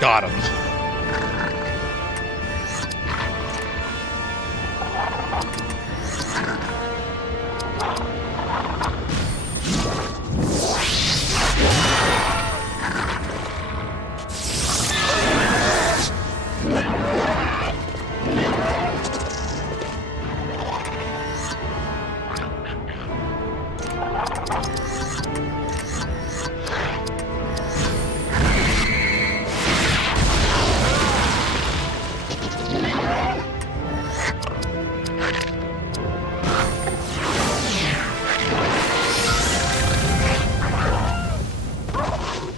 Got him.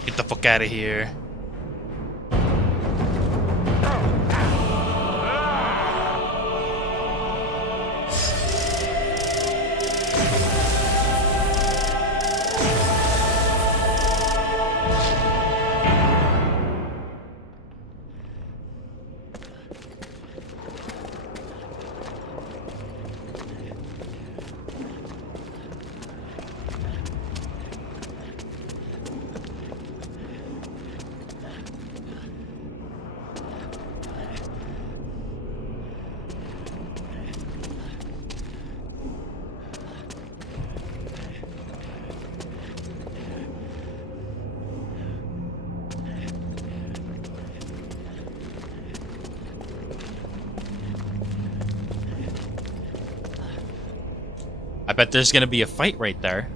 Get the fuck out of here. I bet there's gonna be a fight right there.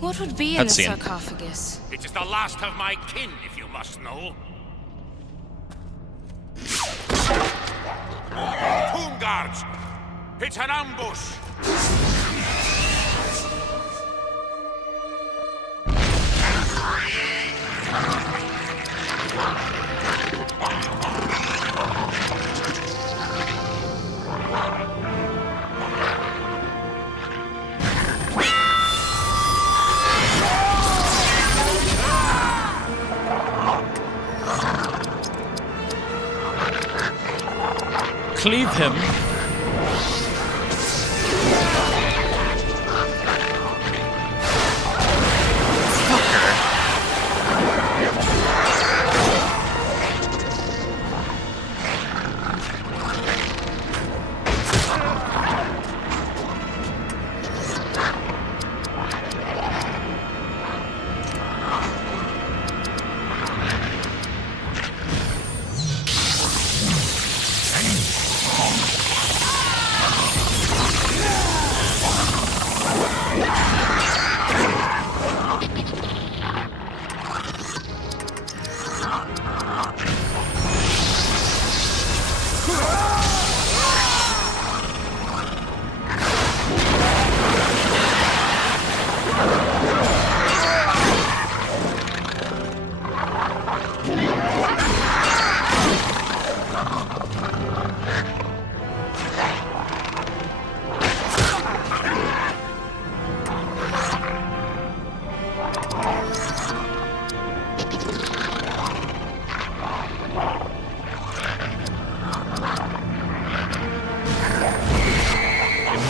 What would be in the Cutscene. sarcophagus? It is the last of my kin, if you must know. Tomb guards! It's an ambush! Cleave him.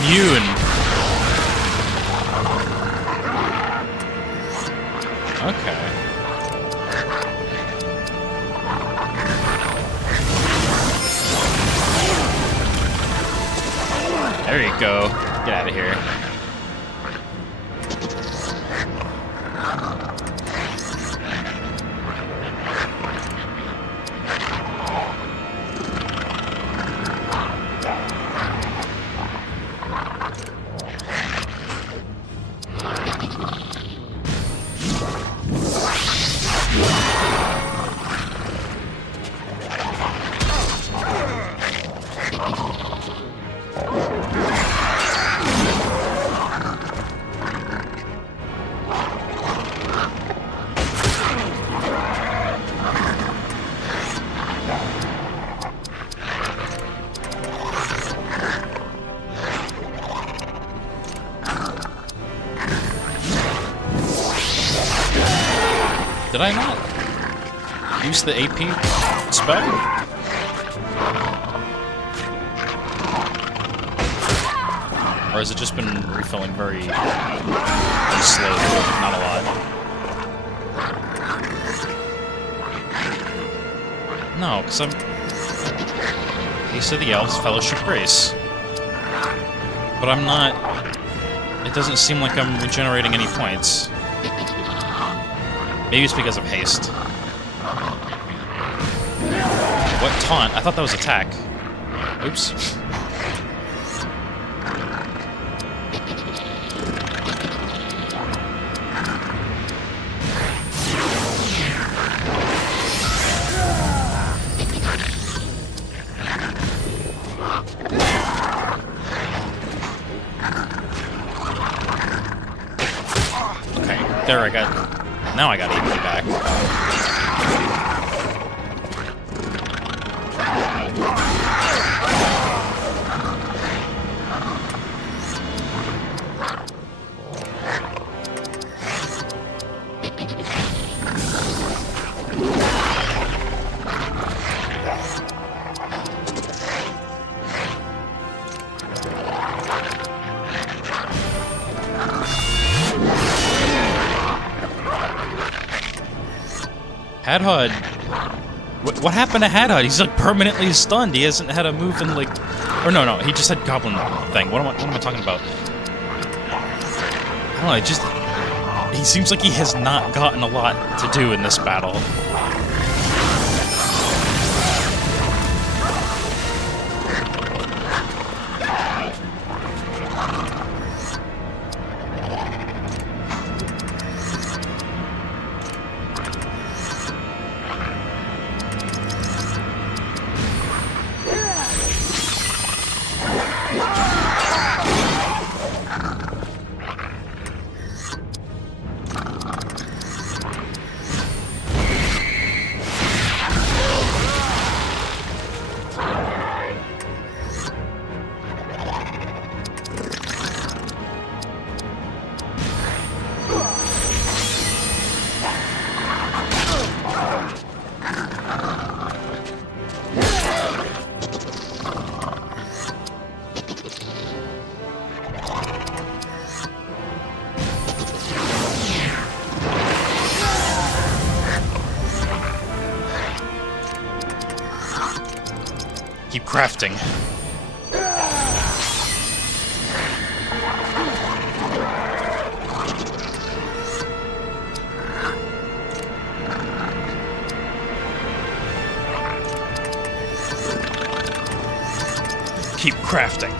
Immune. go. Get out of here. Did I not use the AP spell? Or has it just been refilling very slowly? Not a lot. No, because I'm... Ace of the Elves, Fellowship Grace. But I'm not... It doesn't seem like I'm regenerating any points. Maybe it's because of haste. What taunt? I thought that was attack. Oops. Okay, there I got... Now I got AP back. Hadhod. What happened to Hadhod? He's like permanently stunned. He hasn't had a move in like... Or no, he just had Goblin thing. What am I talking about? I don't know, it just... He seems like he has not gotten a lot to do in this battle. Keep crafting. Keep crafting.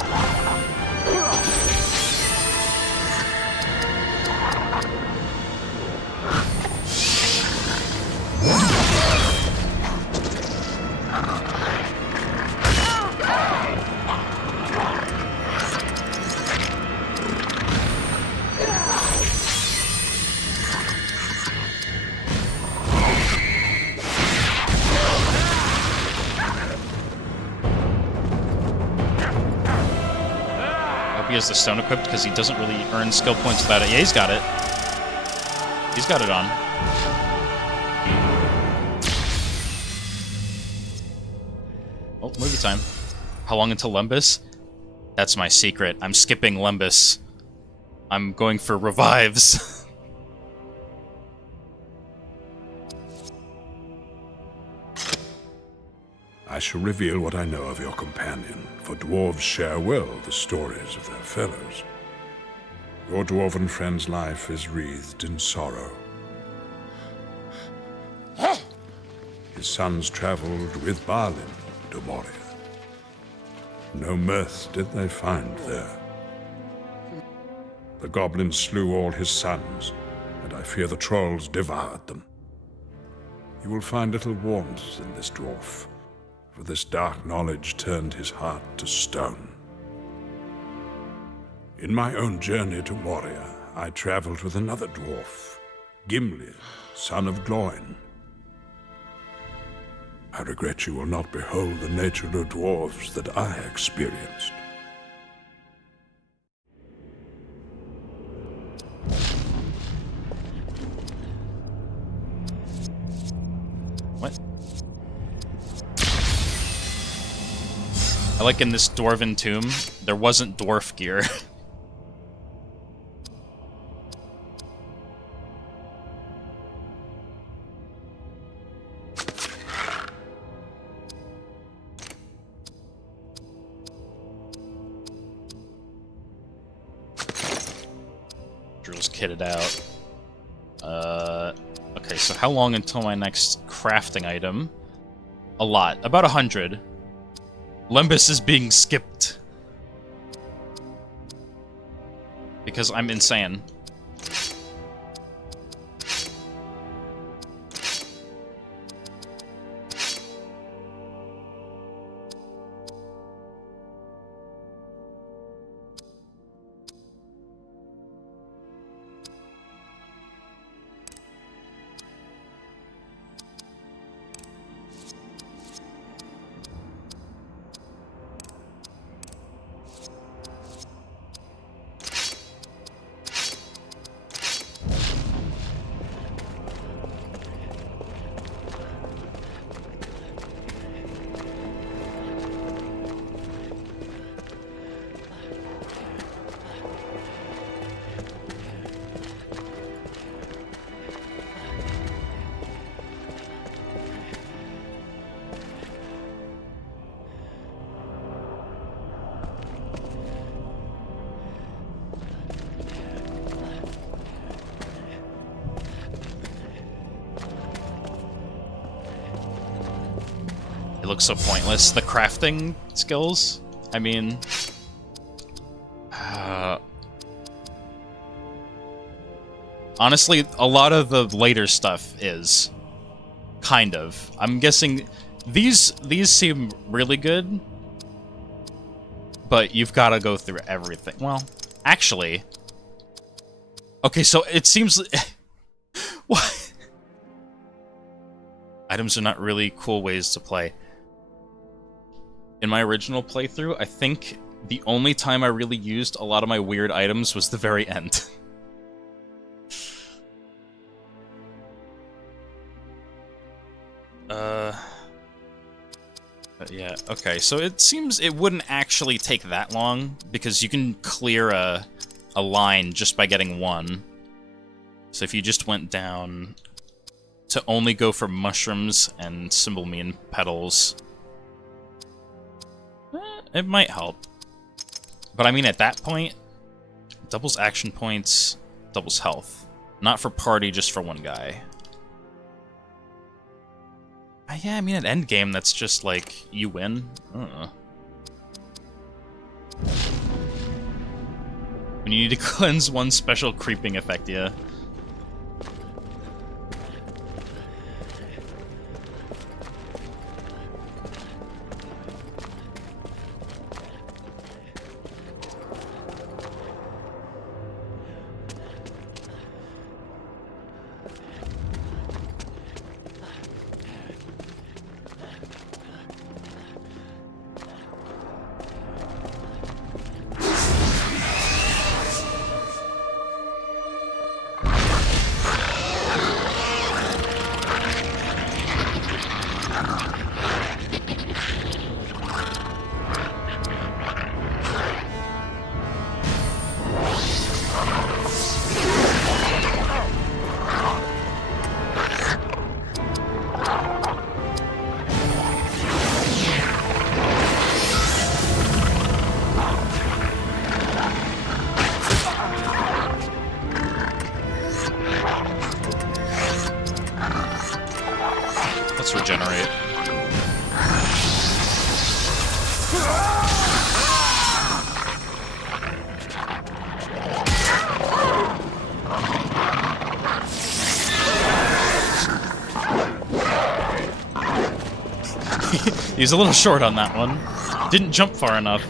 He has the stone equipped because he doesn't really earn skill points without it. Yeah, he's got it. He's got it on. Oh, movie time. How long until Lembus? That's my secret. I'm skipping Lembus. I'm going for revives. I shall reveal what I know of your companion, for dwarves share well the stories of their fellows. Your dwarven friend's life is wreathed in sorrow. His sons traveled with Balin to Moria. No mirth did they find there. The goblins slew all his sons, and I fear the trolls devoured them. You will find little warmth in this dwarf, for this dark knowledge turned his heart to stone. In my own journey to Moria, I traveled with another dwarf, Gimli, son of Gloin. I regret you will not behold the nature of dwarves that I experienced. What? I like in this dwarven tomb, there wasn't dwarf gear. Drill's kitted out. Okay, so how long until my next crafting item? A lot. About 100. Lembus is being skipped. Because I'm insane. It looks so pointless. The crafting skills? I mean... honestly, a lot of the later stuff is. Kind of. I'm guessing these seem really good, but you've got to go through everything. Well, actually... okay, so it seems... what? Items are not really cool ways to play. In my original playthrough, I think the only time I really used a lot of my weird items was the very end. But yeah, okay, so it seems it wouldn't actually take that long, because you can clear a line just by getting one. So if you just went down to only go for mushrooms and cymbalmine petals, it might help. But I mean, at that point, doubles action points, doubles health. Not for party, just for one guy. Yeah, I mean, at endgame, that's just like, you win. When you need to cleanse one special creeping effect, yeah. He's a little short on that one. Didn't jump far enough.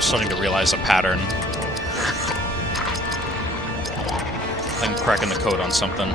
Starting to realize a pattern. I'm cracking the code on something.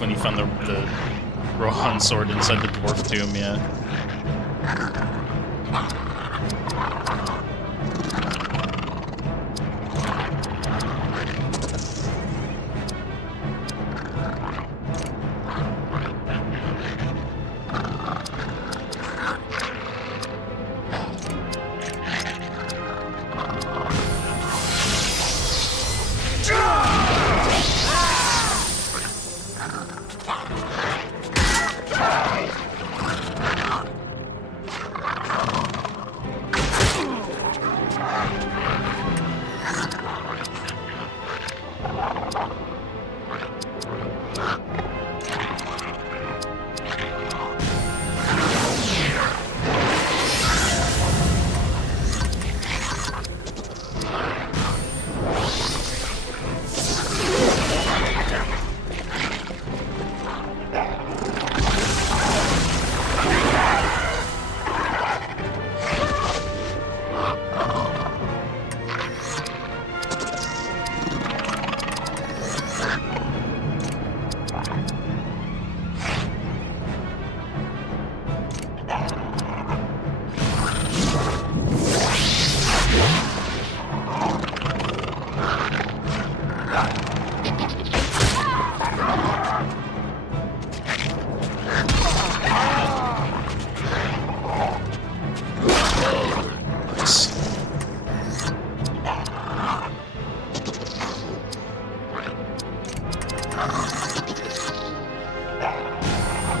When he found the Rohan sword inside the dwarf tomb, yeah.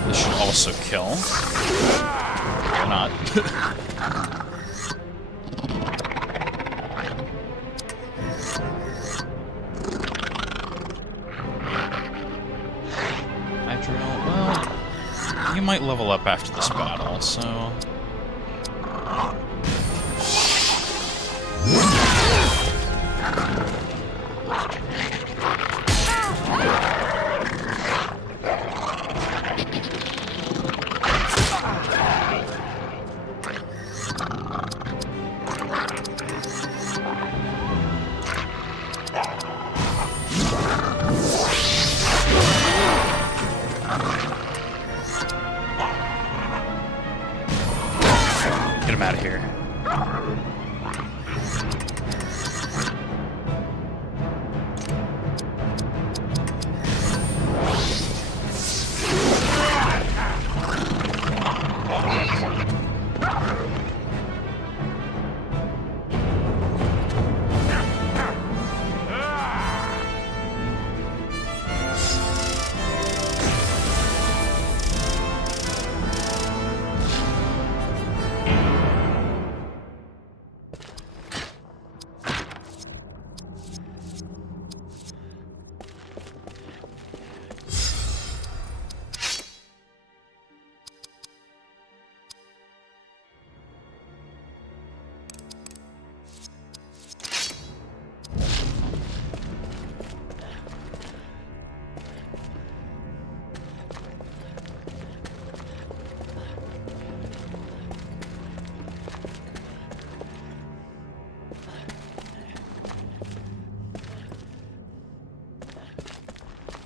This should also kill. Or not. Well, you might level up after this battle, so... Get him out of here.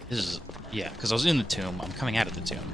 This is... yeah, because I was in the tomb. I'm coming out of the tomb.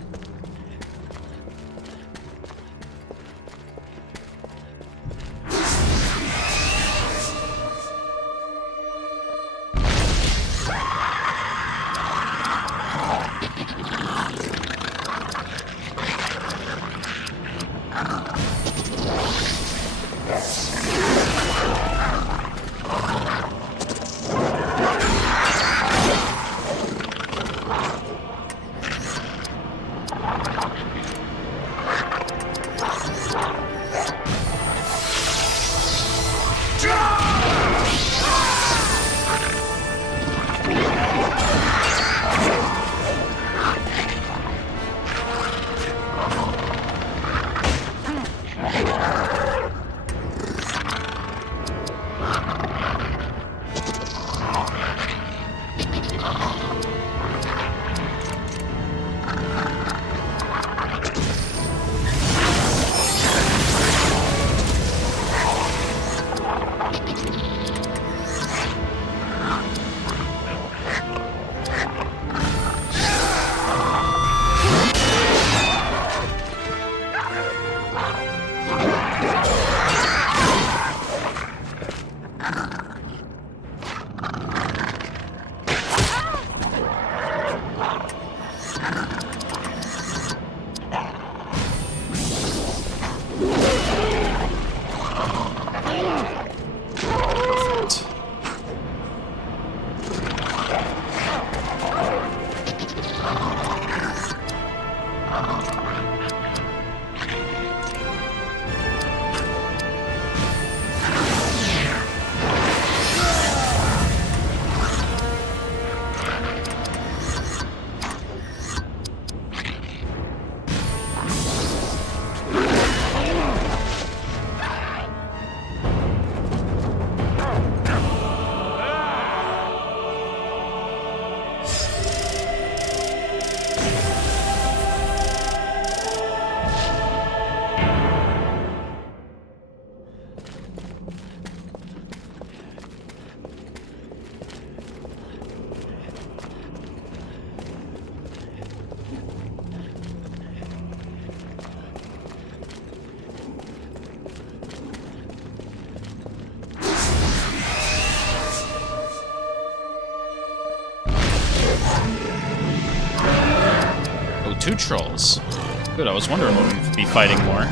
2 trolls. Good, I was wondering when we'd be fighting more.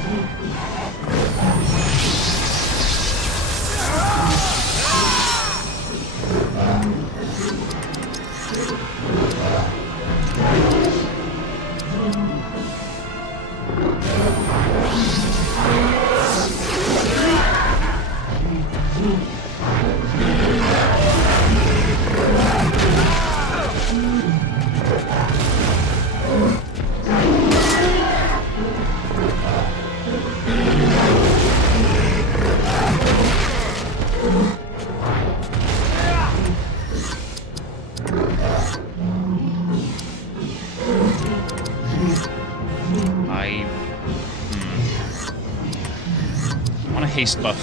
Haste buff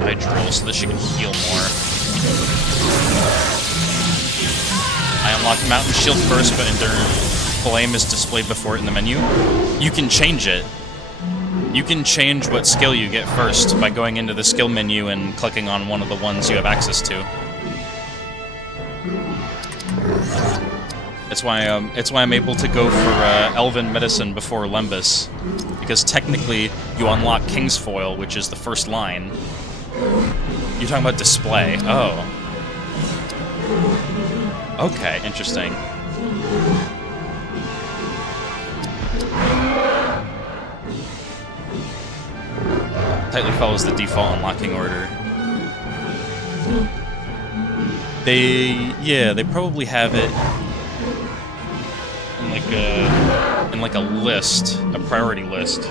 Hydrol so that she can heal more. I unlock Mountain Shield first, but Endurance Flame is displayed before it in the menu. You can change it. You can change what skill you get first by going into the skill menu and clicking on one of the ones you have access to. It's why I'm able to go for Elven Medicine before Lembas, because technically you unlock King's Foil, which is the first line. You're talking about display. Oh. Okay, interesting. Tightly follows the default unlocking order. They probably have it in like a list, a priority list.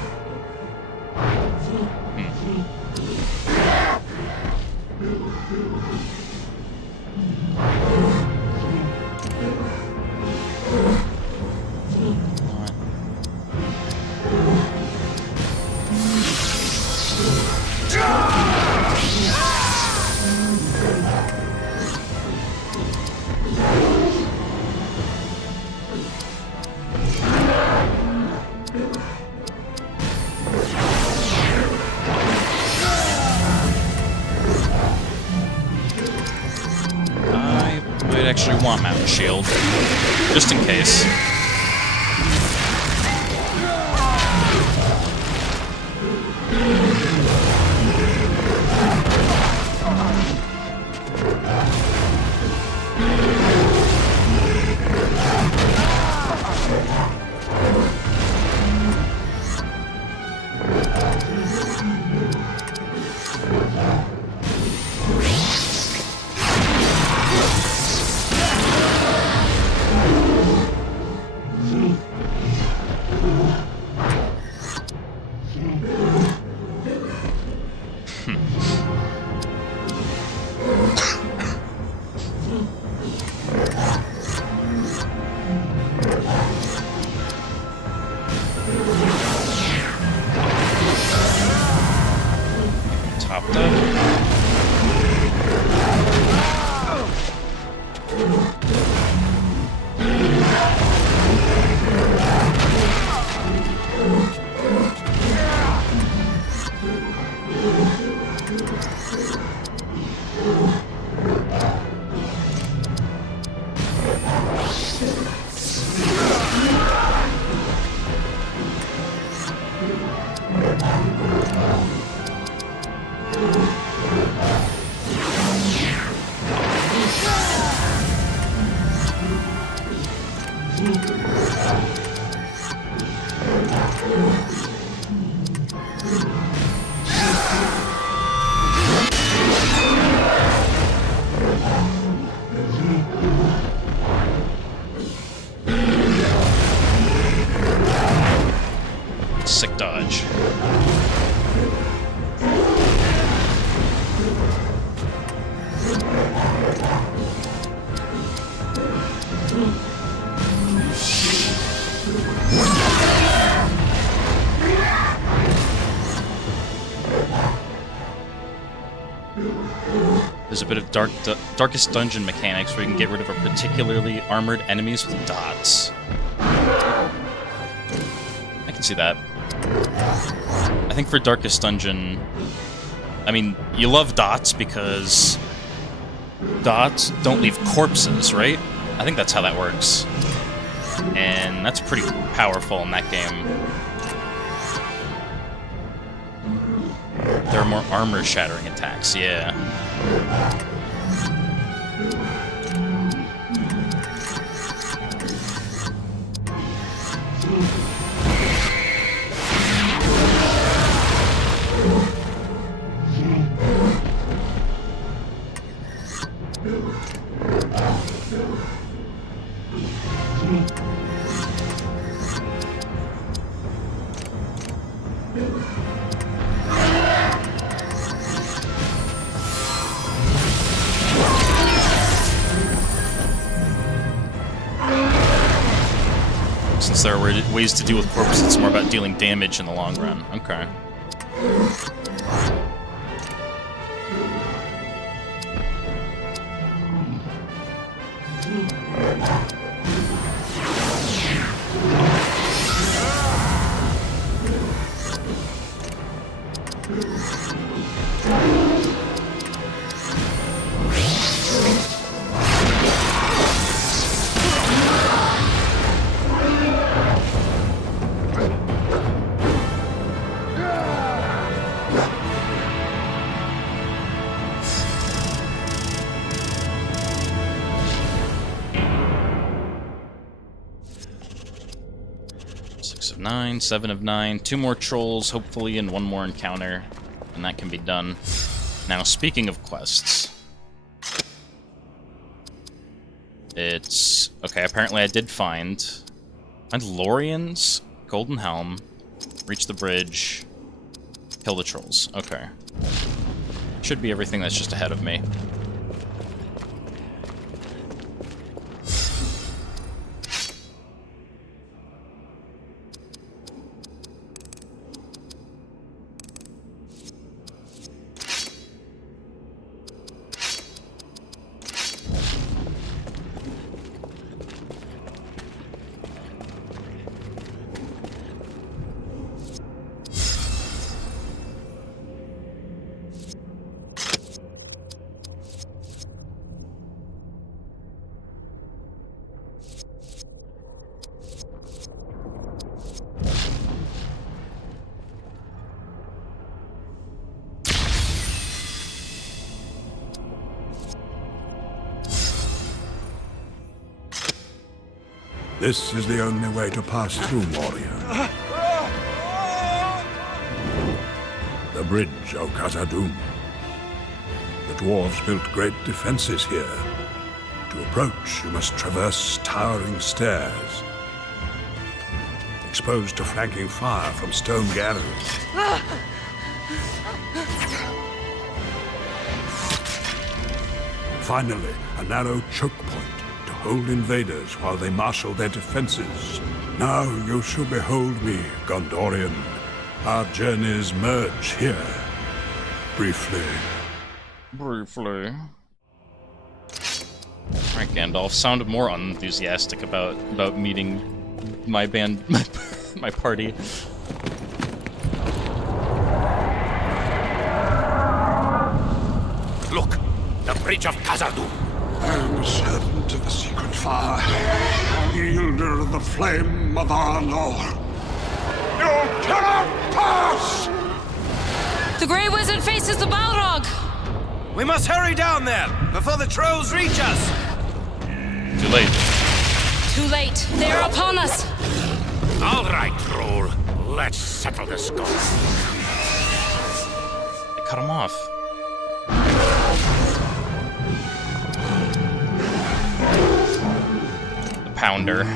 Actually want Mountain Shield, just in case. Sick dodge. There's a bit of darkest dungeon mechanics where you can get rid of a particularly armored enemies with dots. I can see that. I think for Darkest Dungeon, I mean, you love dots because dots don't leave corpses, right? I think that's how that works. And that's pretty powerful in that game. There are more armor-shattering attacks, yeah. Since there are ways to deal with corpses, it's more about dealing damage in the long run. Okay. Six of 9, 7 of 9, 2 more trolls, hopefully, and 1 more encounter, and that can be done. Now, speaking of quests, it's okay. Apparently, I did find Lorian's Golden Helm, reach the bridge, kill the trolls. Okay, should be everything that's just ahead of me. This is the only way to pass through Moria. The bridge of Khazad-dûm. The dwarves built great defenses here. To approach, you must traverse towering stairs, exposed to flanking fire from stone galleries. Finally, a narrow choke point to hold invaders while they marshal their defenses. Now you shall behold me, Gondorian. Our journeys merge here. Briefly. Briefly. Alright, Gandalf sounded more unenthusiastic about meeting my band, my party. Look, the bridge of Khazad-dûm. I am a servant of the secret fire, wielder of the flame of Arnor. You cannot pass! The Grey Wizard faces the Balrog! We must hurry down there before the trolls reach us! Too late. Too late. They are upon us! All right, troll. Let's settle the score. I cut him off. The pounder.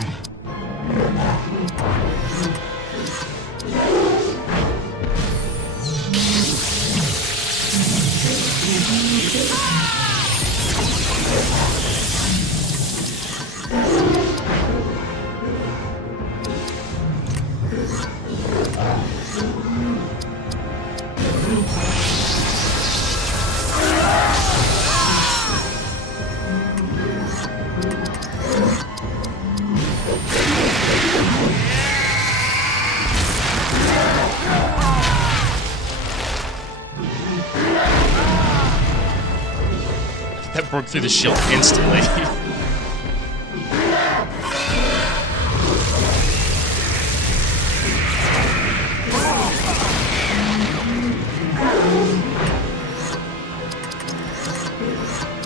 That broke through the shield instantly.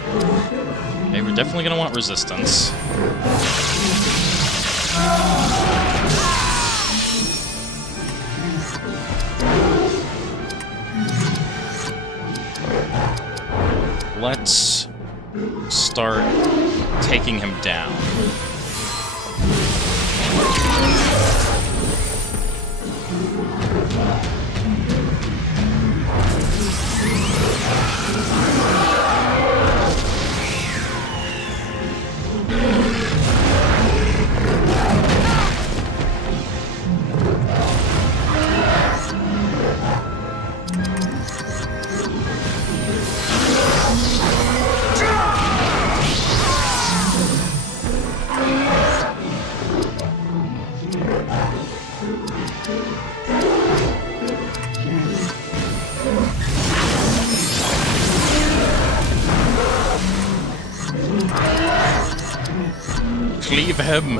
Okay, we're definitely gonna want resistance. Let's start taking him down. Cleave him.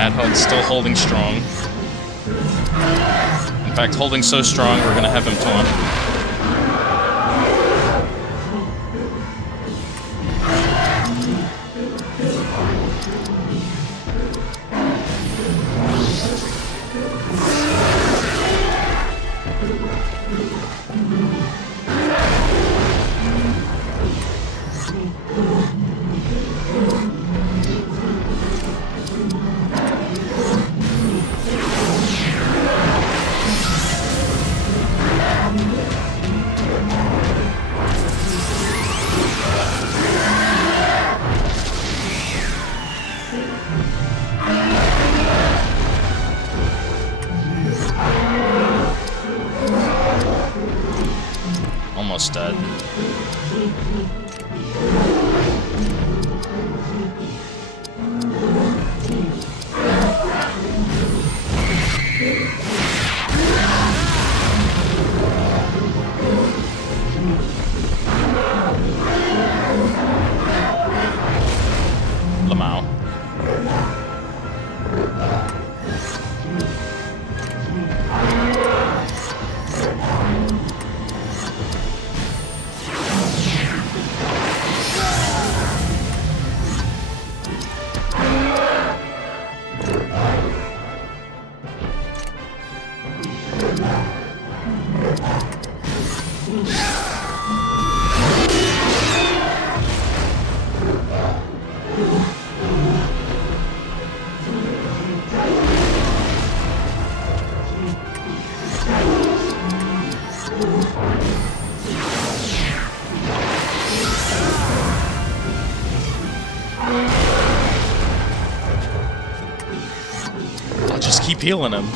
Adhug's still holding strong. In fact, holding so strong, we're gonna have him taunt. Almost dead. Lamau. I'll just keep healing him.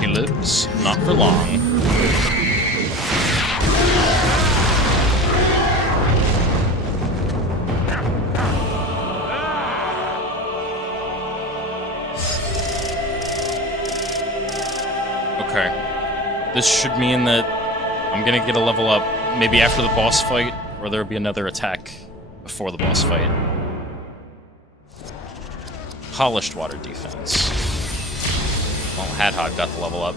He lives, not for long. Okay. This should mean that I'm gonna get a level up maybe after the boss fight, or there'll be another attack before the boss fight. Polished water defense. Well, Hadhog got the level up.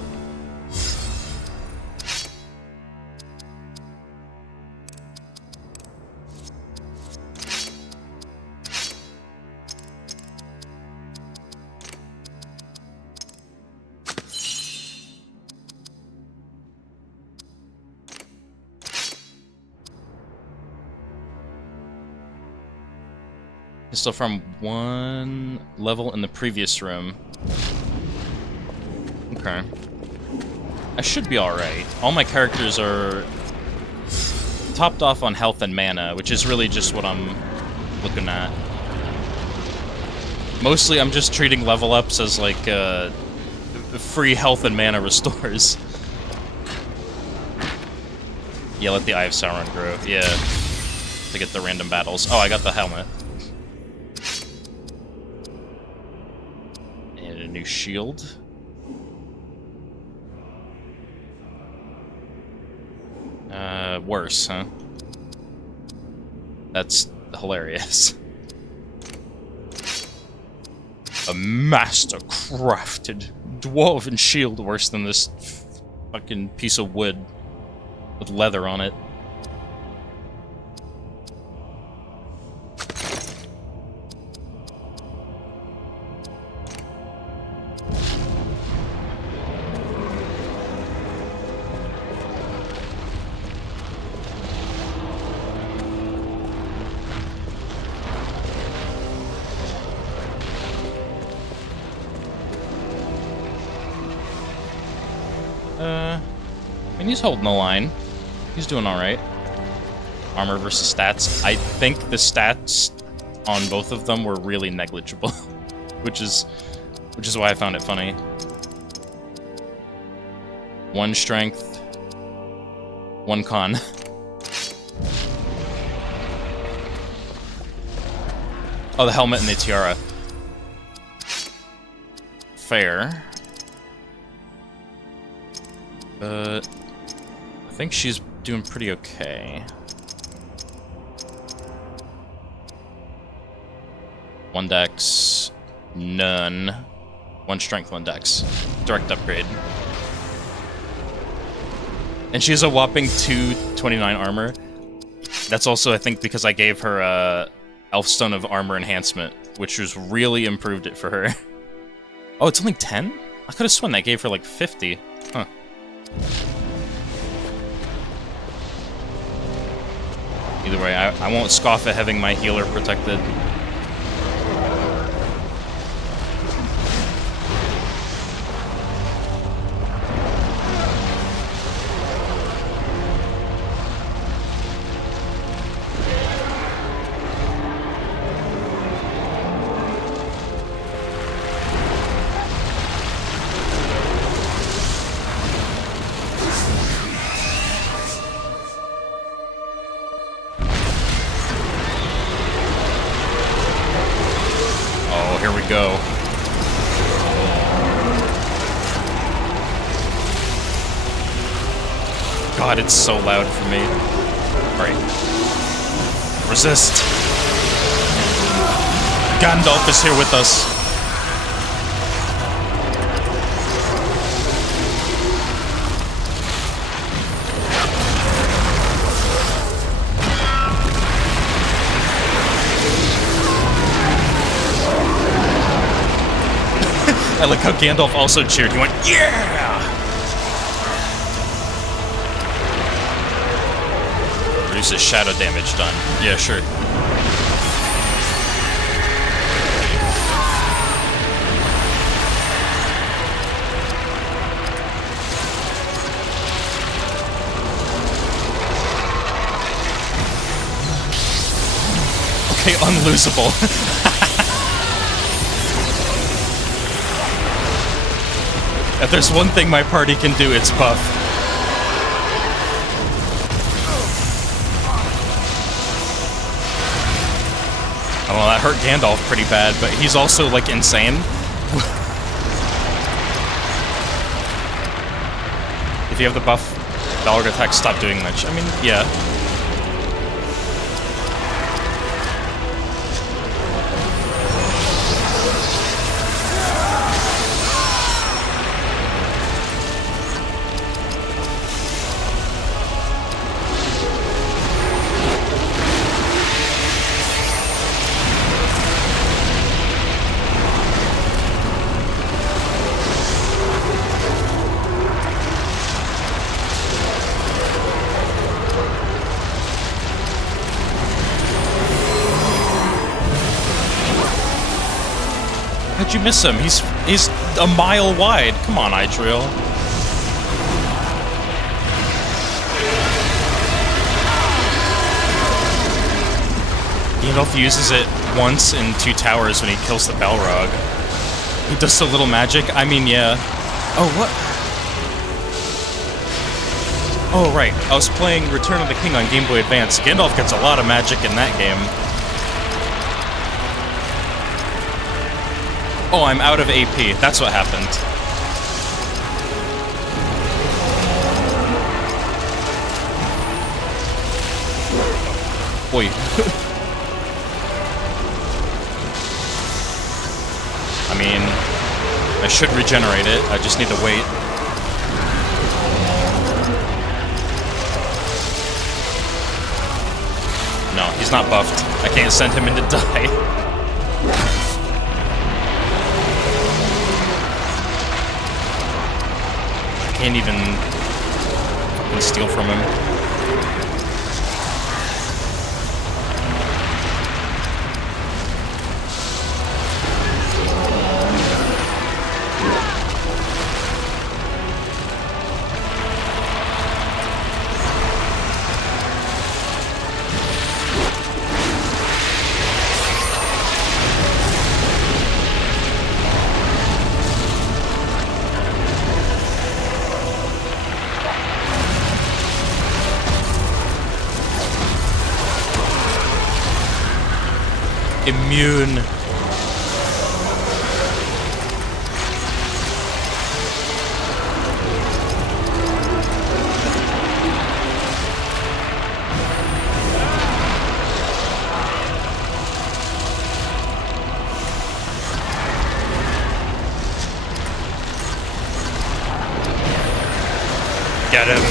Still from one level in the previous room. Okay. I should be alright. All my characters are topped off on health and mana, which is really just what I'm looking at. Mostly I'm just treating level ups as like free health and mana restores. Yeah, let the Eye of Sauron grow. Yeah. To get the random battles. Oh, I got the helmet. And a new shield. Worse, huh? That's hilarious. A master-crafted dwarven shield worse than this fucking piece of wood with leather on it. I mean, he's holding the line. He's doing alright. Armor versus stats. I think the stats on both of them were really negligible. which is why I found it funny. 1 strength, 1 con. Oh, the helmet and the tiara. Fair. I think she's doing pretty okay. 1 dex, none. 1 strength, 1 dex. Direct upgrade. And she has a whopping 229 armor. That's also, I think, because I gave her Elfstone of Armor Enhancement, which was really improved it for her. Oh, it's only 10? I could have sworn that gave her like 50. Huh. Either way, I won't scoff at having my healer protected. Go. God, it's so loud for me. Alright. Resist. Gandalf is here with us. I like how Gandalf also cheered. He went, yeah! Reduces shadow damage done. Yeah, sure. Okay, unlosable. If there's one thing my party can do, it's buff. Oh, well, that hurt Gandalf pretty bad, but he's also, like, insane. If you have the buff, Balrog attacks stop doing much. I mean, yeah. How'd you miss him? He's a mile wide. Come on, Idril. Gandalf uses it once in 2 Towers when he kills the Balrog. He does a little magic. I mean, yeah. Oh, what? Oh, right. I was playing Return of the King on Game Boy Advance. Gandalf gets a lot of magic in that game. Oh, I'm out of AP. That's what happened. Oi. I mean, I should regenerate it. I just need to wait. No, he's not buffed. I can't send him in to die. I can't even fucking steal from him. Immune. Get him.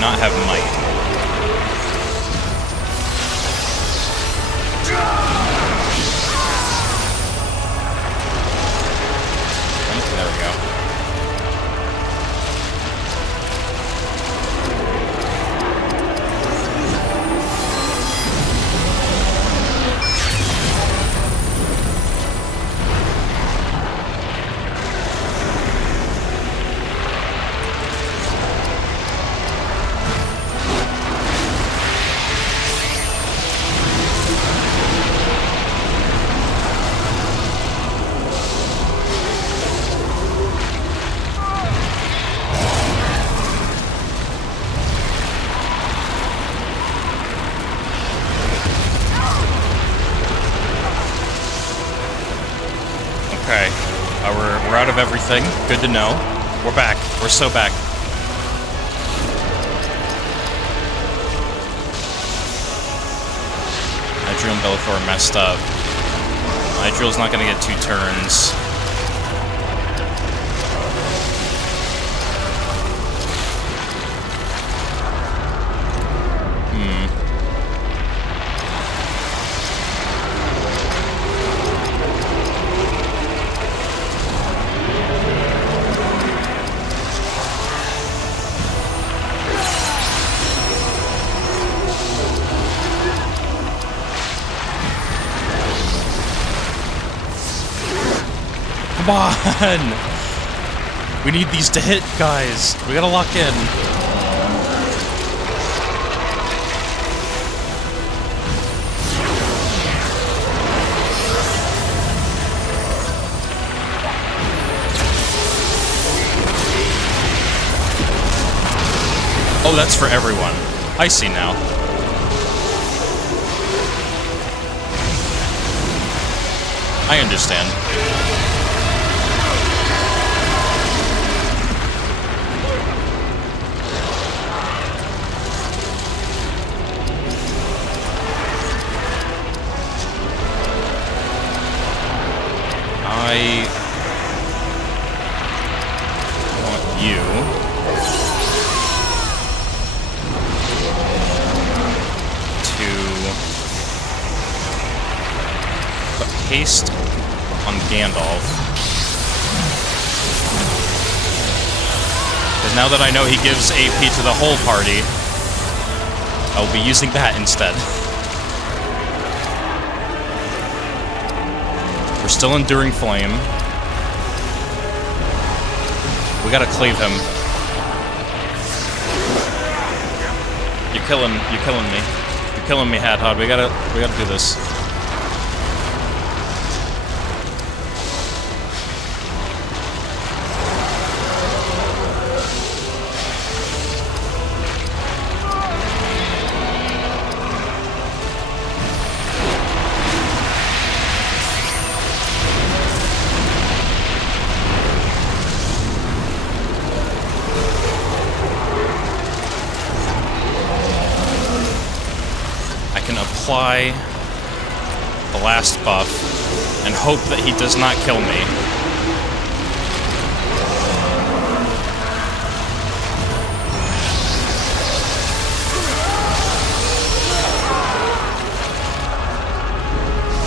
Not have might. There we go. Okay, we're out of everything. Good to know. We're back. We're so back. Idril and Bellathor messed up. Idril's not gonna get 2 turns. Come on! We need these to hit, guys. We gotta lock in. Oh, that's for everyone. I see now. I understand. I want you to put haste on Gandalf. Because now that I know he gives AP to the whole party, I'll be using that instead. We're still enduring flame. We gotta cleave him. You're killing me. You're killing me, Hadhod. We gotta do this. Apply the last buff and hope that he does not kill me.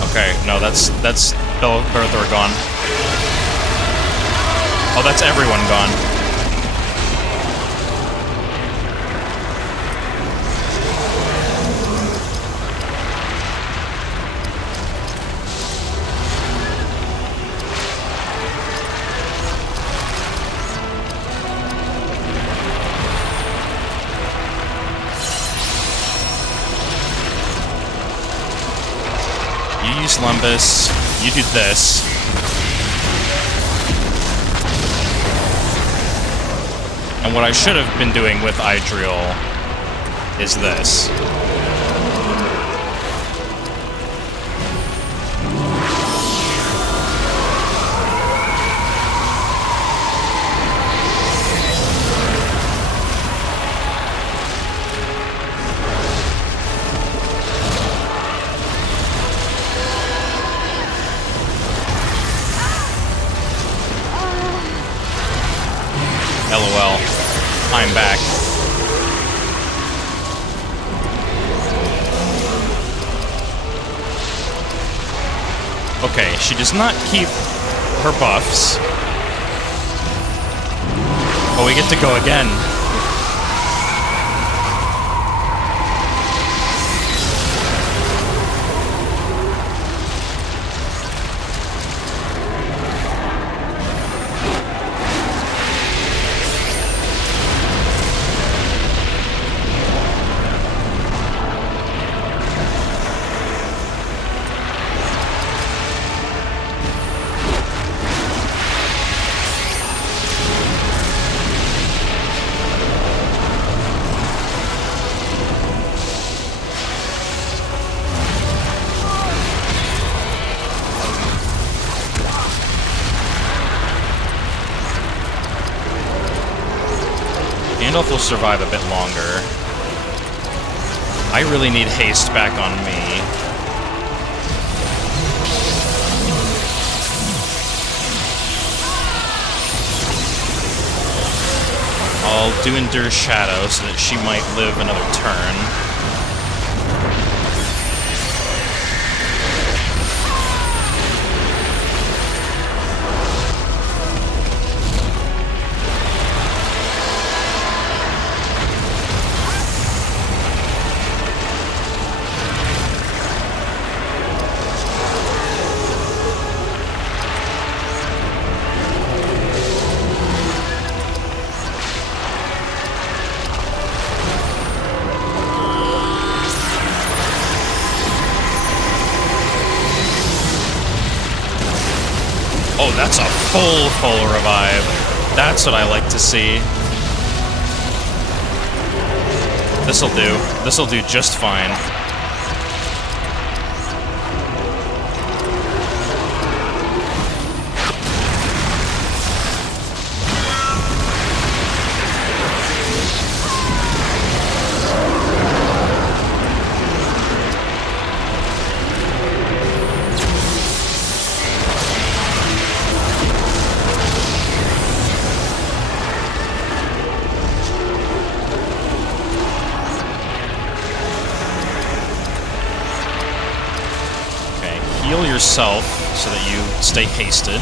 Okay, no, that's they're gone. Oh, that's everyone gone. Lumbus, you do this. And what I should have been doing with Idriel is this. LOL. I'm back. Okay, she does not keep her buffs. But we get to go again. Gandalf will survive a bit longer. I really need haste back on me. I'll do Endure Shadow so that she might live another turn. Oh, that's a full revive. That's what I like to see. This'll do. This'll do just fine. Heal yourself so that you stay hasted.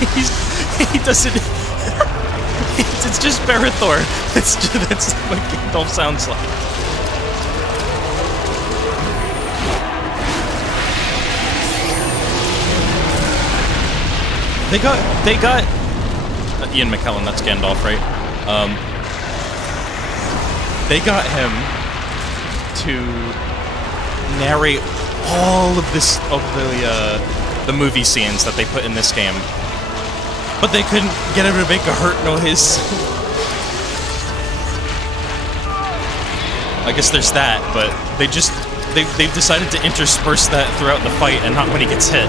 He doesn't. It's just Barithor. That's what Gandalf sounds like. They got Ian McKellen. That's Gandalf, right? They got him to narrate all of the movie scenes that they put in this game, but they couldn't get him to make a hurt noise. I guess there's that, but they've decided to intersperse that throughout the fight and not when he gets hit.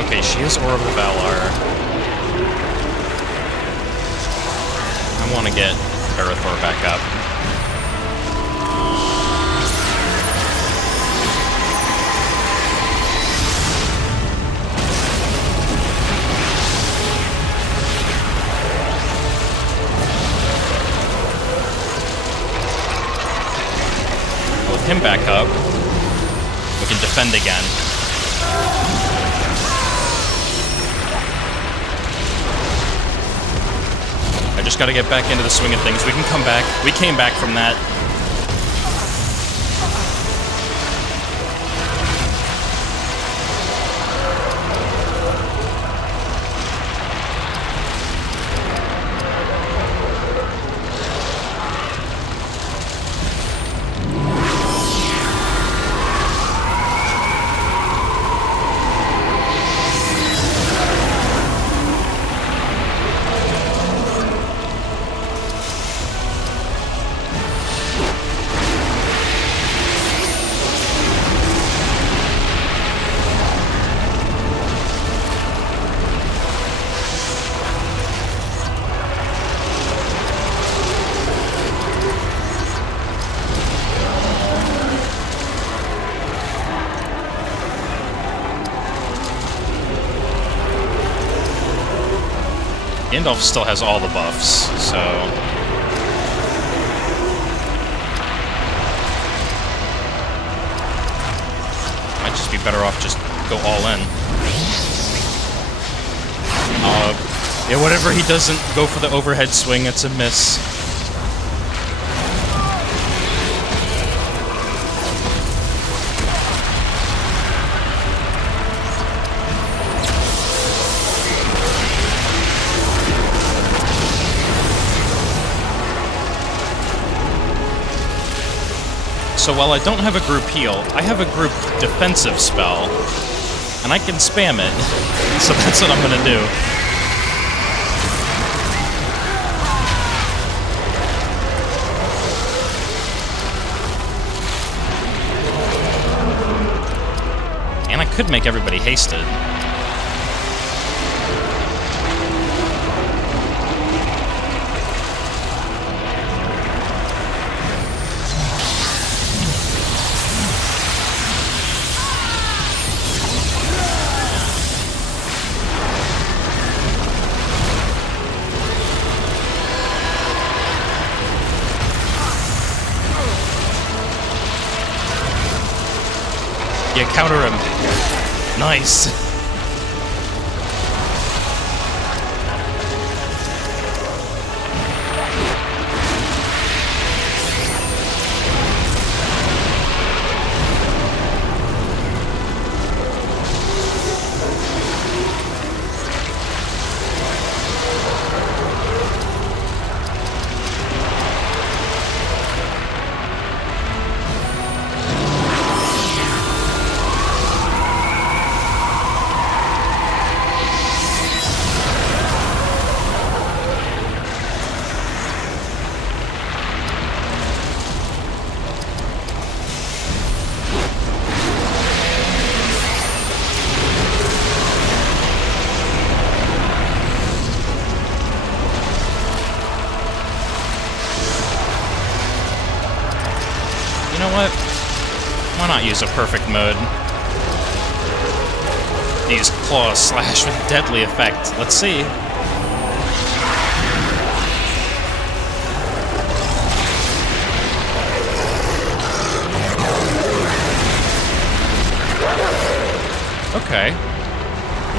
Okay, she is Orb of Valar. I want to get Barithor back up. With him back up, we can defend again. I just gotta get back into the swing of things. We can come back. We came back from that. Gandalf still has all the buffs, so... Might just be better off just go all in. Yeah, whatever he doesn't go for the overhead swing, it's a miss. So while I don't have a group heal, I have a group defensive spell, and I can spam it, so that's what I'm gonna do. And I could make everybody hasted. Yeah, counter him. Nice. know what? Why not use a perfect mode? These claws slash with deadly effect. Let's see. Okay.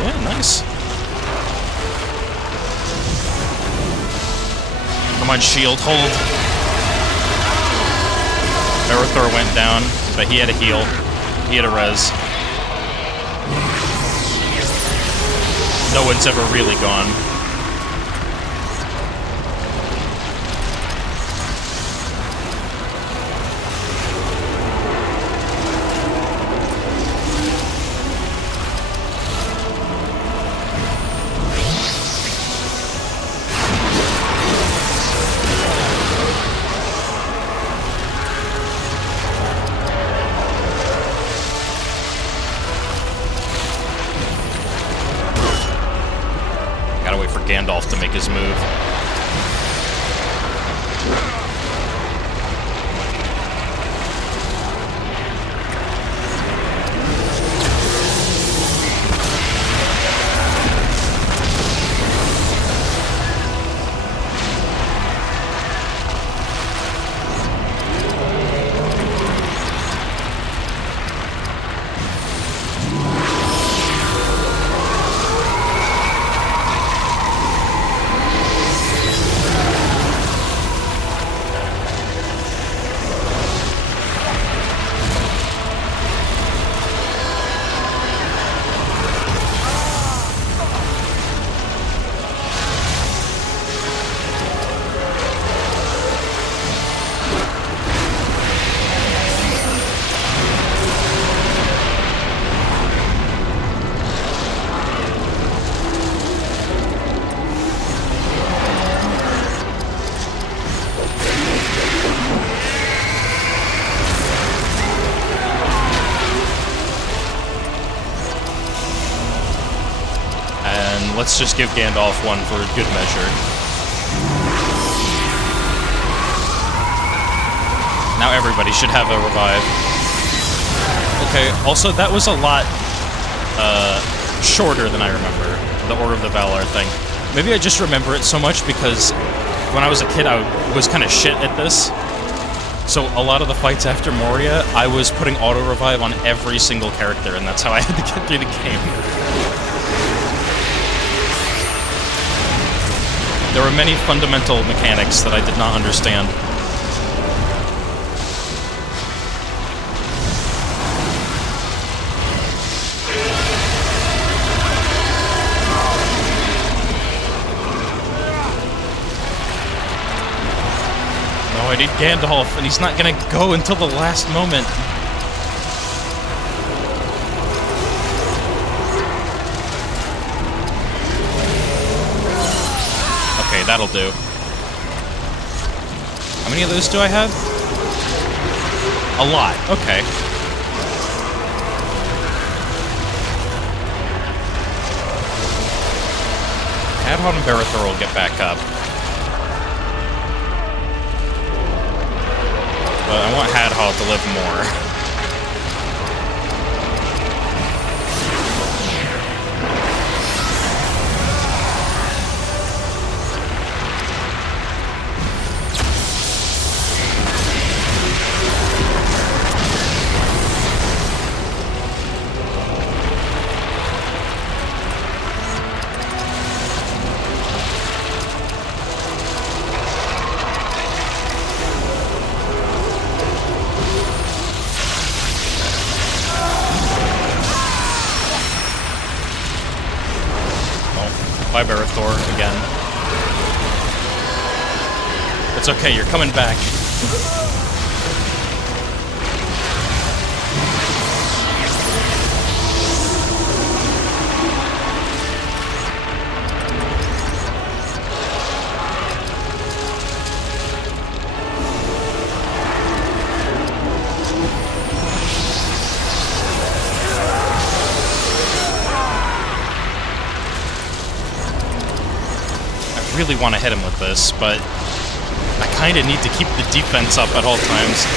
Yeah, nice. Come on, shield, hold. Bellathor went down, but he had a heal. He had a res. No one's ever really gone. Gandalf to make his move. Let's just give Gandalf one for good measure. Now everybody should have a revive. Okay, also that was a lot shorter than I remember, the Order of the Valor thing. Maybe I just remember it so much because when I was a kid I was kind of shit at this. So a lot of the fights after Moria, I was putting auto-revive on every single character, and that's how I had to get through the game. There were many fundamental mechanics that I did not understand. No, I need Gandalf, and he's not gonna go until the last moment. Okay, that'll do. How many of those do I have? A lot. Okay. Hadhod and Bellathor will get back up. But I want Hadhod to live more. Bye, Bellathor, again. It's okay, you're coming back. I really want to hit him with this, but I kind of need to keep the defense up at all times.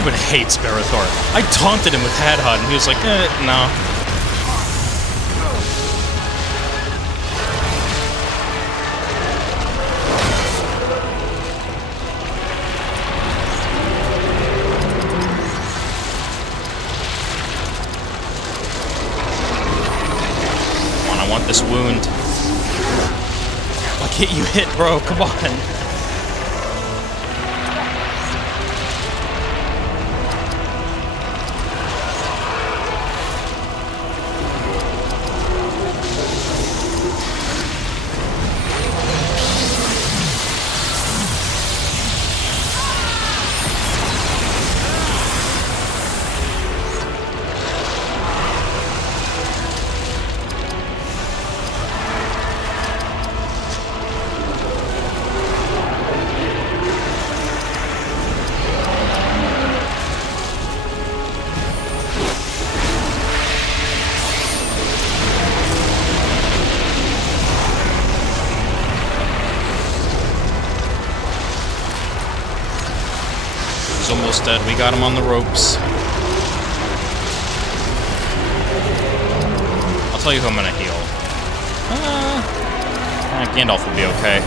Everyone hates Barathor. I taunted him with Hadhod, and he was like, no. Come on, I want this wound. Why can't you hit, bro? Come on. Almost dead. We got him on the ropes. I'll tell you who I'm gonna heal. Gandalf will be okay.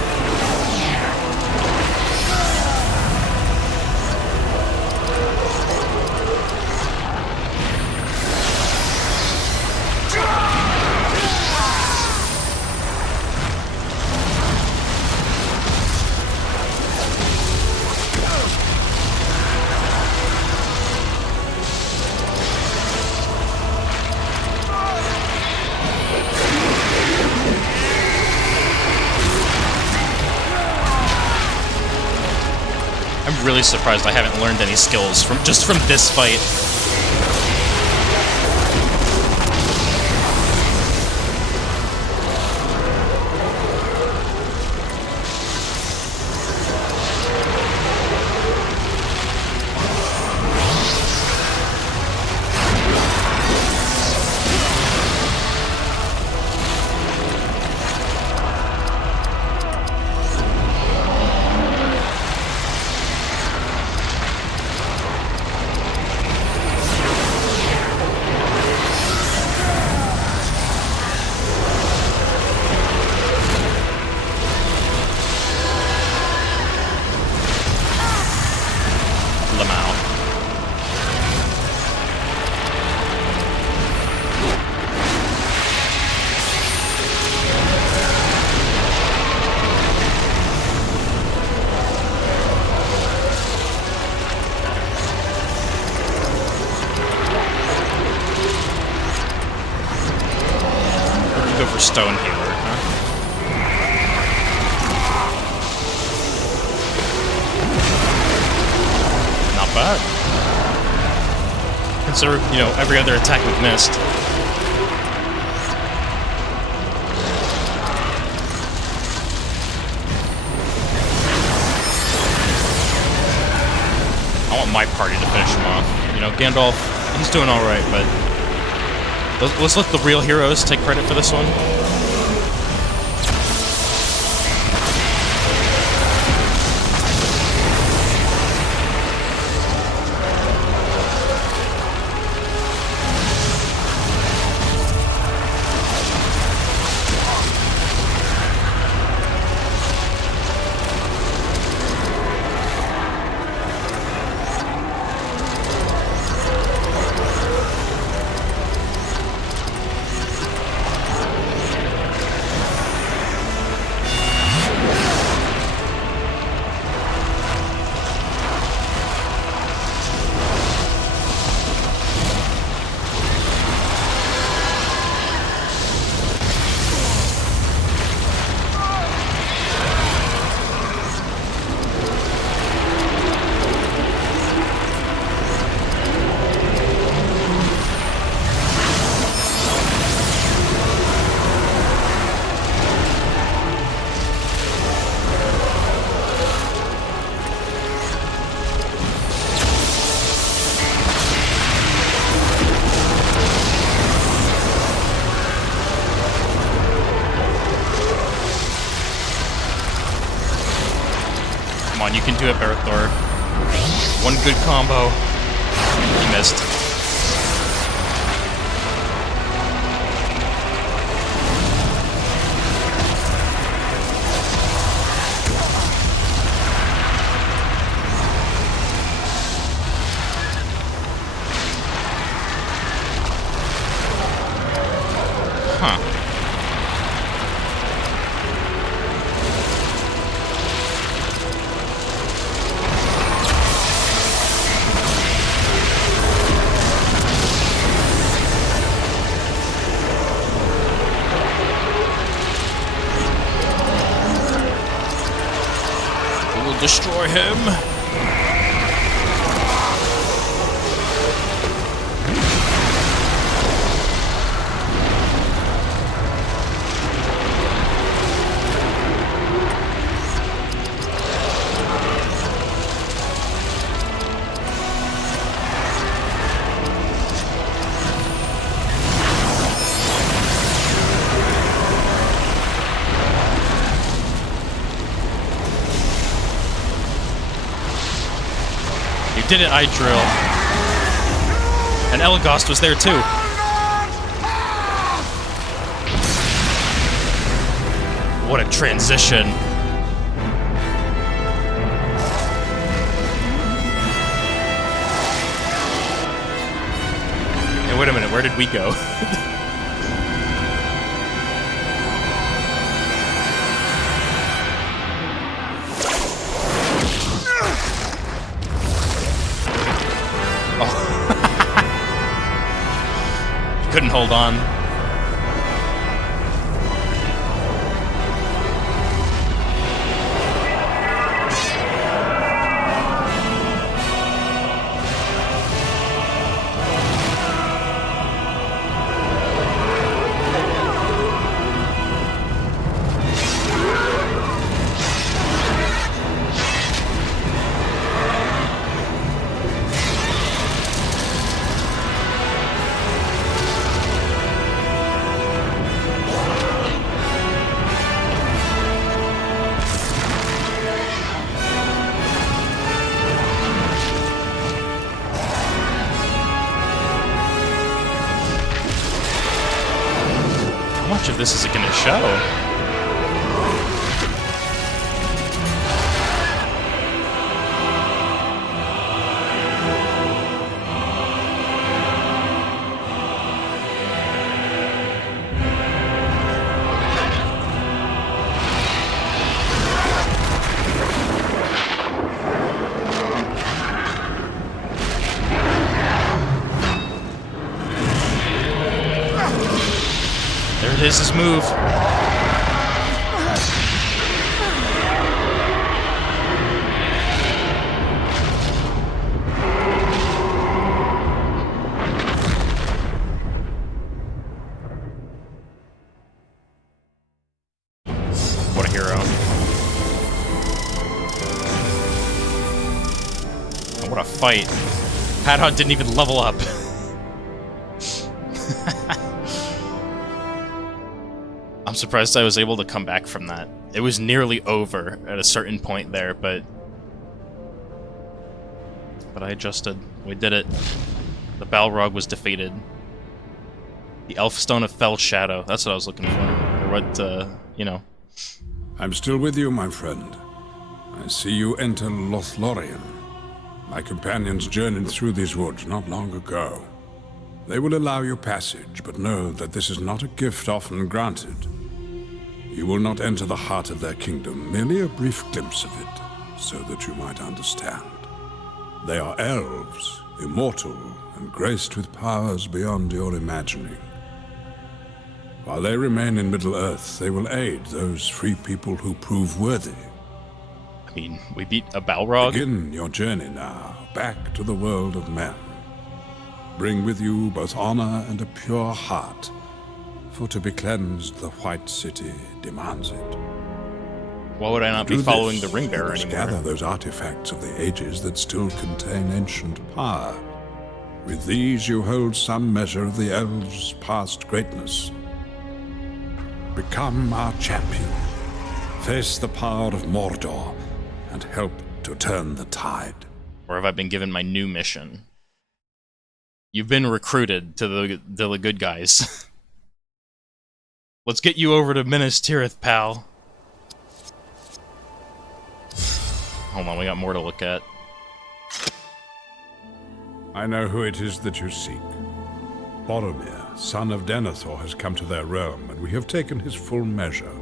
I'm really surprised I haven't learned any skills from this fight. For Stone Healer, huh? Not bad. Consider, every other attack we've missed. I want my party to finish him off. Gandalf, he's doing alright, but let's let the real heroes take credit for this one. Come on, you can do it, Barathor. One good combo. He missed. Huh. We will destroy him. You did it, Idril. And Elgost was there too. What a transition. Hey, wait a minute, where did we go? Couldn't hold on. How much of this is it going to show? There it is, his move. What a hero. And what a fight. Padhot didn't even level up. I'm surprised I was able to come back from that. It was nearly over at a certain point there, but I adjusted. We did it. The Balrog was defeated. The Elfstone of Fell Shadow. That's what I was looking for. Or what, you know. I'm still with you, my friend. I see you enter Lothlorien. My companions journeyed through these woods not long ago. They will allow you passage, but know that this is not a gift often granted. You will not enter the heart of their kingdom, merely a brief glimpse of it, so that you might understand. They are elves, immortal, and graced with powers beyond your imagining. While they remain in Middle-earth, they will aid those free people who prove worthy. I mean, we beat a Balrog. Begin your journey now, back to the world of men. Bring with you both honor and a pure heart, for to be cleansed the White City demands it. Why would I not be following the ring bearer anymore? Gather those artifacts of the ages that still contain ancient power. With these you hold some measure of the elves' past greatness. Become our champion. Face the power of Mordor and help to turn the tide. Or have I been given my new mission? You've been recruited to the good guys. Let's get you over to Minas Tirith, pal. Hold on, we got more to look at. I know who it is that you seek. Boromir, son of Denethor, has come to their realm, and we have taken his full measure.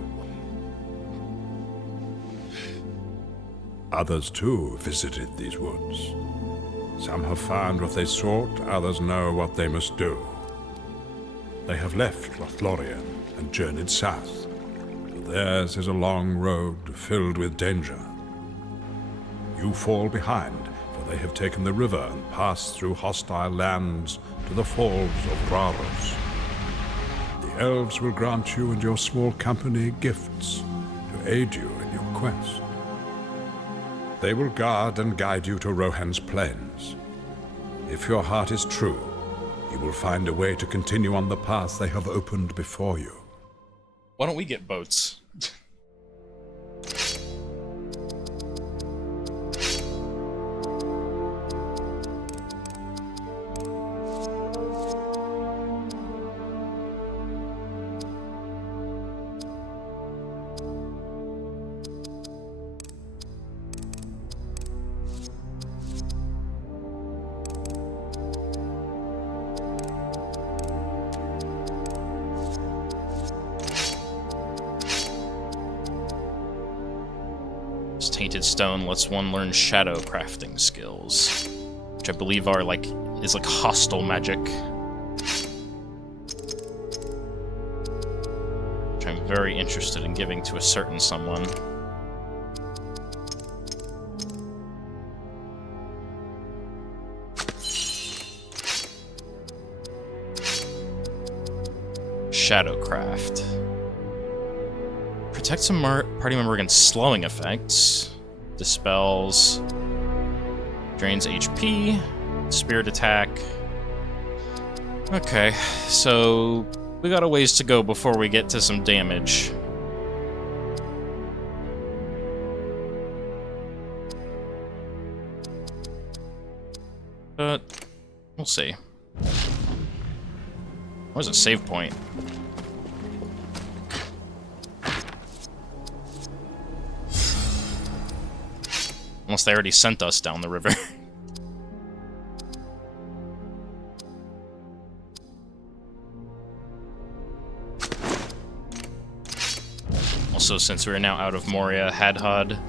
Others, too, visited these woods. Some have found what they sought, others know what they must do. They have left Lothlorien and journeyed south. But theirs is a long road filled with danger. You fall behind, for they have taken the river and passed through hostile lands to the falls of Braros. The elves will grant you and your small company gifts to aid you in your quest. They will guard and guide you to Rohan's plains. If your heart is true, you will find a way to continue on the path they have opened before you. Why don't we get boats? Tainted stone lets one learn shadow crafting skills, which I believe are is like hostile magic, which I'm very interested in giving to a certain someone. Shadowcraft. Protects a party member against slowing effects. Dispels. Drains HP. Spirit attack. Okay, so we got a ways to go before we get to some damage. But we'll see. Where's a save point? Unless they already sent us down the river. Also, since we're now out of Moria, Hadhod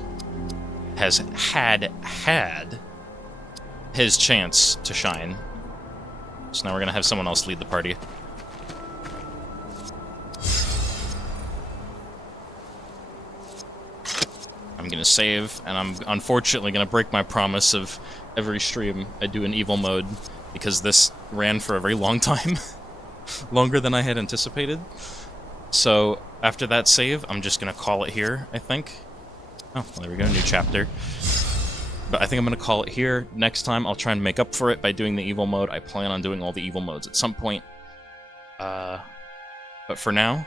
has had his chance to shine. So now we're gonna have someone else lead the party. I'm gonna save, and I'm unfortunately gonna break my promise of every stream I do an evil mode, because this ran for a very long time. Longer than I had anticipated. So, after that save, I'm just gonna call it here, I think. Oh, well, there we go, new chapter. But I think I'm gonna call it here. Next time, I'll try and make up for it by doing the evil mode. I plan on doing all the evil modes at some point. But for now,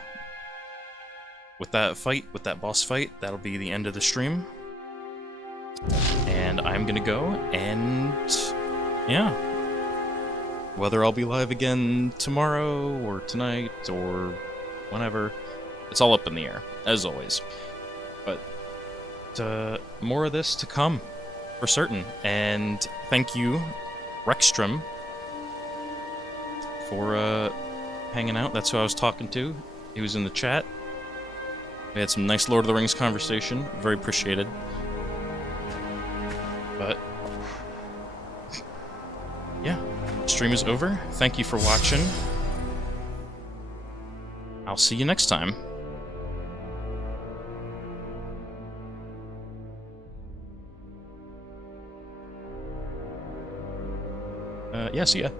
with that boss fight, that'll be the end of the stream. And I'm gonna go, and yeah. Whether I'll be live again tomorrow, or tonight, or whenever, it's all up in the air, as always. But more of this to come, for certain. And thank you, Rexstrom, for hanging out. That's who I was talking to. He was in the chat. We had some nice Lord of the Rings conversation. Very appreciated. But yeah, stream is over. Thank you for watching. I'll see you next time. Yeah, see ya.